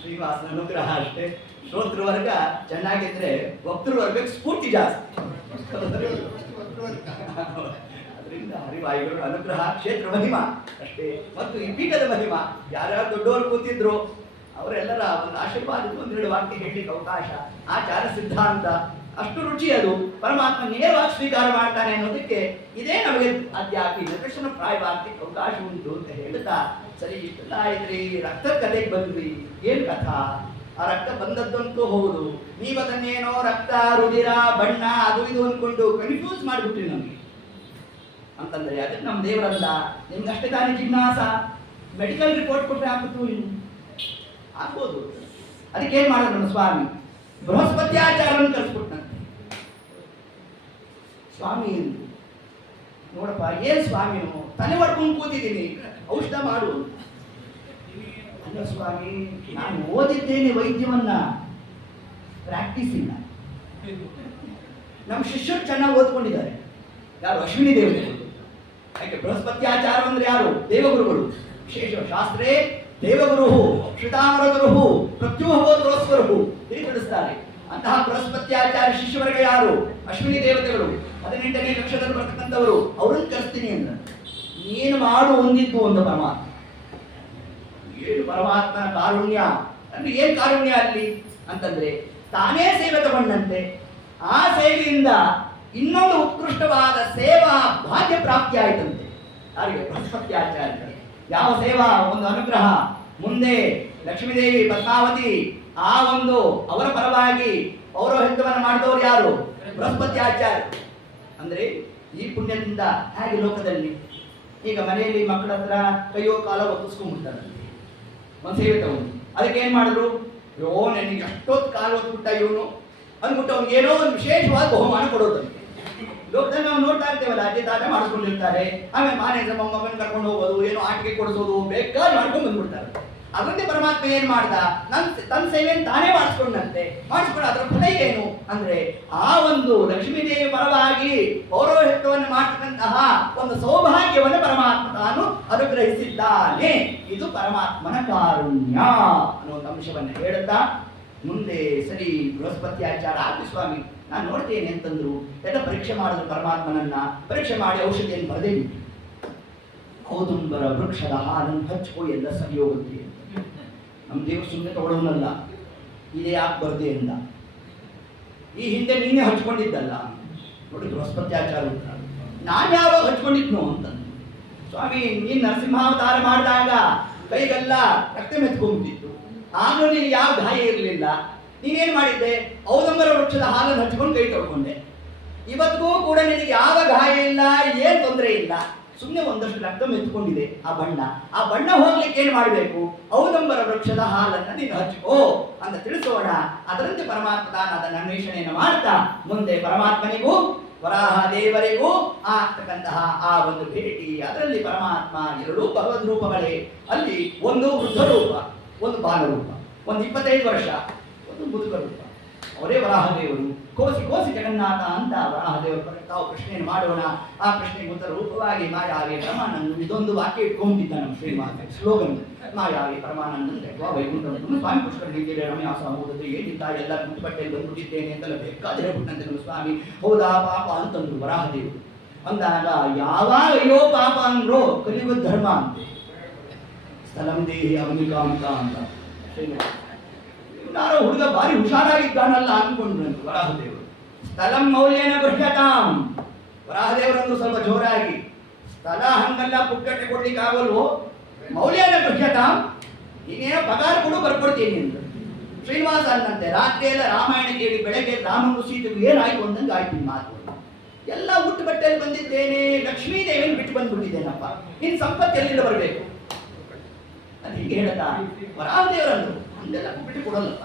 ಶ್ರೀನಿವಾಸನ ಅನುಗ್ರಹ ಅಷ್ಟೇ. ಶ್ರೋತೃ ವರ್ಗ ಚೆನ್ನಾಗಿದ್ರೆ ಭಕ್ತೃ ವರ್ಗಕ್ಕೆ ಸ್ಫೂರ್ತಿ ಜಾಸ್ತಿ. ಅದರಿಂದ ಹರಿವಾಯುಗಳು ಅನುಗ್ರಹ ಕ್ಷೇತ್ರ ಮಹಿಮಾ ಅಷ್ಟೇ. ಮತ್ತು ಈ ಪೀಠದ ಮಹಿಮಾ, ಯಾರ್ಯಾರು ದೊಡ್ಡವರು ಕೂತಿದ್ರು ಅವರೆಲ್ಲರ ಒಂದು ಆಶೀರ್ವಾದಕ್ಕೆ ಒಂದೆರಡು ವಾಕ್ಯ ಹೇಳಲಿಕ್ಕೆ ಅವಕಾಶ. ಆಚಾರ ಸಿದ್ಧಾಂತ ಅಷ್ಟು ರುಚಿ, ಅದು ಪರಮಾತ್ಮ ನೇರವಾಗಿ ಸ್ವೀಕಾರ ಮಾಡ್ತಾನೆ ಅನ್ನೋದಕ್ಕೆ ಇದೇ ನಮಗೆ ಅದ್ಯಾಪಿ ನಿದರ್ಶನ ಪ್ರಾಯವಾಗ್ಲಿಕ್ಕೆ ಅವಕಾಶ ಉಂಟು ಅಂತ ಹೇಳ್ತಾ, ಸರಿ ಇಷ್ಟೆಲ್ಲ ಆಯ್ತ್ರಿ, ರಕ್ತದ ಕಥೆಗೆ ಬಂದ್ವಿ. ಏನ್ ಕಥಾ? ಆ ರಕ್ತ ಬಂದದ್ದಂತೂ ಹೌದು, ನೀವದನ್ನೇನೋ ರಕ್ತ, ರುಧಿರ, ಬಣ್ಣ ಅದು ಇದು ಅಂದ್ಕೊಂಡು ಕನ್ಫ್ಯೂಸ್ ಮಾಡಿಬಿಟ್ರಿ ನಮಗೆ ಅಂತಂದ್ರೆ ಅದಕ್ಕೆ ನಮ್ಮ ದೇವರಲ್ಲ. ನಿಮ್ಗೆ ಅಷ್ಟೇ ತಾನೇ ಜಿಜ್ಞಾಸ. ಮೆಡಿಕಲ್ ರಿಪೋರ್ಟ್ ಕೊಟ್ಟರೆ ಆಗ್ಬಿಟ್ಟು ಇನ್ನು ಆಗ್ಬೋದು. ಅದಕ್ಕೇನ್ ಮಾಡೋದು ನಮ್ಮ ಸ್ವಾಮಿ ಬೃಹಸ್ಪತ್ಯಾಚಾರವನ್ನು ಕಳಿಸ್ಬಿಟ್ಟಂತೆ. ಸ್ವಾಮಿ ನೋಡಪ್ಪ, ಏನ್ ಸ್ವಾಮಿನು ತಲೆ ಹೊಡ್ಕೊಂಡು ಕೂತಿದ್ದೀನಿ, ಔಷಧ ಮಾಡು. ಅಲ್ಲ ಸ್ವಾಮಿ, ನಾನು ಓದಿದ್ದೇನೆ ವೈದ್ಯವನ್ನ, ಪ್ರಾಕ್ಟೀಸ್ ಇಲ್ಲ. ನಮ್ಮ ಶಿಷ್ಯರು ಚೆನ್ನಾಗಿ ಓದ್ಕೊಂಡಿದ್ದಾರೆ. ಯಾರು? ಅಶ್ವಿನಿ ದೇವತೆಗಳು. ಯಾಕೆ ಬೃಹಸ್ಪತ್ಯಾಚಾರ ಅಂದ್ರೆ ಯಾರು? ದೇವಗುರುಗಳು. ವಿಶೇಷ ಶಾಸ್ತ್ರೇ ದೇವಗುರು ಶ್ರುತಾಮೃತರು ಪ್ರತ್ಯೂಹಗೋತ್ರೋಸ್ವರು ಹೀಗೆ ತಿಳಿಸ್ತಾರೆ. ಅಂತಹ ಬೃಹಸ್ಪತ್ಯಾಚಾರ್ಯ ಶಿಷ್ಯವರ್ಗ ಯಾರು? ಅಶ್ವಿನಿ ದೇವತೆಗಳು. 18ನೇ ಕಕ್ಷದಲ್ಲಿ ಬರ್ತಕ್ಕಂಥವರು. ಅವರನ್ನು ಕರೆಸ್ತೀನಿ ಅಂದ್ರೆ ನೀನು ಮಾಡು ಹೊಂದಿದ್ದು ಒಂದು ಪರಮಾತ್ಮ. ಏನು ಪರಮಾತ್ಮನ ಕಾರುಣ್ಯ ಅಂದ್ರೆ ಏನ್ ಕಾರುಣ್ಯ ಅಲ್ಲಿ ಅಂತಂದ್ರೆ, ತಾನೇ ಸೇವೆ ತಗೊಂಡಂತೆ ಆ ಸೇವೆಯಿಂದ ಇನ್ನೊಂದು ಉತ್ಕೃಷ್ಟವಾದ ಸೇವಾ ಭಾಗ್ಯ ಪ್ರಾಪ್ತಿ ಆಯ್ತಂತೆ. ಯಾರಿಗೆ? ಬೃಹಸ್ಪತ್ಯಾಚಾರ್ಯ. ಯಾವ ಸೇವಾ? ಒಂದು ಅನುಗ್ರಹ. ಮುಂದೆ ಲಕ್ಷ್ಮೀದೇವಿ ಪದ್ಮಾವತಿ ಆ ಒಂದು ಅವರ ಪರವಾಗಿ ಪೌರೋಹಿತ್ಯವನ್ನು ಮಾಡಿದವರು ಯಾರು? ಬೃಹಸ್ಪತ್ಯಾಚಾರ್ಯ. ಅಂದ್ರೆ ಈ ಪುಣ್ಯದಿಂದ ಹೇಗೆ ಲೋಕದಲ್ಲಿ ಈಗ ಮನೆಯಲ್ಲಿ ಮಕ್ಕಳ ಹತ್ರ ಕೈಯೋ ಕಾಲ ಒತ್ತಿಸ್ಕೊಂಡ್ಬಿಡ್ತಾರೆ, ಒಂದು ಸೇವೆ ತಗೊಂಡು. ಅದಕ್ಕೆ ಏನ್ ಮಾಡಿದ್ರು? ನನಗೆ ಎಷ್ಟೊತ್ತು ಕಾಲು ಒತ್ಬಿಟ್ಟ ಇವನು ಅಂದ್ಬಿಟ್ಟು ಅವ್ನಿಗೆ ಏನೋ ಒಂದು ವಿಶೇಷವಾದ ಬಹುಮಾನ ಕೊಡೋದಂತೆ. ಲೋಕದಲ್ಲಿ ನಾವು ನೋಡ್ತಾ ಇರ್ತೇವಲ್ಲ, ಅಜ್ಜಿ ತಾತ ಮಾಡಿಸ್ಕೊಂಡಿರ್ತಾರೆ, ಆಮೇಲೆ ಮಾನೇಜ್ ಮೊಮ್ಮಗನ್ ಕರ್ಕೊಂಡು ಹೋಗೋದು, ಏನೋ ಆಟಿಕೆ ಕೊಡಿಸೋದು, ಬೇಕಾದ್ರೆ ಮಾಡ್ಕೊಂಡು ಬಂದ್ಬಿಡ್ತಾರೆ. ಅದನ್ನೇ ಪರಮಾತ್ಮ ಏನ್ ಮಾಡ್ದ? ತನ್ನ ಸೇವೆಯನ್ನು ತಾನೇ ಮಾಡಿಸ್ಕೊಂಡಂತೆ. ಮಾಡಿಸ್ಕೊಂಡು ಅದರ ಫಲ ಏನು ಅಂದ್ರೆ, ಆ ಒಂದು ಲಕ್ಷ್ಮೀದೇವಿ ಪರವಾಗಿ ಪೌರೋಹಿತ್ಯವನ್ನು ಮಾಡ್ತಕ್ಕಂತಹ ಒಂದು ಸೌಭಾಗ್ಯವನ್ನು ಪರಮಾತ್ಮ ತಾನು ಅನುಗ್ರಹಿಸಿದ್ದಾನೆ. ಇದು ಪರಮಾತ್ಮನ ಕಾರುಣ್ಯ ಅನ್ನೋ ಅಂಶವನ್ನು ಹೇಳುತ್ತಾ ಮುಂದೆ ಸರಿ ಬೃಹಸ್ಪತ್ಯಾಚಾರ ಆಗಿ ಸ್ವಾಮಿ ನಾನು ನೋಡ್ತೇನೆ ಅಂತಂದ್ರು. ಎಲ್ಲ ಪರೀಕ್ಷೆ ಮಾಡಿದ್ರು ಪರಮಾತ್ಮನನ್ನ. ಪರೀಕ್ಷೆ ಮಾಡಿ ಔಷಧಿಯನ್ನು ಬರದೇ ಬಿಟ್ಟು, ಔದುಂಬರ ವೃಕ್ಷದ ಹಾಲನ್ನು ಹಚ್ಕೋ ಎಲ್ಲ ಸರಿ ಹೋಗುತ್ತೆ. ನಮ್ಮ ದೇವರು ಸುಮ್ಮನೆ ತಗೊಳ್ಳೋನಲ್ಲ, ಇದೇ ಯಾಕೆ ಬರ್ದೆ ಅಂದ. ಈ ಹಿಂದೆ ನೀನೇ ಹಚ್ಕೊಂಡಿದ್ದಲ್ಲ. ನೋಡಿ ಬೃಹಸ್ಪತ್ಯಾಚಾರ ಉತ್ತರ, ನಾನು ಯಾವಾಗ ಹಚ್ಕೊಂಡಿದ್ನು ಅಂತಂದು. ಸ್ವಾಮಿ ನೀನು ನರಸಿಂಹಾವತಾರ ಮಾಡಿದಾಗ ಕೈಗೆಲ್ಲ ರಕ್ತ ಮೆತ್ಕೊಂಡ್ಬಿಟ್ಟಿತ್ತು, ಆದ್ರೂ ನೀನು ಯಾವ ಗಾಯ ಇರಲಿಲ್ಲ. ನೀನೇನು ಮಾಡಿದ್ದೆ? ಔದಂಬರ ವೃಕ್ಷದ ಹಾಲನ್ನು ಹಚ್ಕೊಂಡು ಕೈ ತೊಳ್ಕೊಂಡೆ. ಇವತ್ತಿಗೂ ಕೂಡ ನಿನಗೆ ಯಾವ ಗಾಯ ಇಲ್ಲ, ಏನು ತೊಂದರೆ ಇಲ್ಲ. ಸುಮ್ಮನೆ ಒಂದಷ್ಟು ರಕ್ತ ಮೆತ್ಕೊಂಡಿದೆ. ಆ ಬಣ್ಣ ಹೋಗ್ಲಿಕ್ಕೆ ಏನು ಮಾಡಬೇಕು? ಔದಂಬರ ವೃಕ್ಷದ ಹಾಲನ್ನು ನೀನು ಹಚ್ಕೋ ಅಂತ ತಿಳಿಸೋಣ. ಅದರಂತೆ ಪರಮಾತ್ಮ ತಾನು ಅದನ್ನು ಅನ್ವೇಷಣೆಯನ್ನು ಮಾಡ್ತಾ ಮುಂದೆ ಪರಮಾತ್ಮನಿಗೂ ವರಾಹ ದೇವರಿಗೂ ಆಗ್ತಕ್ಕಂತಹ ಆ ಒಂದು ಭೇಟಿ. ಅದರಲ್ಲಿ ಪರಮಾತ್ಮ ಎರಡೂ ಭಗವದ್ ರೂಪಗಳೇ. ಅಲ್ಲಿ ಒಂದು ವೃದ್ಧ ರೂಪ, ಒಂದು ಬಾಲರೂಪ, ಒಂದು 25 ವರ್ಷ, ಒಂದು ಮುದುಕ ರೂಪ. ಅವರೇ ವರಾಹದೇವರು. ಕೋಸಿ ಜಗನ್ನಾಥ ಅಂತ ವರಾಹದೇವರು ತಾವು ಪ್ರಶ್ನೆಯನ್ನು ಮಾಡೋಣ. ಆ ಪ್ರಶ್ನೆಗೆ ಉತ್ತರ ರೂಪವಾಗಿ ಮಾಯಾವಿ ಪರಮಾನಂದ ಇದೊಂದು ವಾಕ್ಯ ಇಟ್ಕೊಂಡಿದ್ದ ನಮ್ಮ ಶ್ರೀನಿವಾಸ ಸ್ಲೋಗನ್. ಮಾಯಾವಿ ಪರಮಾನಂದ ವೈಕುಂಠ ಸ್ವಾಮಿ ಪುಷ್ಕರ ರೀತಿಯಲ್ಲಿ ರಮ್ಯಾಸ ಹೋದದ್ದು ಏನಿಲ್ಲ, ಎಲ್ಲ ಗುಂಟುಪಟ್ಟೆಯಲ್ಲಿ ಬಂದ್ಬಿಟ್ಟಿದ್ದೇನೆ ಅಂತೆಲ್ಲ ಬೇಕಾದ್ರೆ ಹೇಳ್ಬಿಟ್ಟಂತೆ ನಮ್ಮ ಸ್ವಾಮಿ. ಹೌದಾ ಪಾಪ ಅಂತಂದ್ರು ವರಾಹದೇವರು. ಅಂದಾಗ ಯಾವಾಗ ಅಯ್ಯೋ ಪಾಪ ಅಂದ್ರು ಕಲಿಯುಗ ಧರ್ಮ ಅಂತೆ. ಸ್ಥಳಂ ದೇಹಿ ಅವನಿಕಾಂತ ಅಂತ ಯಾರೋ ಹುಡುಗ ಬಾರಿ ಹುಷಾರಾಗಿದ್ದಾನಲ್ಲ ಅನ್ಕೊಂಡ್ರಂತು ವರಾಹದೇವರು. ಸ್ಥಳಂ ಮೌಲ್ಯನ ಗೃಹ್ಯತಾಂ. ವರಾಹದೇವರಂದು ಸ್ವಲ್ಪ ಜೋರಾಗಿ, ಸ್ಥಳ ಹಂಗಲ್ಲ ಪುಕ್ಕಟ್ಟೆ ಕೊಡ್ಲಿಕ್ಕೆ ಆಗೋಲ್ವೋ, ಮೌಲ್ಯನ ಗೃಹ್ಯತಾಂ, ನೀನೇನೋ ಪಗಾರ ಕೊಡು ಬರ್ಕೊಡ್ತೀನಿ ಅಂತ. ಶ್ರೀನಿವಾಸ ಅನ್ನಂತೆ ರಾತ್ರಿ ಎಲ್ಲ ರಾಮಾಯಣ ಕೇಳಿ ಬೆಳಗ್ಗೆ ರಾಮನು ಸೀತೆಗೂ ಏನಾಯ್ತು ಅಂದಂಗೆ ಆಯ್ತು ಮಾತು. ಎಲ್ಲ ಹುಟ್ಟು ಬಟ್ಟೆಯಲ್ಲಿ ಬಂದಿದ್ದೇನೆ, ಲಕ್ಷ್ಮೀ ದೇವಿನ ಬಿಟ್ಟು ಬಂದ್ಬಿಟ್ಟಿದ್ದೇನಪ್ಪ, ನಿನ್ ಸಂಪತ್ತು ಎಲ್ಲಿಂದ ಬರಬೇಕು ಅಂತ ಹೀಗೆ ಹೇಳ್ತಾ ವರಾಹದೇವರಂದ್ರು. ಹಂಗೆಲ್ಲ ಬಿಟ್ಟು ಕೊಡಲ್ಲಪ್ಪ,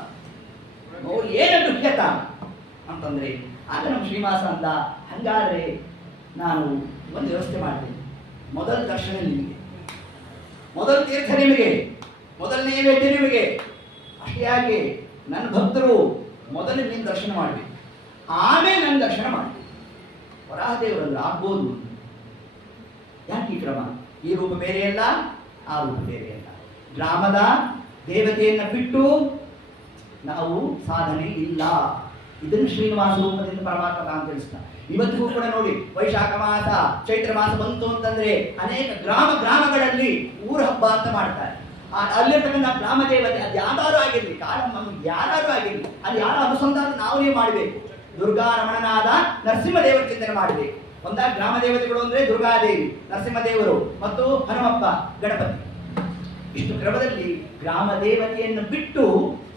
ಅವ್ರು ಏನು ಗೃಹ್ಯತ ಅಂತಂದ್ರೆ. ಆಗ ನಮ್ಮ ಶ್ರೀನಿವಾಸ ಅಂದ, ಹಂಗಾದ್ರೆ ನಾನು ಒಂದು ವ್ಯವಸ್ಥೆ ಮಾಡ್ತೇನೆ. ಮೊದಲ ದರ್ಶನ ನಿಮಗೆ ಮೊದಲ ತೀರ್ಥ ನಿಮಗೆ, ಮೊದಲ ನೈವೇದ್ಯ ನಿಮಗೆ. ಅಷ್ಟೇ ಯಾಕೆ ನನ್ನ ಭಕ್ತರು ಮೊದಲು ನೀನು ದರ್ಶನ ಮಾಡಬೇಕು, ಆಮೇಲೆ ನನ್ನ ದರ್ಶನ ಮಾಡಬೇಕು. ವರಾಹದೇವರನ್ನು ಆಗ್ಬೋದು. ಯಾಕೆ ಈ ಕ್ರಮ? ಈ ರೂಪ ಬೇರೆಯಲ್ಲ, ಆ ರೂಪ ಬೇರೆಯಲ್ಲ. ಗ್ರಾಮದ ದೇವತೆಯನ್ನು ಬಿಟ್ಟು ನಾವು ಸಾಧನೆ ಇಲ್ಲ. ಇದನ್ನು ಶ್ರೀನಿವಾಸ ರೂಪದಿಂದ ಪರಮಾತ್ಮ ತಾನು ತಿಳಿಸ್ತಾನೆ. ಇವತ್ತಿಗೂ ಕೂಡ ನೋಡಿ, ವೈಶಾಖ ಮಾಸ ಚೈತ್ರ ಮಾಸ ಬಂತು ಅಂತಂದ್ರೆ ಅನೇಕ ಗ್ರಾಮಗಳಲ್ಲಿ ಊರ ಹಬ್ಬ ಅಂತ ಮಾಡ್ತಾರೆ. ಅಲ್ಲಿರ್ತಕ್ಕಂಥ ಗ್ರಾಮ ದೇವತೆ ಅದು ಯಾರು ಆಗಿರ್ಲಿ, ಕಾಲಮ್ಮ ಯಾರು ಆಗಿರ್ಲಿ, ಅಲ್ಲಿ ಯಾರ ಅನುಸಂಧಾನ ನಾವೇ ಮಾಡಬೇಕು. ದುರ್ಗಾ ರಮಣನಾದ ನರಸಿಂಹದೇವರ ಚಿಂತನೆ ಮಾಡಬೇಕು. ಒಂದಾಗ ಗ್ರಾಮ ದೇವತೆಗಳು ಅಂದ್ರೆ ದುರ್ಗಾದೇವಿ, ನರಸಿಂಹದೇವರು ಮತ್ತು ಹನುಮಪ್ಪ, ಗಣಪತಿ. ಇಷ್ಟು ಕ್ರಮದಲ್ಲಿ ಗ್ರಾಮ ದೇವತೆಯನ್ನು ಬಿಟ್ಟು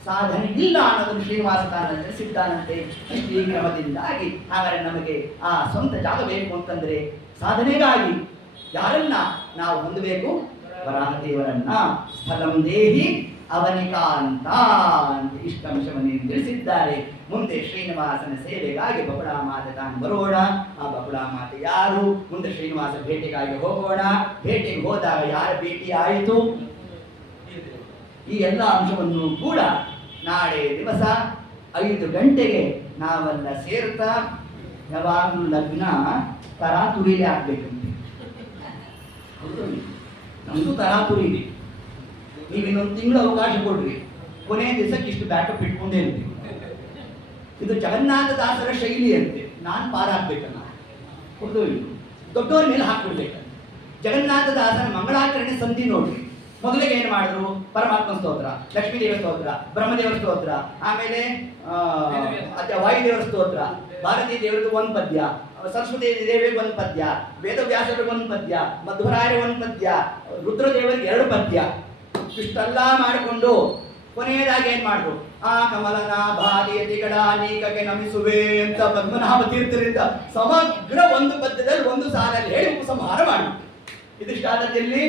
ಸಾಧನೆ ಇಲ್ಲ ಅನ್ನೋದನ್ನು ಶ್ರೀನಿವಾಸ ತಾನು ತಿಳಿಸಿದ್ದಾನಂತೆ. ಇಷ್ಟು ಈ ಕ್ರಮದಿಂದಾಗಿ ಹಾಗಾದರೆ ನಮಗೆ ಆ ಸ್ವಂತ ಜಾಗ ಬೇಕು ಅಂತಂದ್ರೆ ಸಾಧನೆಗಾಗಿ ಯಾರನ್ನ ನಾವು ಹೊಂದಬೇಕು? ವರಾಹದೇವರನ್ನ. ಸ್ಥಳಂ ದೇಹಿ ಅವನಿಕಾಂತ ಅಂತ ಇಷ್ಟಂಶವನ್ನು ತಿಳಿಸಿದ್ದಾರೆ. ಮುಂದೆ ಶ್ರೀನಿವಾಸನ ಸೇವೆಗಾಗಿ ಬಕುಳಾ ಮಾತೆ ತಾನು ಬರೋಣ. ಆ ಬಕುಳಾ ಮಾತೆ ಯಾರು? ಮುಂದೆ ಶ್ರೀನಿವಾಸ ಭೇಟಿಗಾಗಿ ಹೋಗೋಣ. ಭೇಟಿಗೆ ಹೋದಾಗ ಯಾರ ಭೇಟಿ ಆಯಿತು? ಈ ಎಲ್ಲ ಅಂಶವನ್ನು ಕೂಡ ನಾಳೆ ದಿವಸ 5 ಗಂಟೆಗೆ ನಾವೆಲ್ಲ ಸೇರ್ತಾ, ಯಾವಾಗಲೂ ಲಗ್ನ ತರಾತುರಿಲೇ ಆಗ್ಬೇಕಂತೆ. ನಮ್ದು ತರಾತುರಿ ಇದೆ. ನೀವು ಇನ್ನೊಂದು ತಿಂಗಳು ಅವಕಾಶ ಕೊಡ್ರಿ, ಕೊನೆಯ ದಿವಸಕ್ಕೆ ಇಷ್ಟು ಬ್ಯಾಕಪ್ ಇಟ್ಕೊಂಡೇ ಇರ್ತೀವಿ. ಇದು ಜಗನ್ನಾಥ ದಾಸರ ಶೈಲಿ ಅಂತೆ. ನಾನು ಪಾರಾಗ್ಬೇಕನ್ನ ಹೌದು, ದೊಡ್ಡವ್ರ ಮೇಲೆ ಹಾಕ್ಬಿಡ್ಬೇಕಂತ. ಜಗನ್ನಾಥ ದಾಸರ ಮಂಗಳಾಚರಣೆ ಸಂಧಿ ನೋಡ್ರಿ. ಮೊದಲಿಗೆ ಏನು ಮಾಡಿದ್ರು? ಪರಮಾತ್ಮ ಸ್ತೋತ್ರ, ಲಕ್ಷ್ಮೀದೇವರ ಸ್ತೋತ್ರ, ಬ್ರಹ್ಮದೇವರ ಸ್ತೋತ್ರ, ಆಮೇಲೆ ವಾಯುದೇವರ ಸ್ತೋತ್ರ, ಭಾರತೀ ದೇವರದ್ದು 1 ಪದ್ಯ, ಸರಸ್ವತಿ ದೇವಿಗೆ 1 ಪದ್ಯ, ವೇದವ್ಯಾಸರಿಗೆ 1 ಪದ್ಯ, ಮಧ್ವರಾಯರಿಗೆ 1 ಪದ್ಯ, ರುದ್ರದೇವರಿಗೆ 2 ಪದ್ಯ. ಇಷ್ಟೆಲ್ಲ ಮಾಡಿಕೊಂಡು ಕೊನೆಯದಾಗಿ ಏನ್ ಮಾಡಿದ್ರು? ಆ ಕಮಲನಾಭಾದಿಯ ತಿಗಡಾನೀಕಕ್ಕೆ ನಮಿಸುವೆ ಅಂತ ಪದ್ಮನಾಭ ತೀರ್ಥರಿಂದ ಸಮಗ್ರ 1 ಪದ್ಯದಲ್ಲಿ 1 ಸಾಲಲ್ಲಿ ಹೇಳಿ ಉಪಸಂಹಾರ ಮಾಡಿ ಇದಿಷ್ಟಾದಲ್ಲಿ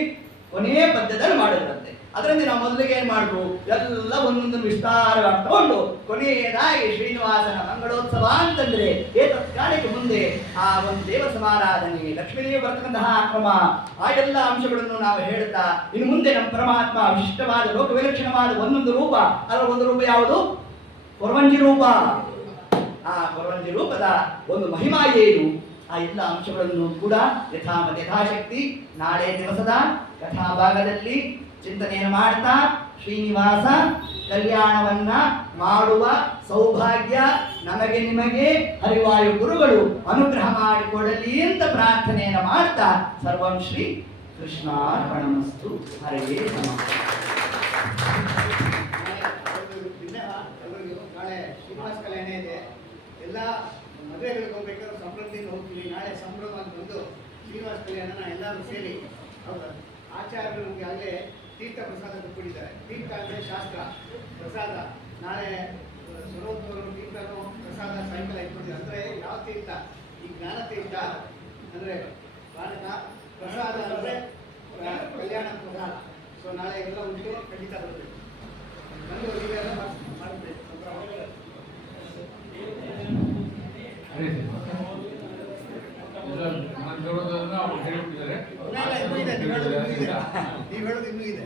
ಕೊನೆಯ ಪದ್ಯದಲ್ಲಿ ಮಾಡಿದ್ರಂತೆ. ಅದರಿಂದ ನಾವು ಮೊದಲಿಗೆ ಏನ್ ಮಾಡಿದ್ರು? ಎಲ್ಲ ಒಂದೊಂದು ವಿಸ್ತಾರವಾಗಿ ತಗೊಂಡು ಕೊನೆಯದಾಗಿ ಶ್ರೀನಿವಾಸನ ಮಂಗಳೋತ್ಸವ ಅಂತಂದ್ರೆ ಏತತ್ಕಾಲಕ್ಕೆ ಮುಂದೆ ಆ ಒಂದು ದೇವ ಸಮಾರಾಧನೆ, ಲಕ್ಷ್ಮೀದೇವಿ ಬರ್ತಕ್ಕಂತಹ ಕ್ರಮ, ಆ ಎಲ್ಲ ಅಂಶಗಳನ್ನು ನಾವು ಹೇಳ್ತಾ ಇನ್ನು ಮುಂದೆ ನಮ್ಮ ಪರಮಾತ್ಮ ವಿಶಿಷ್ಟವಾದ ಲೋಕ ವಿಲಕ್ಷಣವಾದ ಒಂದೊಂದು ರೂಪ, ಅದರ ಒಂದು ರೂಪ ಯಾವುದು? ಕೊರವಂಜಿ ರೂಪ. ಆ ಕೊರವಂಜಿ ರೂಪದ ಒಂದು ಮಹಿಮಾ ಏನು? ಆ ಎಲ್ಲ ಅಂಶಗಳನ್ನು ಕೂಡ ಯಥಾಶಕ್ತಿ ನಾಳೆ ದಿವಸದ ಕಥಾಭಾಗದಲ್ಲಿ ಚಿಂತನೆಯನ್ನು ಮಾಡ್ತಾ ಶ್ರೀನಿವಾಸ ಕಲ್ಯಾಣವನ್ನ ಮಾಡುವ ಸೌಭಾಗ್ಯ ನಮಗೆ ನಿಮಗೆ ಹರಿವಾಯು ಗುರುಗಳು ಅನುಗ್ರಹ ಮಾಡಿಕೊಡಲಿ ಅಂತ ಪ್ರಾರ್ಥನೆಯನ್ನು ಮಾಡ್ತಾ ಸರ್ವಂ ಶ್ರೀ ಕೃಷ್ಣಾರ್ಪಣಮಸ್ತು. ಹರೇ ನಮಃ. ನಾಳೆ ಶ್ರೀನಿವಾಸ ಕಲ್ಯಾಣ ಇದೆ. ಎಲ್ಲ ಮದುವೆಗಳಿಗೆ ಹೋಗ್ಬೇಕಾದ್ರೆ ಸಂಭ್ರಮದಿಂದ ಹೋಗ್ತೀವಿ. ನಾಳೆ ಸಂಭ್ರಮವಾಗಿ ಬಂದು ಶ್ರೀನಿವಾಸ ಕಲ್ಯಾಣನ ಎಲ್ಲರೂ ಸೇರಿ ಹೌದಾ ಆಚಾರ್ಯರು ನಮಗೆ ಆಗಲೇ ತೀರ್ಥ ಪ್ರಸಾದ ಕೊಟ್ಟಿದ್ದಾರೆ. ತೀರ್ಥ ಅಂದರೆ ಶಾಸ್ತ್ರ, ಪ್ರಸಾದ ನಾಳೆ ಸರ್ವೋತ್ತಮರು ತೀರ್ಥನು ಪ್ರಸಾದ ಸಾಯಂಕಾಲ ಇಟ್ಕೊಂಡಿದ್ದಾರೆ. ಅಂದರೆ ಯಾವ ತೀರ್ಥ? ಈ ಜ್ಞಾನ ತೀರ್ಥ ಅಂದರೆ ಬಾಲಕ, ಪ್ರಸಾದ ಅಂದರೆ ಕಲ್ಯಾಣ ಪ್ರಸಾದ. ಸೊ ನಾಳೆ ಎಲ್ಲ ಉಂಟು, ಖಂಡಿತ ಬರಬೇಕು. ನಂದು ನೀವೆಲ್ಲ ಮಾಡಿದ್ದೆ ನೀವು ಹೇಳೋದು ಇನ್ನೂ ಇದೆ.